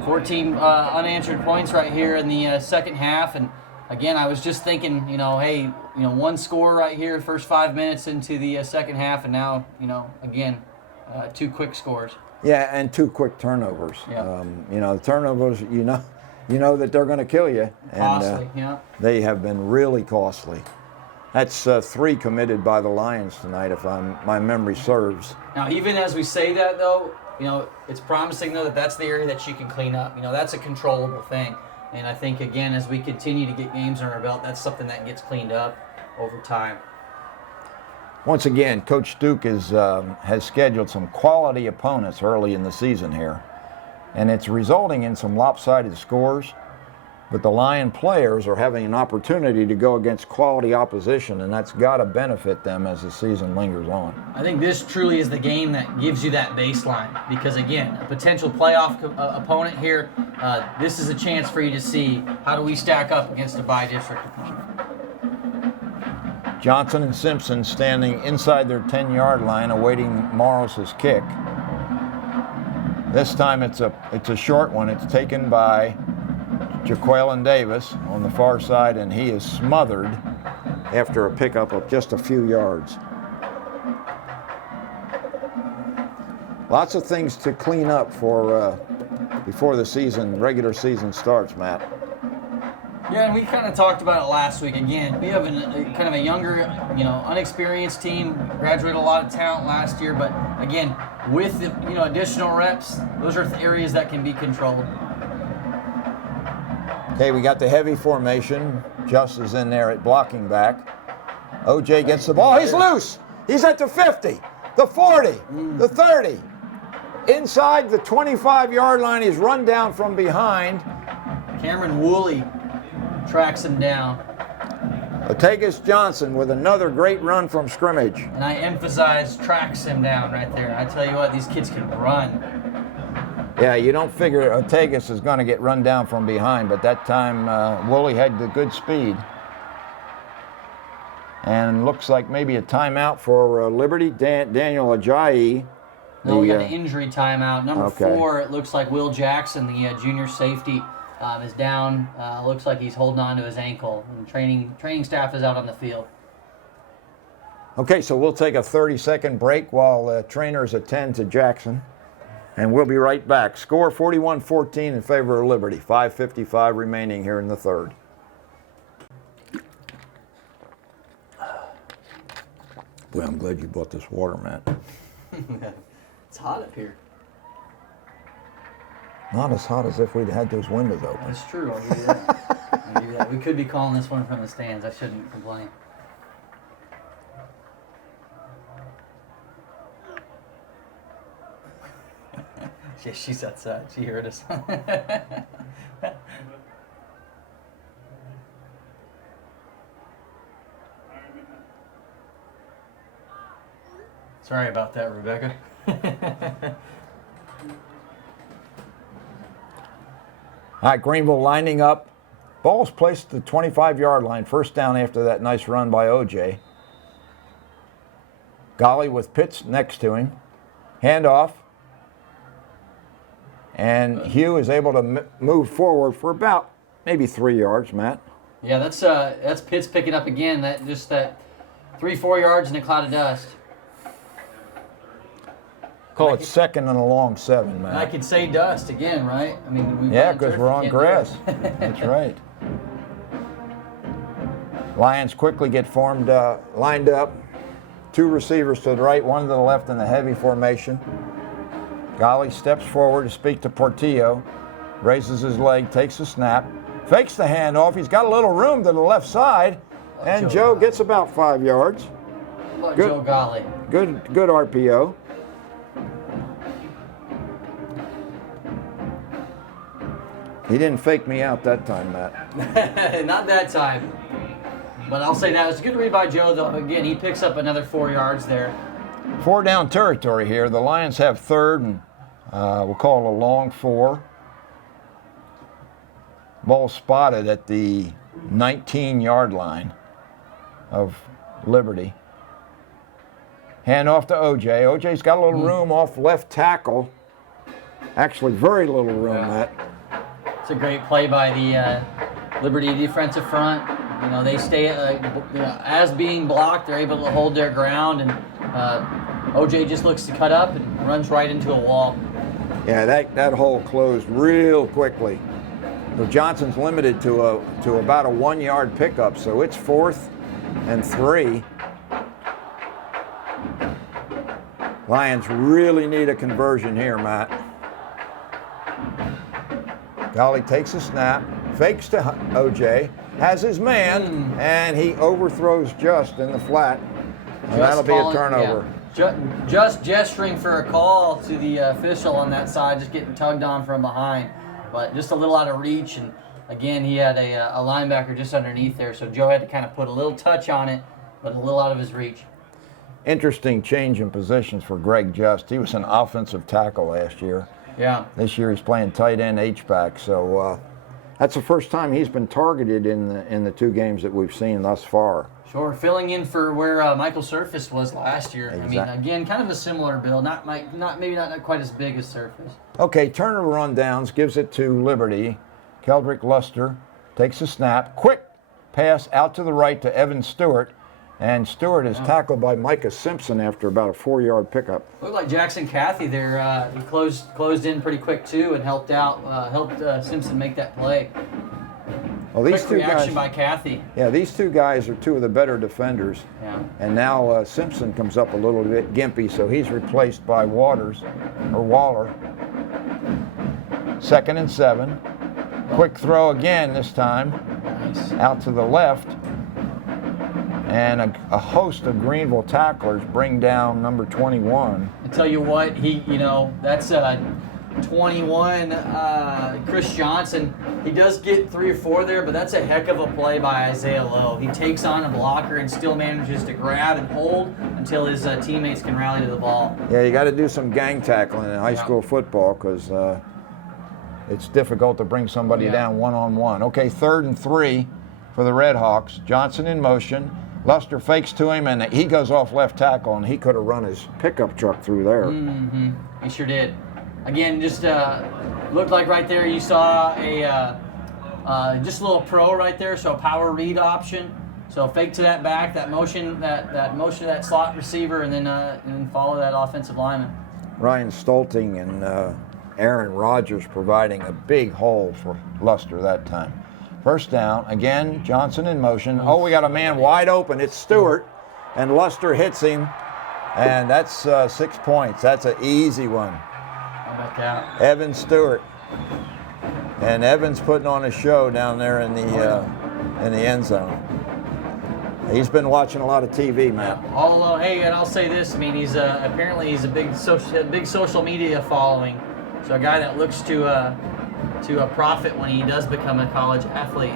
14 unanswered points right here in the second half. And again, I was just thinking, hey, one score right here, first 5 minutes into the second half, and now, again, 2 quick scores. Yeah, and 2 quick turnovers. Yeah. The turnovers, you know that they're going to kill you. And, Costly, yeah. They have been really costly. That's 3 committed by the Lions tonight, if my memory serves. Now, even as we say that, though, it's promising, though, that that's the area that you can clean up. That's a controllable thing. And I think, again, as we continue to get games on our belt, that's something that gets cleaned up over time. Once again, Coach Duke has scheduled some quality opponents early in the season here. And it's resulting in some lopsided scores. But the Lion players are having an opportunity to go against quality opposition, and that's got to benefit them as the season lingers on. I think this truly is the game that gives you that baseline because, again, a potential playoff opponent here, this is a chance for you to see how do we stack up against a by-district opponent. Johnson and Simpson standing inside their 10-yard line awaiting Moros's kick. This time it's a short one. It's taken by Jaqueline Davis on the far side, and he is smothered after a pickup of just a few yards. Lots of things to clean up for before the regular season starts, Matt. Yeah, and we kind of talked about it last week. Again, we have kind of a younger, unexperienced team. Graduated a lot of talent last year, but again, with the, additional reps, those are areas that can be controlled. Okay, we got the heavy formation. Just is in there at blocking back. OJ gets the ball. He's loose. He's at the 50, the 40, the 30. Inside the 25-yard line, he's run down from behind. Cameron Woolley tracks him down. Otagus Johnson with another great run from scrimmage. And I emphasize tracks him down right there. I tell you what, these kids can run. Yeah, you don't figure Otagus is going to get run down from behind, but that time Woolley had the good speed. And looks like maybe a timeout for Liberty. Daniel Ajayi. No, we got the injury timeout. Number Okay. 4, it looks like Will Jackson, the junior safety, is down. Looks like he's holding on to his ankle. And training staff is out on the field. Okay, so we'll take a 30-second break while trainers attend to Jackson. And we'll be right back. Score 41-14 in favor of Liberty. 5:55 remaining here in the third. Boy, I'm glad you bought this water, Matt. It's hot up here. Not as hot as if we'd had those windows open. That's true. I'll give you that. I'll give you that. We could be calling this one from the stands. I shouldn't complain. Yeah, she's outside. She heard us. Sorry about that, Rebecca. All right, Greenville lining up. Ball's placed at the 25-yard line. First down after that nice run by OJ. Golly with Pitts next to him. Handoff. And Hugh is able to move forward for about maybe 3 yards, Matt. Yeah, that's Pitts picking up again. That 3-4 yards in a cloud of dust. Call it second and a long 7, man. And I could say dust again, right? I mean, Yeah, because we're on grass. That's right. Lions quickly get formed, lined up. 2 receivers to the right, 1 to the left in the heavy formation. Golly steps forward to speak to Portillo, raises his leg, takes a snap, fakes the handoff. He's got a little room to the left side, and Joe gets about 5 yards. Look, Good. Joe Golly. Good RPO. He didn't fake me out that time, Matt. Not that time. But I'll say that was a good read by Joe, though. Again, he picks up another 4 yards there. 4 down territory here. The Lions have third and we'll call it a long 4. Ball spotted at the 19-yard line of Liberty. Hand off to OJ. OJ's got a little room off left tackle. Actually, very little room, Matt. It's a great play by the Liberty defensive front. You know, they stay as being blocked, they're able to hold their ground, and OJ just looks to cut up and runs right into a wall. Yeah, that hole closed real quickly. So Johnson's limited to about a 1-yard pickup, so it's 4th and 3. Lions really need a conversion here, Matt. Golly takes a snap, fakes to OJ, has his man, and he overthrows Just in the flat. And that'll be a turnover. Yeah. Just gesturing for a call to the official on that side, just getting tugged on from behind. But just a little out of reach, and again, he had a linebacker just underneath there, so Joe had to kind of put a little touch on it, but a little out of his reach. Interesting change in positions for Greg Just. He was an offensive tackle last year. Yeah. This year he's playing tight end H-back, so that's the first time he's been targeted in the 2 games that we've seen thus far. Sure, filling in for where Michael Surface was last year. Exactly. I mean, again, kind of a similar build, maybe not quite as big as Surface. Okay, Turner rundowns, gives it to Liberty. Keldrick Luster takes a snap, quick pass out to the right to Evan Stewart, and Stewart is tackled by Micah Simpson after about a 4-yard pickup. Looked like Jackson Cathy there. He closed in pretty quick too, and helped Simpson make that play. Well, these Quick 2 reaction guys, by Cathy. yeah, these 2 guys are 2 of the better defenders. Yeah. And now Simpson comes up a little bit gimpy, so he's replaced by Waller. 2nd and 7. Quick throw again this time. Nice. Out to the left. And a host of Greenville tacklers bring down number 21. I tell you what, that's 21, Chris Johnson. He does get 3 or 4 there, but that's a heck of a play by Isaiah Lowe. He takes on a blocker and still manages to grab and hold until his teammates can rally to the ball. Yeah, you got to do some gang tackling in high school football because it's difficult to bring somebody down one-on-one. Okay, 3rd and 3 for the RedHawks. Johnson in motion. Luster fakes to him, and he goes off left tackle, and he could have run his pickup truck through there. Mm-hmm. He sure did. Again, just looked like right there you saw just a little pro right there, so a power read option. So fake to that back, that motion to that slot receiver, and then follow that offensive lineman. Ryan Stolting and Aaron Rodgers providing a big hole for Luster that time. 1st down, again, Johnson in motion. Oh, we got a man wide open. It's Stewart, and Luster hits him, and that's 6 points. That's an easy one. How about that? Evan Stewart. And Evan's putting on a show down there in the end zone. He's been watching a lot of TV, Matt. Hey, and I'll say this. I mean, he's apparently a big social media following. So a guy that looks to a profit when he does become a college athlete.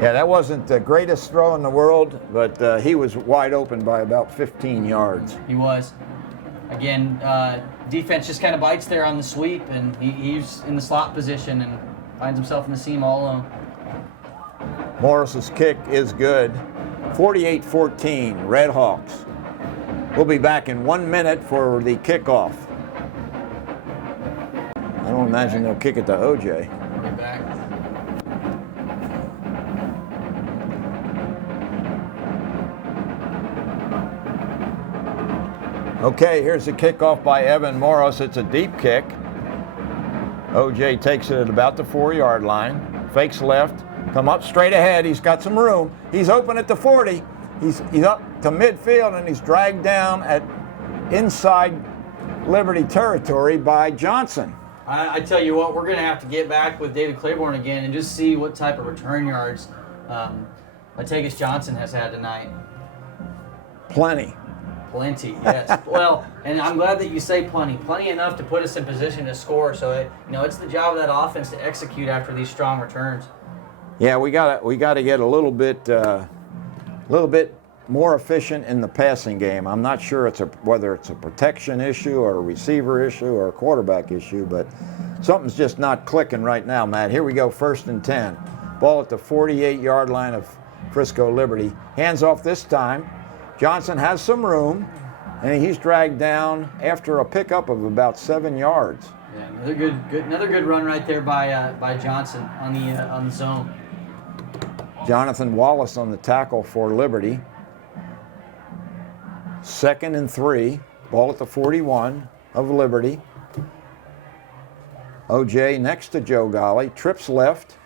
Yeah, that wasn't the greatest throw in the world, but he was wide open by about 15 yards. He was. Again, defense just kind of bites there on the sweep, and he's in the slot position and finds himself in the seam all alone. Morris's kick is good. 48-14, RedHawks. We'll be back in 1 minute for the kickoff. I don't imagine they'll kick it to OJ. We'll be back. Okay, here's the kickoff by Evan Morris. It's a deep kick. OJ takes it at about the 4-yard line. Fakes left. Come up straight ahead. He's got some room. He's open at the 40. He's up to midfield, and he's dragged down at inside Liberty territory by Johnson. I tell you what, we're going to have to get back with David Claiborne again and just see what type of return yards Latavius Johnson has had tonight. Plenty, yes. Well, and I'm glad that you say plenty. Plenty enough to put us in position to score. So, it's the job of that offense to execute after these strong returns. Yeah, we got to get a little bit more efficient in the passing game. I'm not sure whether it's a protection issue or a receiver issue or a quarterback issue, but something's just not clicking right now, Matt. Here we go, 1st and 10. Ball at the 48-yard line of Frisco Liberty. Hands off this time. Johnson has some room, and he's dragged down after a pickup of about 7 yards. Yeah, another good run right there by Johnson on the zone. Jonathan Wallace on the tackle for Liberty. 2nd and 3. Ball at the 41 of Liberty. OJ next to Joe Golly. Trips left.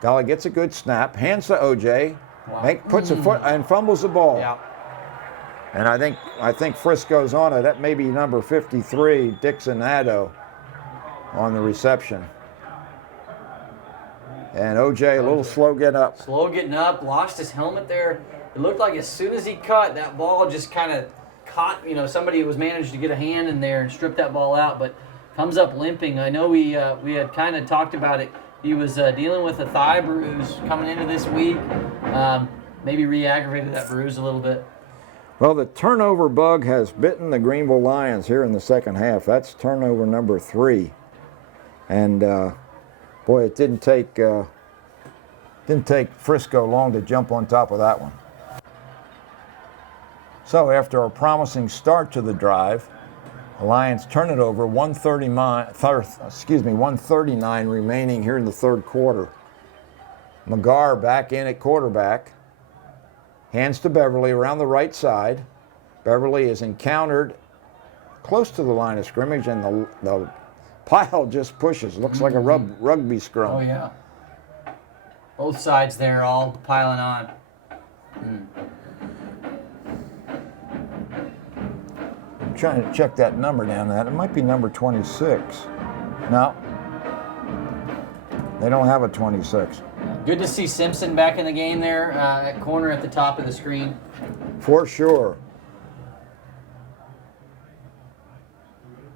Golly gets a good snap. Hands to OJ. Wow. Puts a foot and fumbles the ball. Yeah. And I think Frisco's on it. That may be number 53, Dixon Addo, on the reception. And OJ a little slow getting up. Slow getting up, lost his helmet there. It looked like as soon as he cut, that ball just kind of caught, somebody was managed to get a hand in there and strip that ball out, but comes up limping. I know we had kind of talked about it. He was dealing with a thigh bruise coming into this week. Maybe re-aggravated that bruise a little bit. Well, the turnover bug has bitten the Greenville Lions here in the second half. That's turnover number 3. And boy, it didn't take Frisco long to jump on top of that one. So after a promising start to the drive, the Lions turn it over, 139 remaining here in the third quarter. McGarr back in at quarterback. Hands to Beverly around the right side. Beverly is encountered close to the line of scrimmage, and the pile just pushes. Looks like a rugby scrum. Oh, yeah. Both sides there all piling on. I'm trying to check that number down. It might be number 26. No. They don't have a 26. Good to see Simpson back in the game there at corner at the top of the screen. For sure.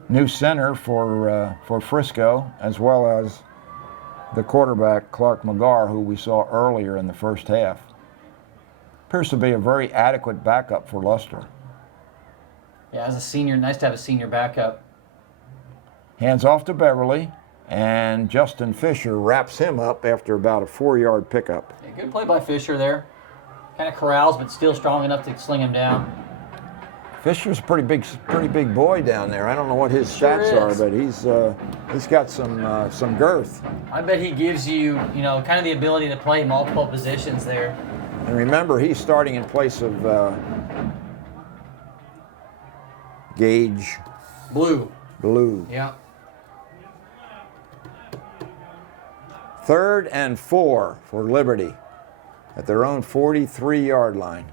New center for Frisco, as well as the quarterback, Clark McGarr, who we saw earlier in the first half. Appears to be a very adequate backup for Luster. Yeah, as a senior, nice to have a senior backup. Hands off to Beverly, and Justin Fisher wraps him up after about a 4-yard pickup. Yeah, good play by Fisher there. Kind of corrals, but still strong enough to sling him down. Fisher's a pretty big boy down there. I don't know what his stats are, but he's got some girth. I bet he gives you, kind of the ability to play multiple positions there. And remember, he's starting in place of Gage Blue. Yeah. 3rd and 4 for Liberty at their own 43-yard line.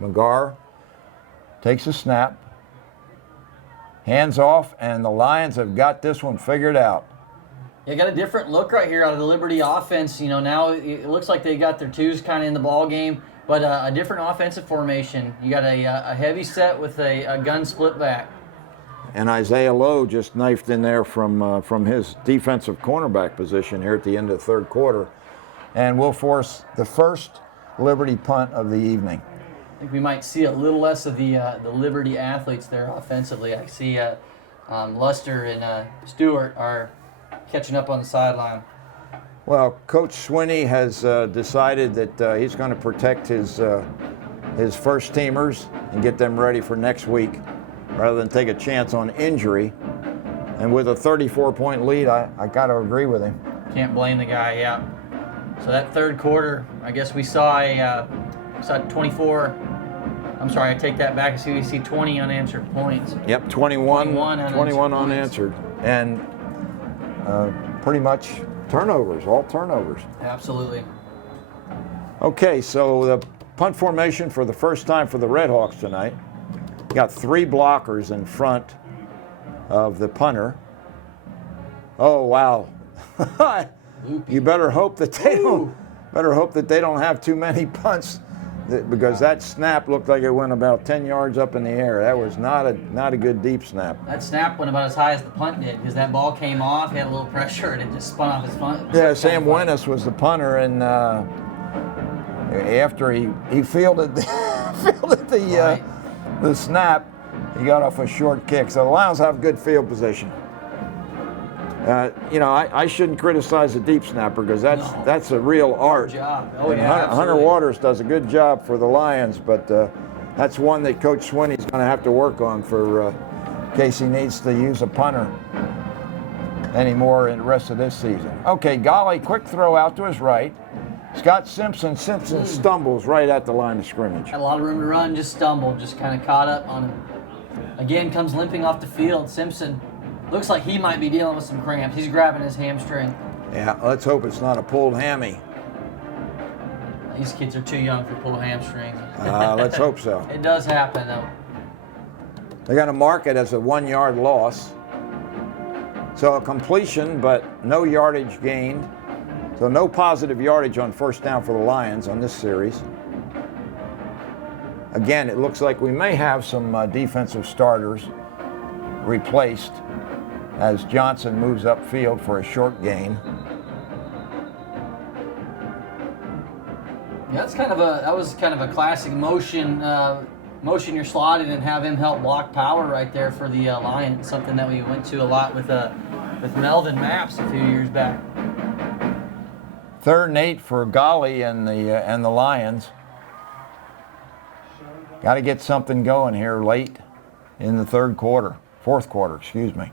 McGarr takes a snap, hands off, and the Lions have got this one figured out. You got a different look right here out of the Liberty offense. Now it looks like they got their twos kind of in the ball game, but a different offensive formation. You got a heavy set with a gun split back. And Isaiah Lowe just knifed in there from his defensive cornerback position here at the end of the third quarter, and will force the first Liberty punt of the evening. I think we might see a little less of the Liberty athletes there offensively. I see Luster and Stewart are catching up on the sideline. Well, Coach Swinney has decided that he's going to protect his first teamers and get them ready for next week, rather than take a chance on injury. And with a 34-point lead, I got to agree with him. Can't blame the guy, yeah. So that third quarter, I guess we saw 24 I'm sorry, I take that back. I see 20 unanswered points. Yep, 21 21 unanswered. And pretty much turnovers, all turnovers. Absolutely. Okay, so the punt formation for the first time for the RedHawks tonight. Got 3 blockers in front of the punter. Oh wow! You better hope that they don't have too many punts, because that snap looked like it went about 10 yards up in the air. That was not a good deep snap. That snap went about as high as the punt did, because that ball came off, had a little pressure, and it just spun off his punt. Yeah, Sam Winnis was the punter, and after he fielded the snap, he got off a short kick. So the Lions have good field position. I shouldn't criticize the deep snapper, because that's a real art. Job. Oh, And yeah, Hunter Waters does a good job for the Lions, but that's one that Coach Swinney's going to have to work on for in case he needs to use a punter anymore in the rest of this season. Okay, Golly, quick throw out to his right. Scott Simpson stumbles right at the line of scrimmage. Had a lot of room to run, just stumbled, just kind of caught up on him. Again, comes limping off the field. Simpson looks like he might be dealing with some cramps. He's grabbing his hamstring. Yeah, let's hope it's not a pulled hammy. These kids are too young for pulled hamstrings. Let's hope so. It does happen, though. They're going to mark it as a 1-yard loss. So a completion, but no yardage gained. So no positive yardage on first down for the Lions on this series. Again, it looks like we may have some defensive starters replaced as Johnson moves upfield for a short gain. Yeah, that was kind of a classic motion you're slotted and have him help block power right there for the Lions. Something that we went to a lot with Melvin Maps a few years back. 3rd and 8 for Golly and the Lions. Got to get something going here late in the fourth quarter, excuse me.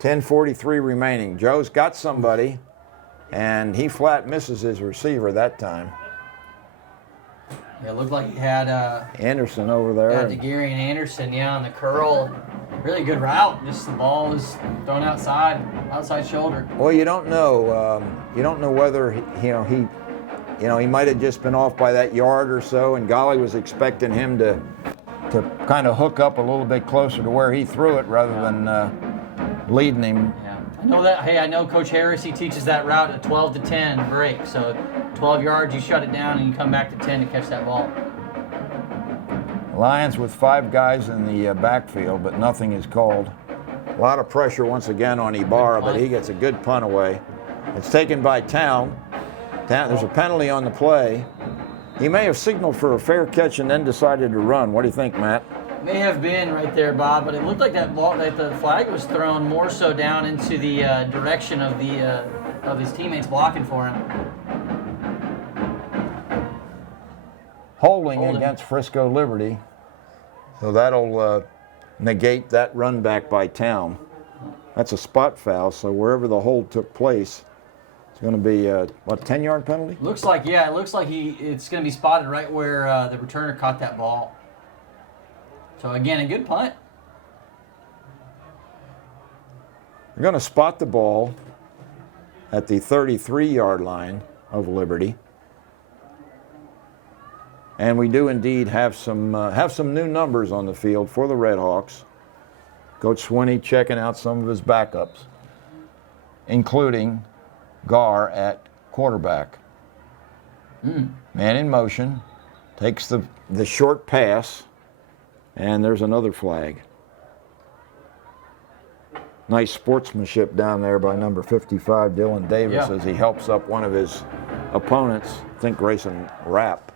10:43 remaining. Joe's got somebody, and he flat misses his receiver that time. Yeah, it looked like he had Anderson over there. Had DeGeary and Anderson, on the curl. Really good route. Just the ball was thrown outside shoulder. Well, you don't know. You don't know whether he might have just been off by that yard or so, and Golly was expecting him to kind of hook up a little bit closer to where he threw it rather than leading him. Yeah, I know that. Hey, I know Coach Harris. He teaches that route at 12 to 10 break. So 12 yards, you shut it down, and you come back to 10 to catch that ball. Lions with 5 guys in the backfield, but nothing is called. A lot of pressure once again on Ibarra, but he gets a good punt away. It's taken by Town. There's a penalty on the play. He may have signaled for a fair catch and then decided to run. What do you think, Matt? May have been right there, Bob, but it looked like that the flag was thrown more so down into the direction of his teammates blocking for him. Holding against Frisco Liberty. So that'll negate that run back by Town. That's a spot foul, so wherever the hold took place, it's going to be a 10-yard penalty? Looks like it's going to be spotted right where the returner caught that ball. So again, a good punt. We're going to spot the ball at the 33-yard line of Liberty. And we do indeed have some new numbers on the field for the RedHawks. Coach Swinney checking out some of his backups, including Gar at quarterback. Man in motion, takes the short pass, and there's another flag. Nice sportsmanship down there by number 55, Dylan Davis, as he helps up one of his opponents, I think Grayson Rapp.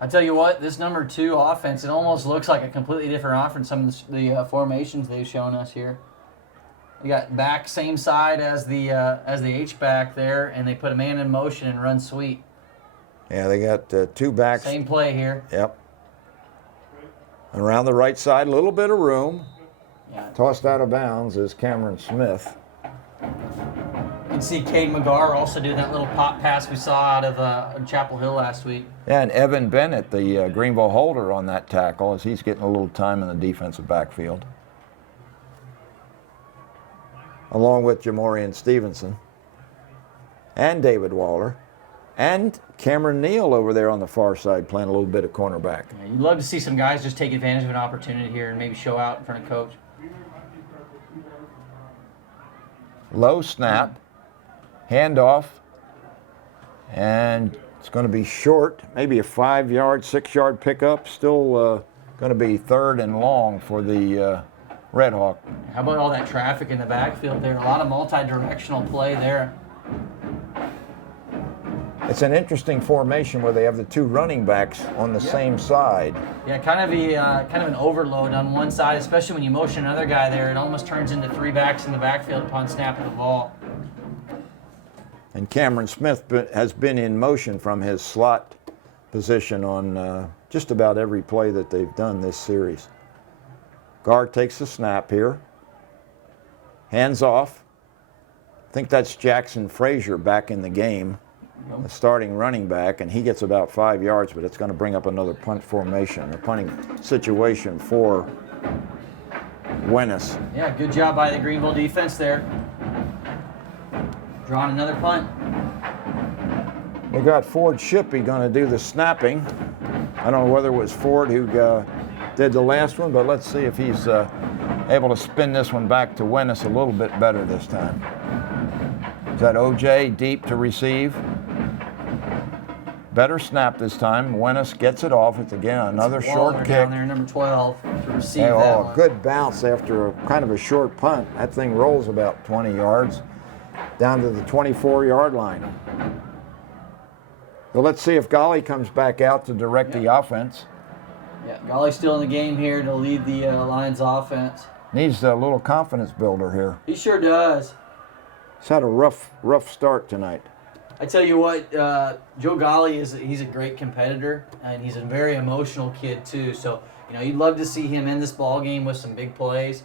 I tell you what, this number 2 offense, it almost looks like a completely different offense. Some of the formations they've shown us here. They got back same side as the H-back there, and they put a man in motion and run sweep. Yeah, they got 2 backs. Same play here. Yep. And around the right side, a little bit of room. Yeah. Tossed out of bounds is Cameron Smith. You can see Cade McGarr also do that little pop pass we saw out of Chapel Hill last week. Yeah, and Evan Bennett, the Greenville holder on that tackle, as he's getting a little time in the defensive backfield. Along with Jamorian Stevenson and David Waller and Cameron Neal over there on the far side playing a little bit of cornerback. Yeah, you'd love to see some guys just take advantage of an opportunity here and maybe show out in front of coach. Low snap, handoff, and it's going to be short, maybe a 5-yard, 6-yard pickup. Still going to be 3rd and long for the RedHawk. How about all that traffic in the backfield there? A lot of multi-directional play there. It's an interesting formation where they have the 2 running backs on the same side. Yeah, kind of an overload on one side, especially when you motion another guy there. It almost turns into 3 backs in the backfield upon snap of the ball. And Cameron Smith has been in motion from his slot position on just about every play that they've done this series. Guard takes the snap here. Hands off. I think that's Jackson Frazier back in the game, the starting running back, and he gets about 5 yards, but it's going to bring up another punt formation, a punting situation for Wennes. Yeah, good job by the Greenville defense there. Drawing another punt. We got Ford Shippey going to do the snapping. I don't know whether it was Ford who did the last one, but let's see if he's able to spin this one back to Wennes a little bit better this time. Is that OJ deep to receive? Better snap this time. Wennes gets it off. It's again another short kick. Down there, number 12, to receive that one. Good bounce after a kind of a short punt. That thing rolls about 20 yards down to the 24-yard line. So let's see if Golly comes back out to direct the offense. Yeah, Golly's still in the game here to lead the Lions offense. Needs a little confidence builder here. He sure does. He's had a rough start tonight. I tell you what, Joe Golly he's a great competitor, and he's a very emotional kid too. So you'd love to see him in this ball game with some big plays.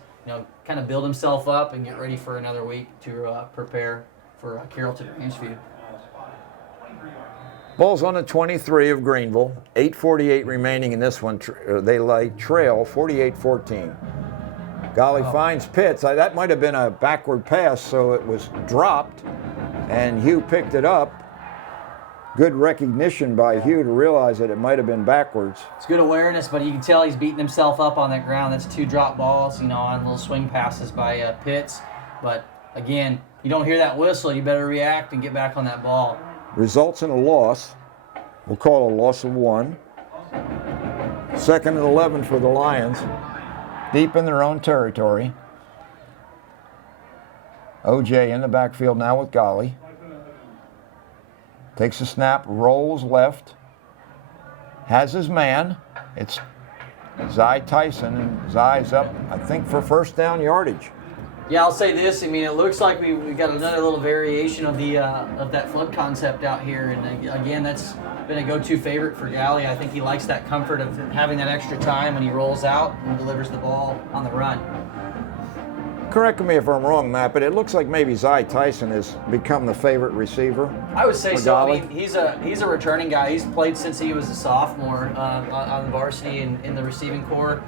Kind of build himself up and get ready for another week to prepare for Carrollton Ranchview. Bulls on the 23 of Greenville. 8:48 remaining in this one. They trail 48-14. Golly finds Pitts. That might have been a backward pass, so it was dropped, and Hugh picked it up. Good recognition by Hugh to realize that it might have been backwards. It's good awareness, but you can tell he's beating himself up on that ground. That's 2 drop balls, on little swing passes by Pitts. But again, you don't hear that whistle, you better react and get back on that ball. Results in a loss. We'll call a loss of 1. 2nd and 11 for the Lions. Deep in their own territory. OJ in the backfield now with Golly. Takes a snap, rolls left. Has his man. It's Zy Tyson, and Zy's up, I think, for first down yardage. Yeah, I'll say this. It looks like we got another little variation of the of that flood concept out here, and again, that's been a go-to favorite for Golly. I think he likes that comfort of having that extra time when he rolls out and delivers the ball on the run. Correct me if I'm wrong, Matt, but it looks like maybe Zy Tyson has become the favorite receiver. I would say for so. Golly. He's a returning guy. He's played since he was a sophomore on the varsity in the receiving corps.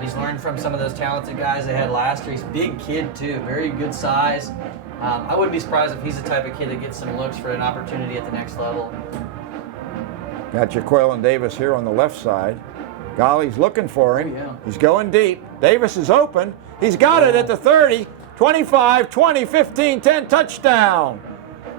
He's learned from some of those talented guys they had last year. He's a big kid too, very good size. I wouldn't be surprised if he's the type of kid that gets some looks for an opportunity at the next level. Got Jaquelin Davis here on the left side. Golly's looking for him. Yeah. He's going deep. Davis is open. He's got it at the 30, 25, 20, 15, 10, touchdown.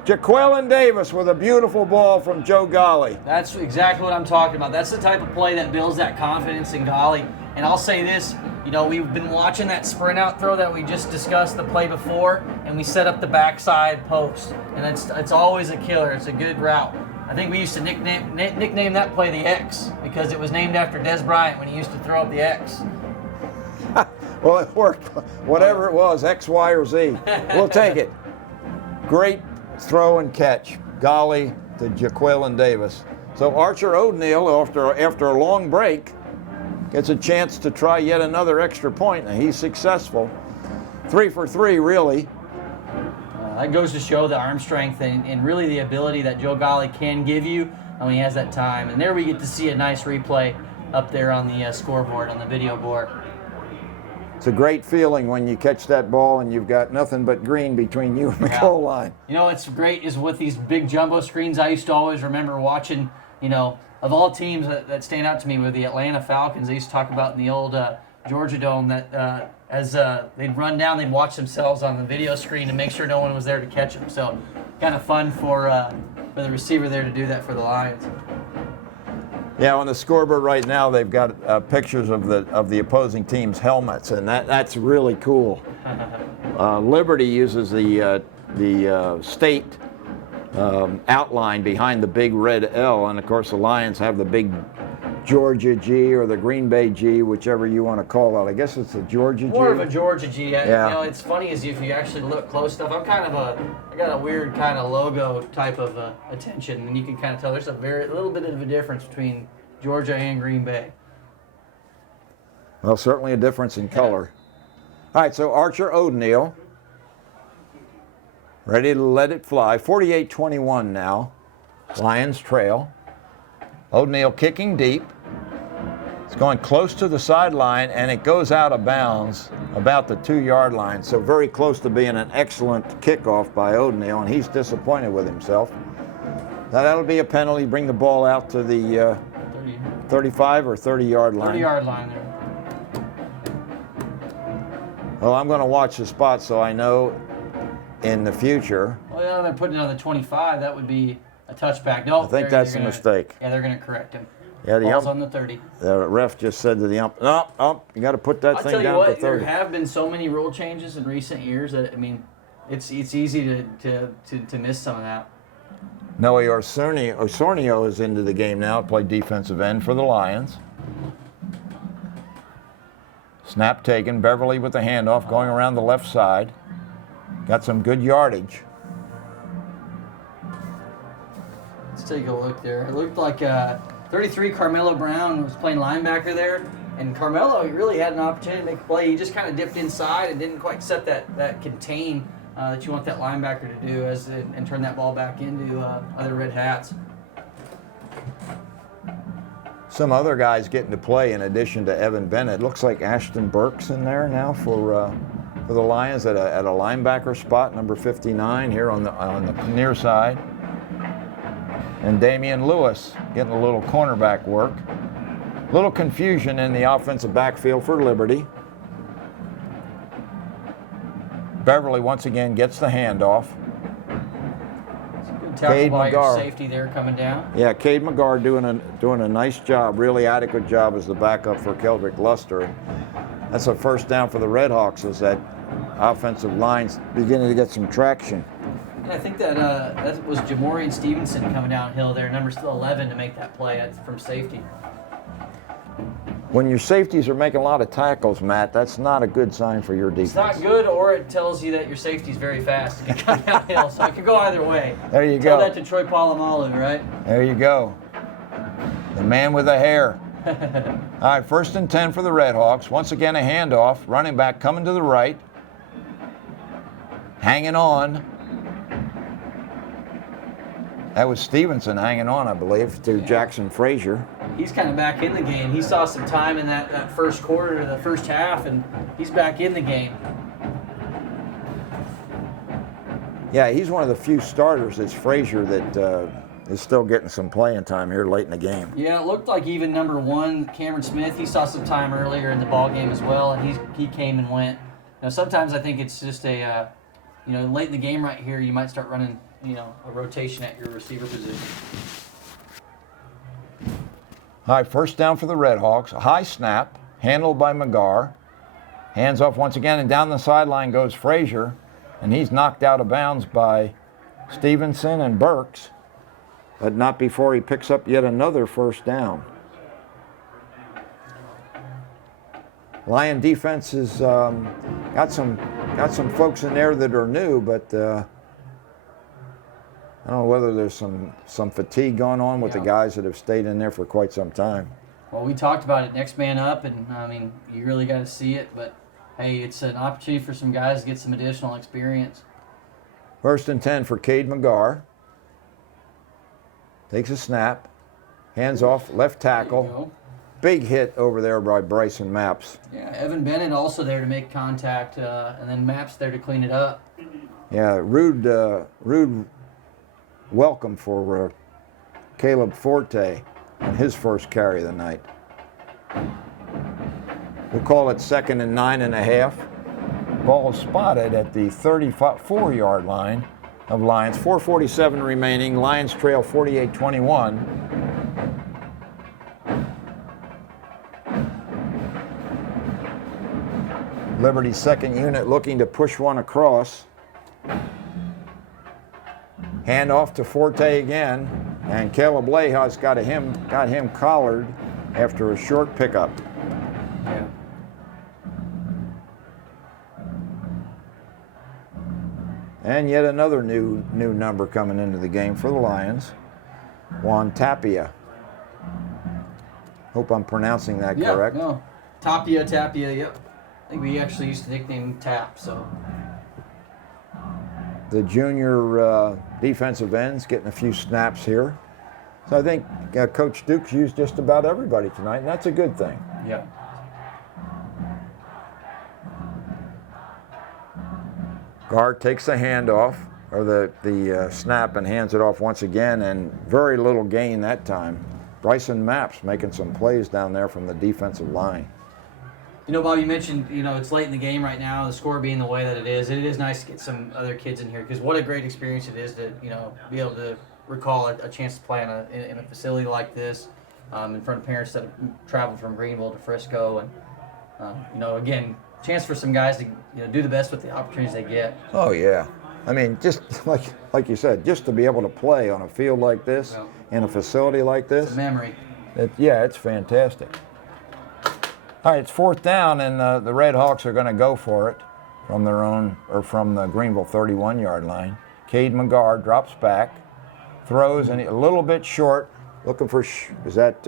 Jaquelin Davis with a beautiful ball from Joe Golly. That's exactly what I'm talking about. That's the type of play that builds that confidence in Golly. And I'll say this, we've been watching that sprint out throw that we just discussed the play before, and we set up the backside post. And it's always a killer. It's a good route. I think we used to nickname that play the X because it was named after Des Bryant when he used to throw up the X. Well, it worked. Whatever it was, X, Y, or Z. We'll take it. Great throw and catch. Golly to Jaquelin Davis. So Archer O'Neill, after a long break, gets a chance to try yet another extra point, and he's successful. 3 for 3, really. that goes to show the arm strength and really the ability that Joe Golly can give you when he has that time. And there we get to see a nice replay up there on the scoreboard, on the video board. It's a great feeling when you catch that ball and you've got nothing but green between you and the goal line. You know what's great is with these big jumbo screens, I used to always remember watching, you know, of all teams that stand out to me were the Atlanta Falcons. They used to talk about in the old Georgia Dome that as they'd run down, they'd watch themselves on the video screen and make sure no one was there to catch them. So kind of fun for the receiver there to do that for the Lions. Yeah, on the scoreboard right now, they've got pictures of the opposing team's helmets, and that's really cool. Liberty uses the state outline behind the big red L, and of course the Lions have the big Georgia G or the Green Bay G, whichever you want to call it. I guess it's the Georgia G. More of a Georgia G. Yeah. You know, it's funny is if you actually look close enough. I got a weird kind of logo type of attention, and you can kind of tell there's a little bit of a difference between Georgia and Green Bay. Well, certainly a difference in color. All right, so Archer O'Neal, ready to let it fly. 48-21 now. Lions trail. O'Neal kicking deep. It's going close to the sideline, and it goes out of bounds about the 2-yard line. So very close to being an excellent kickoff by O'Neal, and he's disappointed with himself. Now that'll be a penalty. Bring the ball out to the 35 or 30-yard line. 30-yard line there. Well, I'm going to watch the spot so I know in the future. Well, yeah, they're putting it on the 25. That would be a touchback. No, I think that's a mistake. Yeah, they're going to correct him. Yeah, the Ball's on the 30. The ref just said to the ump, no, you got to put that I'll thing tell you down what, to 30. there have been so many rule changes in recent years that, I mean, it's easy to miss some of that. Noe Osornio is into the game now, played defensive end for the Lions. Snap taken, Beverly with the handoff, going around the left side. Got some good yardage. Let's take a look there. It looked like 33 Carmelo Brown was playing linebacker there, and Carmelo really had an opportunity to make a play. He just kind of dipped inside and didn't quite set that contain that you want that linebacker to do and turn that ball back into other red hats. Some other guys getting to play in addition to Evan Bennett. Looks like Ashton Burke's in there now for the Lions at a linebacker spot, number 59 here on the near side. And Damian Lewis getting a little cornerback work. Little confusion in the offensive backfield for Liberty. Beverly once again gets the handoff. Tackle Cade by your McGarr. safety there coming down. Yeah, Cade McGarr doing a nice job, really adequate job as the backup for Keldrick Luster. That's a first down for the RedHawks as that offensive line's beginning to get some traction. And I think that was Jamorian Stevenson coming downhill there, number 11 to make that play from safety. When your safeties are making a lot of tackles, Matt, that's not a good sign for your defense. It's not good, or it tells you that your safety's very fast and can come downhill, so it could go either way. There you Tell go. that to Troy Polamalu, right? There you go. The man with the hair. All right, 1st and 10 for the RedHawks. Once again, a handoff. Running back coming to the right. Hanging on. That was Stevenson hanging on, I believe, to Jackson Frazier. He's kind of back in the game. He saw some time in that first quarter, the first half, and he's back in the game. Yeah, he's one of the few starters, it's Frazier, that is still getting some playing time here late in the game. Yeah, it looked like even number 1, Cameron Smith, he saw some time earlier in the ball game as well, and he came and went. Now, sometimes I think it's just late in the game right here, you might start running, a rotation at your receiver position. All right, first down for the RedHawks. A high snap, handled by McGarr. Hands off once again, and down the sideline goes Frazier, and he's knocked out of bounds by Stevenson and Burks, but not before he picks up yet another first down. Lion defense has got some folks in there that are new, but I don't know whether there's some fatigue going on with the guys that have stayed in there for quite some time. Well, we talked about it, next man up, and I mean, you really got to see it, but hey, it's an opportunity for some guys to get some additional experience. First and 10 for Cade McGarr. Takes a snap. Hands off, left There you tackle. go. Big hit over there by Bryson Maps. Yeah, Evan Bennett also there to make contact, and then Maps there to clean it up. Yeah, rude welcome for Caleb Forte on his first carry of the night. We'll call it 2nd and 9.5. Ball spotted at the 34-yard line of Lions. 4:47 remaining. Lions trail 48-21. Liberty's second unit looking to push one across. Hand off to Forte again, and Caleb Leha's got him collared after a short pickup. Yeah. And yet another new number coming into the game for the Lions, Juan Tapia. Hope I'm pronouncing that correct. Yeah, no. Tapia, yep. I think we actually used to nickname Tap, so. The junior defensive ends getting a few snaps here. So I think Coach Duke's used just about everybody tonight, and that's a good thing. Yeah. Guard takes the handoff, or the snap, and hands it off once again, and very little gain that time. Bryson Maps making some plays down there from the defensive line. You know, Bob, you mentioned, it's late in the game right now, the score being the way that it is. It is nice to get some other kids in here, because what a great experience it is to, be able to recall a chance to play in a facility like this, in front of parents that have traveled from Greenville to Frisco. And, again, chance for some guys to, do the best with the opportunities they get. Oh, yeah. I mean, just like you said, just to be able to play on a field like this, in a facility like this. It's a memory. It's fantastic. All right, it's 4th down, and the RedHawks are going to go for it from their own, or from the Greenville 31-yard line. Cade McGarr drops back, throws, and a little bit short, looking for, is that,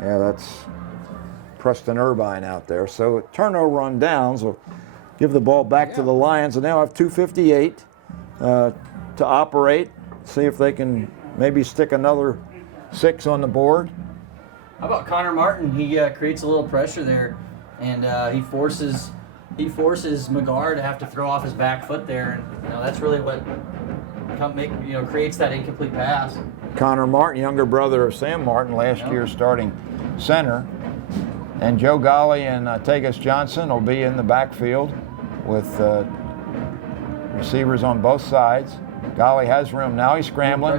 that's Preston Irvine out there. So turnover on downs will give the ball back to the Lions, and now have 2:58 to operate, see if they can maybe stick another 6 on the board. How about Connor Martin? He creates a little pressure there, and he forces McGarr to have to throw off his back foot there, and that's really what creates that incomplete pass. Connor Martin, younger brother of Sam Martin, last year's starting center, and Joe Golly and Tegas Johnson will be in the backfield with receivers on both sides. Golly has room now. He's scrambling.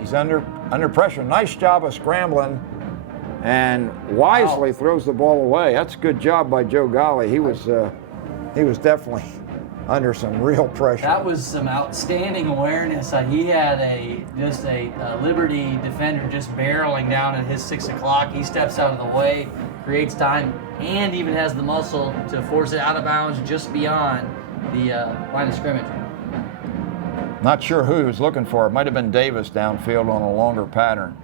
He's under pressure. Nice job of scrambling, and wisely throws the ball away. That's a good job by Joe Golly. He was definitely under some real pressure. That was some outstanding awareness. He had a Liberty defender just barreling down at his 6 o'clock. He steps out of the way, creates time, and even has the muscle to force it out of bounds just beyond the line of scrimmage. Not sure who he was looking for. It might have been Davis downfield on a longer pattern.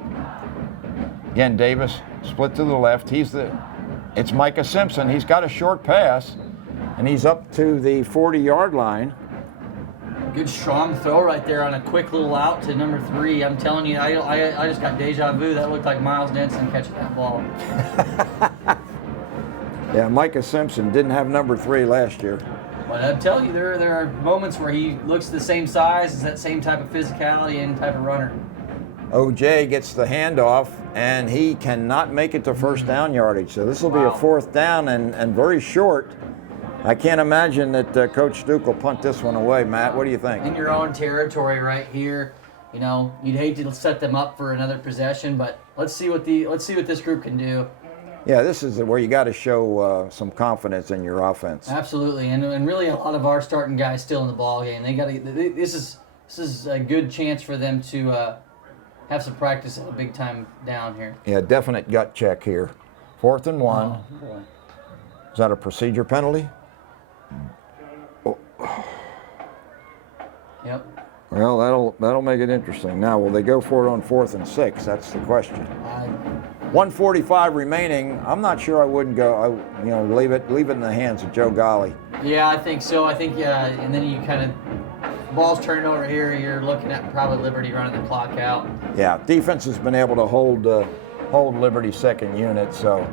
Again, Davis split to the left. It's Micah Simpson. He's got a short pass, and he's up to the 40-yard line. Good strong throw right there on a quick little out to number 3. I'm telling you, I just got deja vu. That looked like Miles Denson catching that ball. Yeah, Micah Simpson didn't have number 3 last year. But I'm telling you, there are moments where he looks the same size, is that same type of physicality and type of runner. OJ gets the handoff, and he cannot make it to first down yardage. So this will be a 4th down and very short. I can't imagine that Coach Duke will punt this one away. Matt, what do you think? In your own territory right here, you'd hate to set them up for another possession, but let's see what this group can do. Yeah, this is where you got to show some confidence in your offense. Absolutely, and really a lot of our starting guys still in the ball game. This is a good chance for them to have some practice at a big time down here. Yeah, definite gut check here. 4th and 1. Oh, boy. Is that a procedure penalty? Oh. Yep. Well, that'll make it interesting. Now, will they go for it on 4th and 6? That's the question. 1:45 remaining. I'm not sure I wouldn't go. Leave it in the hands of Joe Golly. Yeah, I think so. I think, and then you kind of, ball's turned over here, you're looking at probably Liberty running the clock out. Yeah, defense has been able to hold Liberty's second unit, so.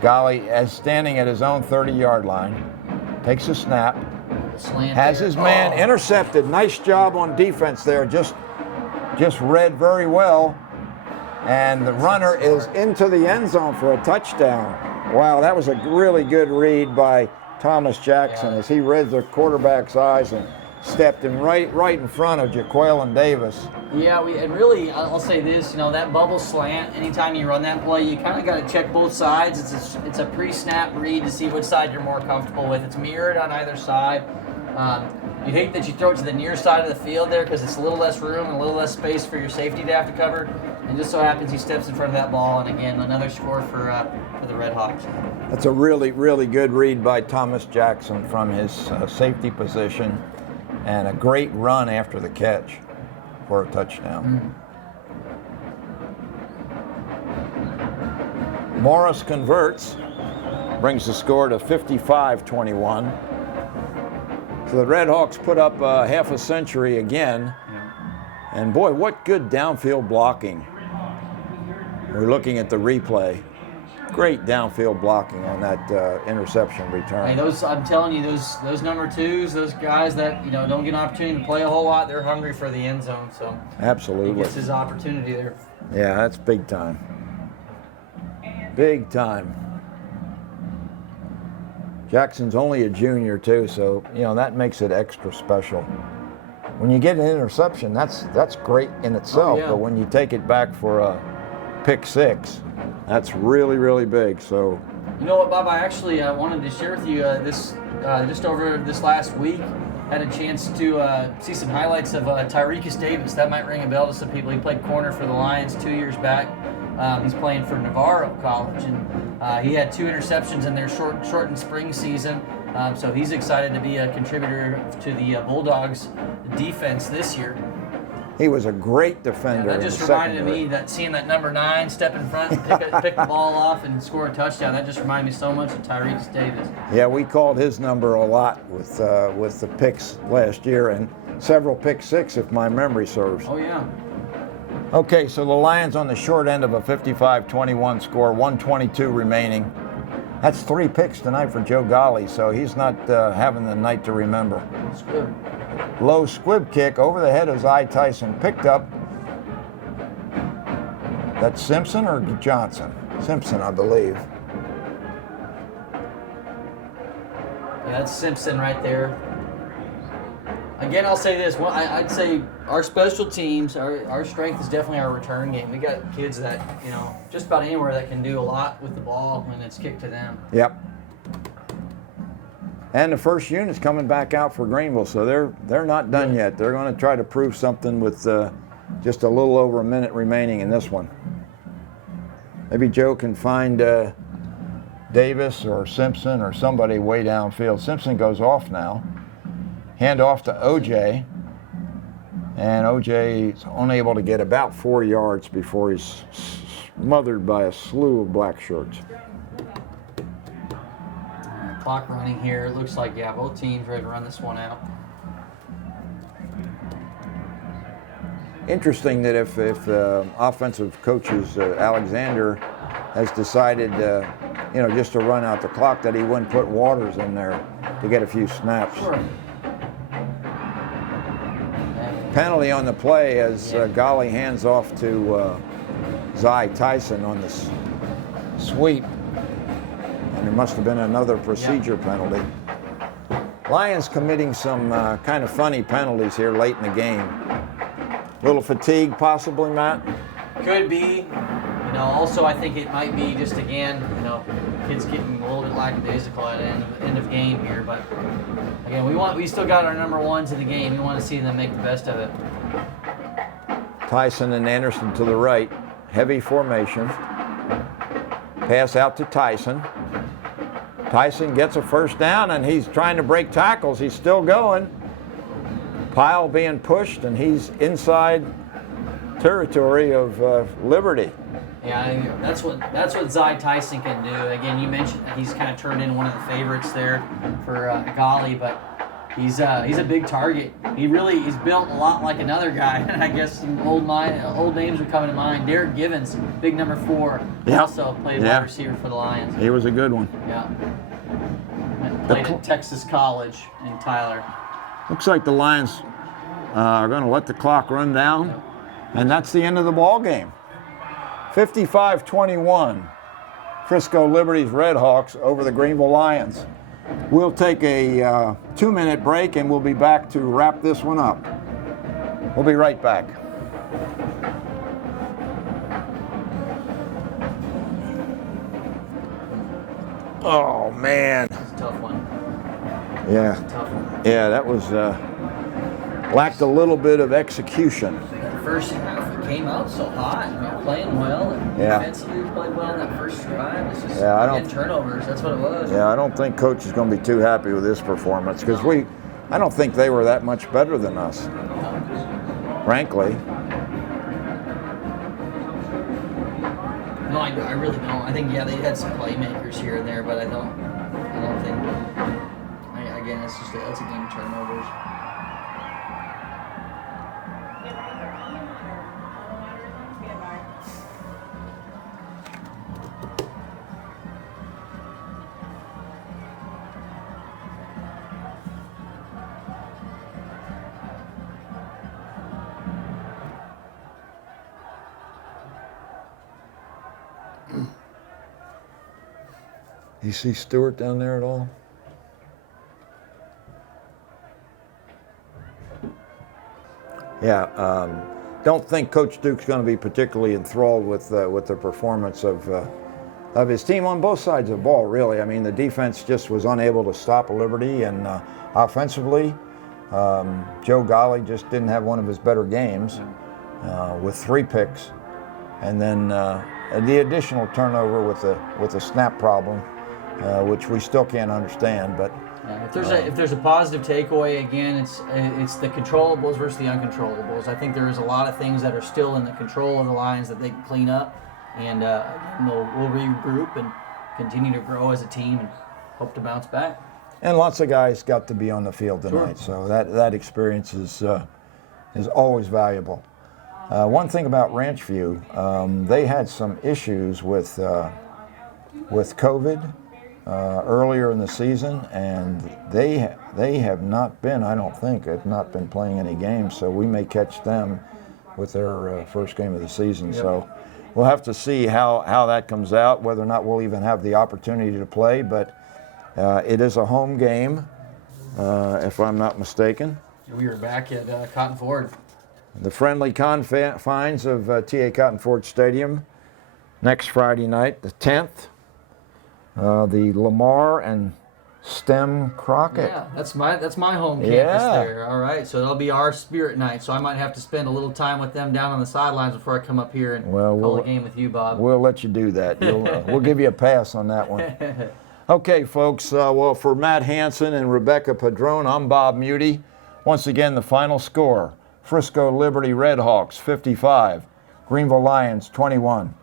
Golly, as standing at his own 30-yard line, takes a snap, Slant has there. his man intercepted. Nice job on defense there, just read very well. And the runner is into the end zone for a touchdown. Wow, that was a really good read by Thomas Jackson as he read the quarterback's eyes and stepped him right in front of Jaquelin Davis. Yeah, and really, I'll say this, that bubble slant, anytime you run that play, you kind of got to check both sides. It's a pre-snap read to see which side you're more comfortable with. It's mirrored on either side. You hate that you throw it to the near side of the field there because it's a little less room and a little less space for your safety to have to cover. And just so happens he steps in front of that ball, and again, another score for the RedHawks. That's a really, really good read by Thomas Jackson from his safety position, and a great run after the catch for a touchdown. Morris converts, brings the score to 55-21. So the RedHawks put up half a century again. And boy, what good downfield blocking. We're looking at the replay. Great downfield blocking on that interception return. Hey, I'm telling you, those number twos, those guys that don't get an opportunity to play a whole lot, they're hungry for the end zone. So absolutely, he gets his opportunity there. Yeah, that's big time. Big time. Jackson's only a junior too, so that makes it extra special. When you get an interception, that's great in itself. But when you take it back for a pick six, that's really, really big. So, you know what, Bob? I actually wanted to share with you this just over this last week. Had a chance to see some highlights of Tyrekus Davis. That might ring a bell to some people. He played corner for the Lions 2 years back. He's playing for Navarro College, and he had 2 interceptions in their shortened spring season. So he's excited to be a contributor to the Bulldogs defense this year. He was a great defender. That just reminded me that seeing that number 9 step in front, pick the ball off, and score a touchdown. That just reminded me so much of Tyrekus Davis. Yeah, we called his number a lot with the picks last year, and several pick six if my memory serves. Oh yeah. Okay, so the Lions on the short end of a 55-21 score, 1:22 remaining. That's 3 picks tonight for Joe Golly, so he's not having the night to remember. That's good. Low squib kick over the head of Zy Tyson, picked up. That's Simpson or Johnson? Simpson, I believe. Yeah, that's Simpson right there. Again, I'll say this. Well, I'd say our special teams, our strength is definitely our return game. We got kids that, just about anywhere that can do a lot with the ball when it's kicked to them. Yep. And the first unit's coming back out for Greenville, so they're not done yet. They're going to try to prove something with just a little over a minute remaining in this one. Maybe Joe can find Davis or Simpson or somebody way downfield. Simpson goes off now. Hand off to OJ, and OJ's only able to get about 4 yards before he's smothered by a slew of black shirts. Clock running here. It looks like, both teams ready to run this one out. Interesting that if offensive coaches Alexander has decided, just to run out the clock, that he wouldn't put Waters in there to get a few snaps. Sure. Penalty on the play as Golly hands off to Zy Tyson on the sweep. And there must have been another procedure penalty. Lions committing some kind of funny penalties here late in the game. Little fatigue possibly, Matt? Could be. Also I think it might be just, again, kids getting a little bit lackadaisical at the end of game here. But again, we still got our number 1s in the game. We want to see them make the best of it. Tyson and Anderson to the right. Heavy formation. Pass out to Tyson. Tyson gets a first down, and he's trying to break tackles. He's still going. Pile being pushed, and he's inside territory of Liberty. Yeah, I think that's what Zy Tyson can do. Again, you mentioned that he's kind of turned in one of the favorites there for Golly, but he's a big target. He's built a lot like another guy. And I guess some old names are coming to mind. Derek Givens, big number 4, also played wide receiver for the Lions. He was a good one. Yeah. And played at Texas College in Tyler. Looks like the Lions are going to let the clock run down, and that's the end of the ball game. 55-21, Frisco Liberty's RedHawks over the Greenville Lions. We'll take a 2-minute break, and we'll be back to wrap this one up. We'll be right back. Oh, man. It's a tough one. Yeah. Tough one. Yeah, that was lacked a little bit of execution. That first half, it came out so hot. I mean, playing well, and defensively we played well in that first drive. It's just getting turnovers. That's what it was. Yeah, I don't think coach is going to be too happy with this performance because I don't think they were that much better than us, frankly. No, I really don't. I think they had some playmakers here and there, but I don't think. Again, that's a game of turnovers. You see Stewart down there at all? Yeah, don't think Coach Duke's going to be particularly enthralled with the performance of his team on both sides of the ball, really. I mean, the defense just was unable to stop Liberty, and offensively, Joe Golly just didn't have one of his better games with 3 picks, and then the additional turnover with the snap problem, which we still can't understand, but. If there's a positive takeaway, again, it's the controllables versus the uncontrollables. I think there's a lot of things that are still in the control of the Lions that they can clean up, and we'll regroup and continue to grow as a team and hope to bounce back. And lots of guys got to be on the field tonight, so that experience is always valuable. One thing about Ranchview, they had some issues with COVID. Earlier in the season, and they have not been, I don't think, playing any games, so we may catch them with their first game of the season. Yep. So we'll have to see how that comes out, whether or not we'll even have the opportunity to play, but it is a home game, if I'm not mistaken. We were back at Cotton Ford. The friendly confines of TA Cotton Ford Stadium next Friday night, the 10th. The Lamar and Stem Crockett. Yeah, that's my home campus there. All right, so that'll be our spirit night. So I might have to spend a little time with them down on the sidelines before I come up here and call a game with you, Bob. We'll let you do that. We'll give you a pass on that one. Okay, folks. Well, for Matt Hansen and Rebecca Padron, I'm Bob Muty. Once again, the final score: Frisco Liberty RedHawks 55, Greenville Lions 21.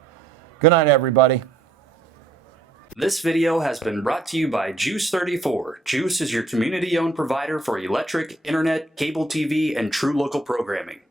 Good night, everybody. This video has been brought to you by GEUS 34. GEUS is your community-owned provider for electric, internet, cable TV, and true local programming.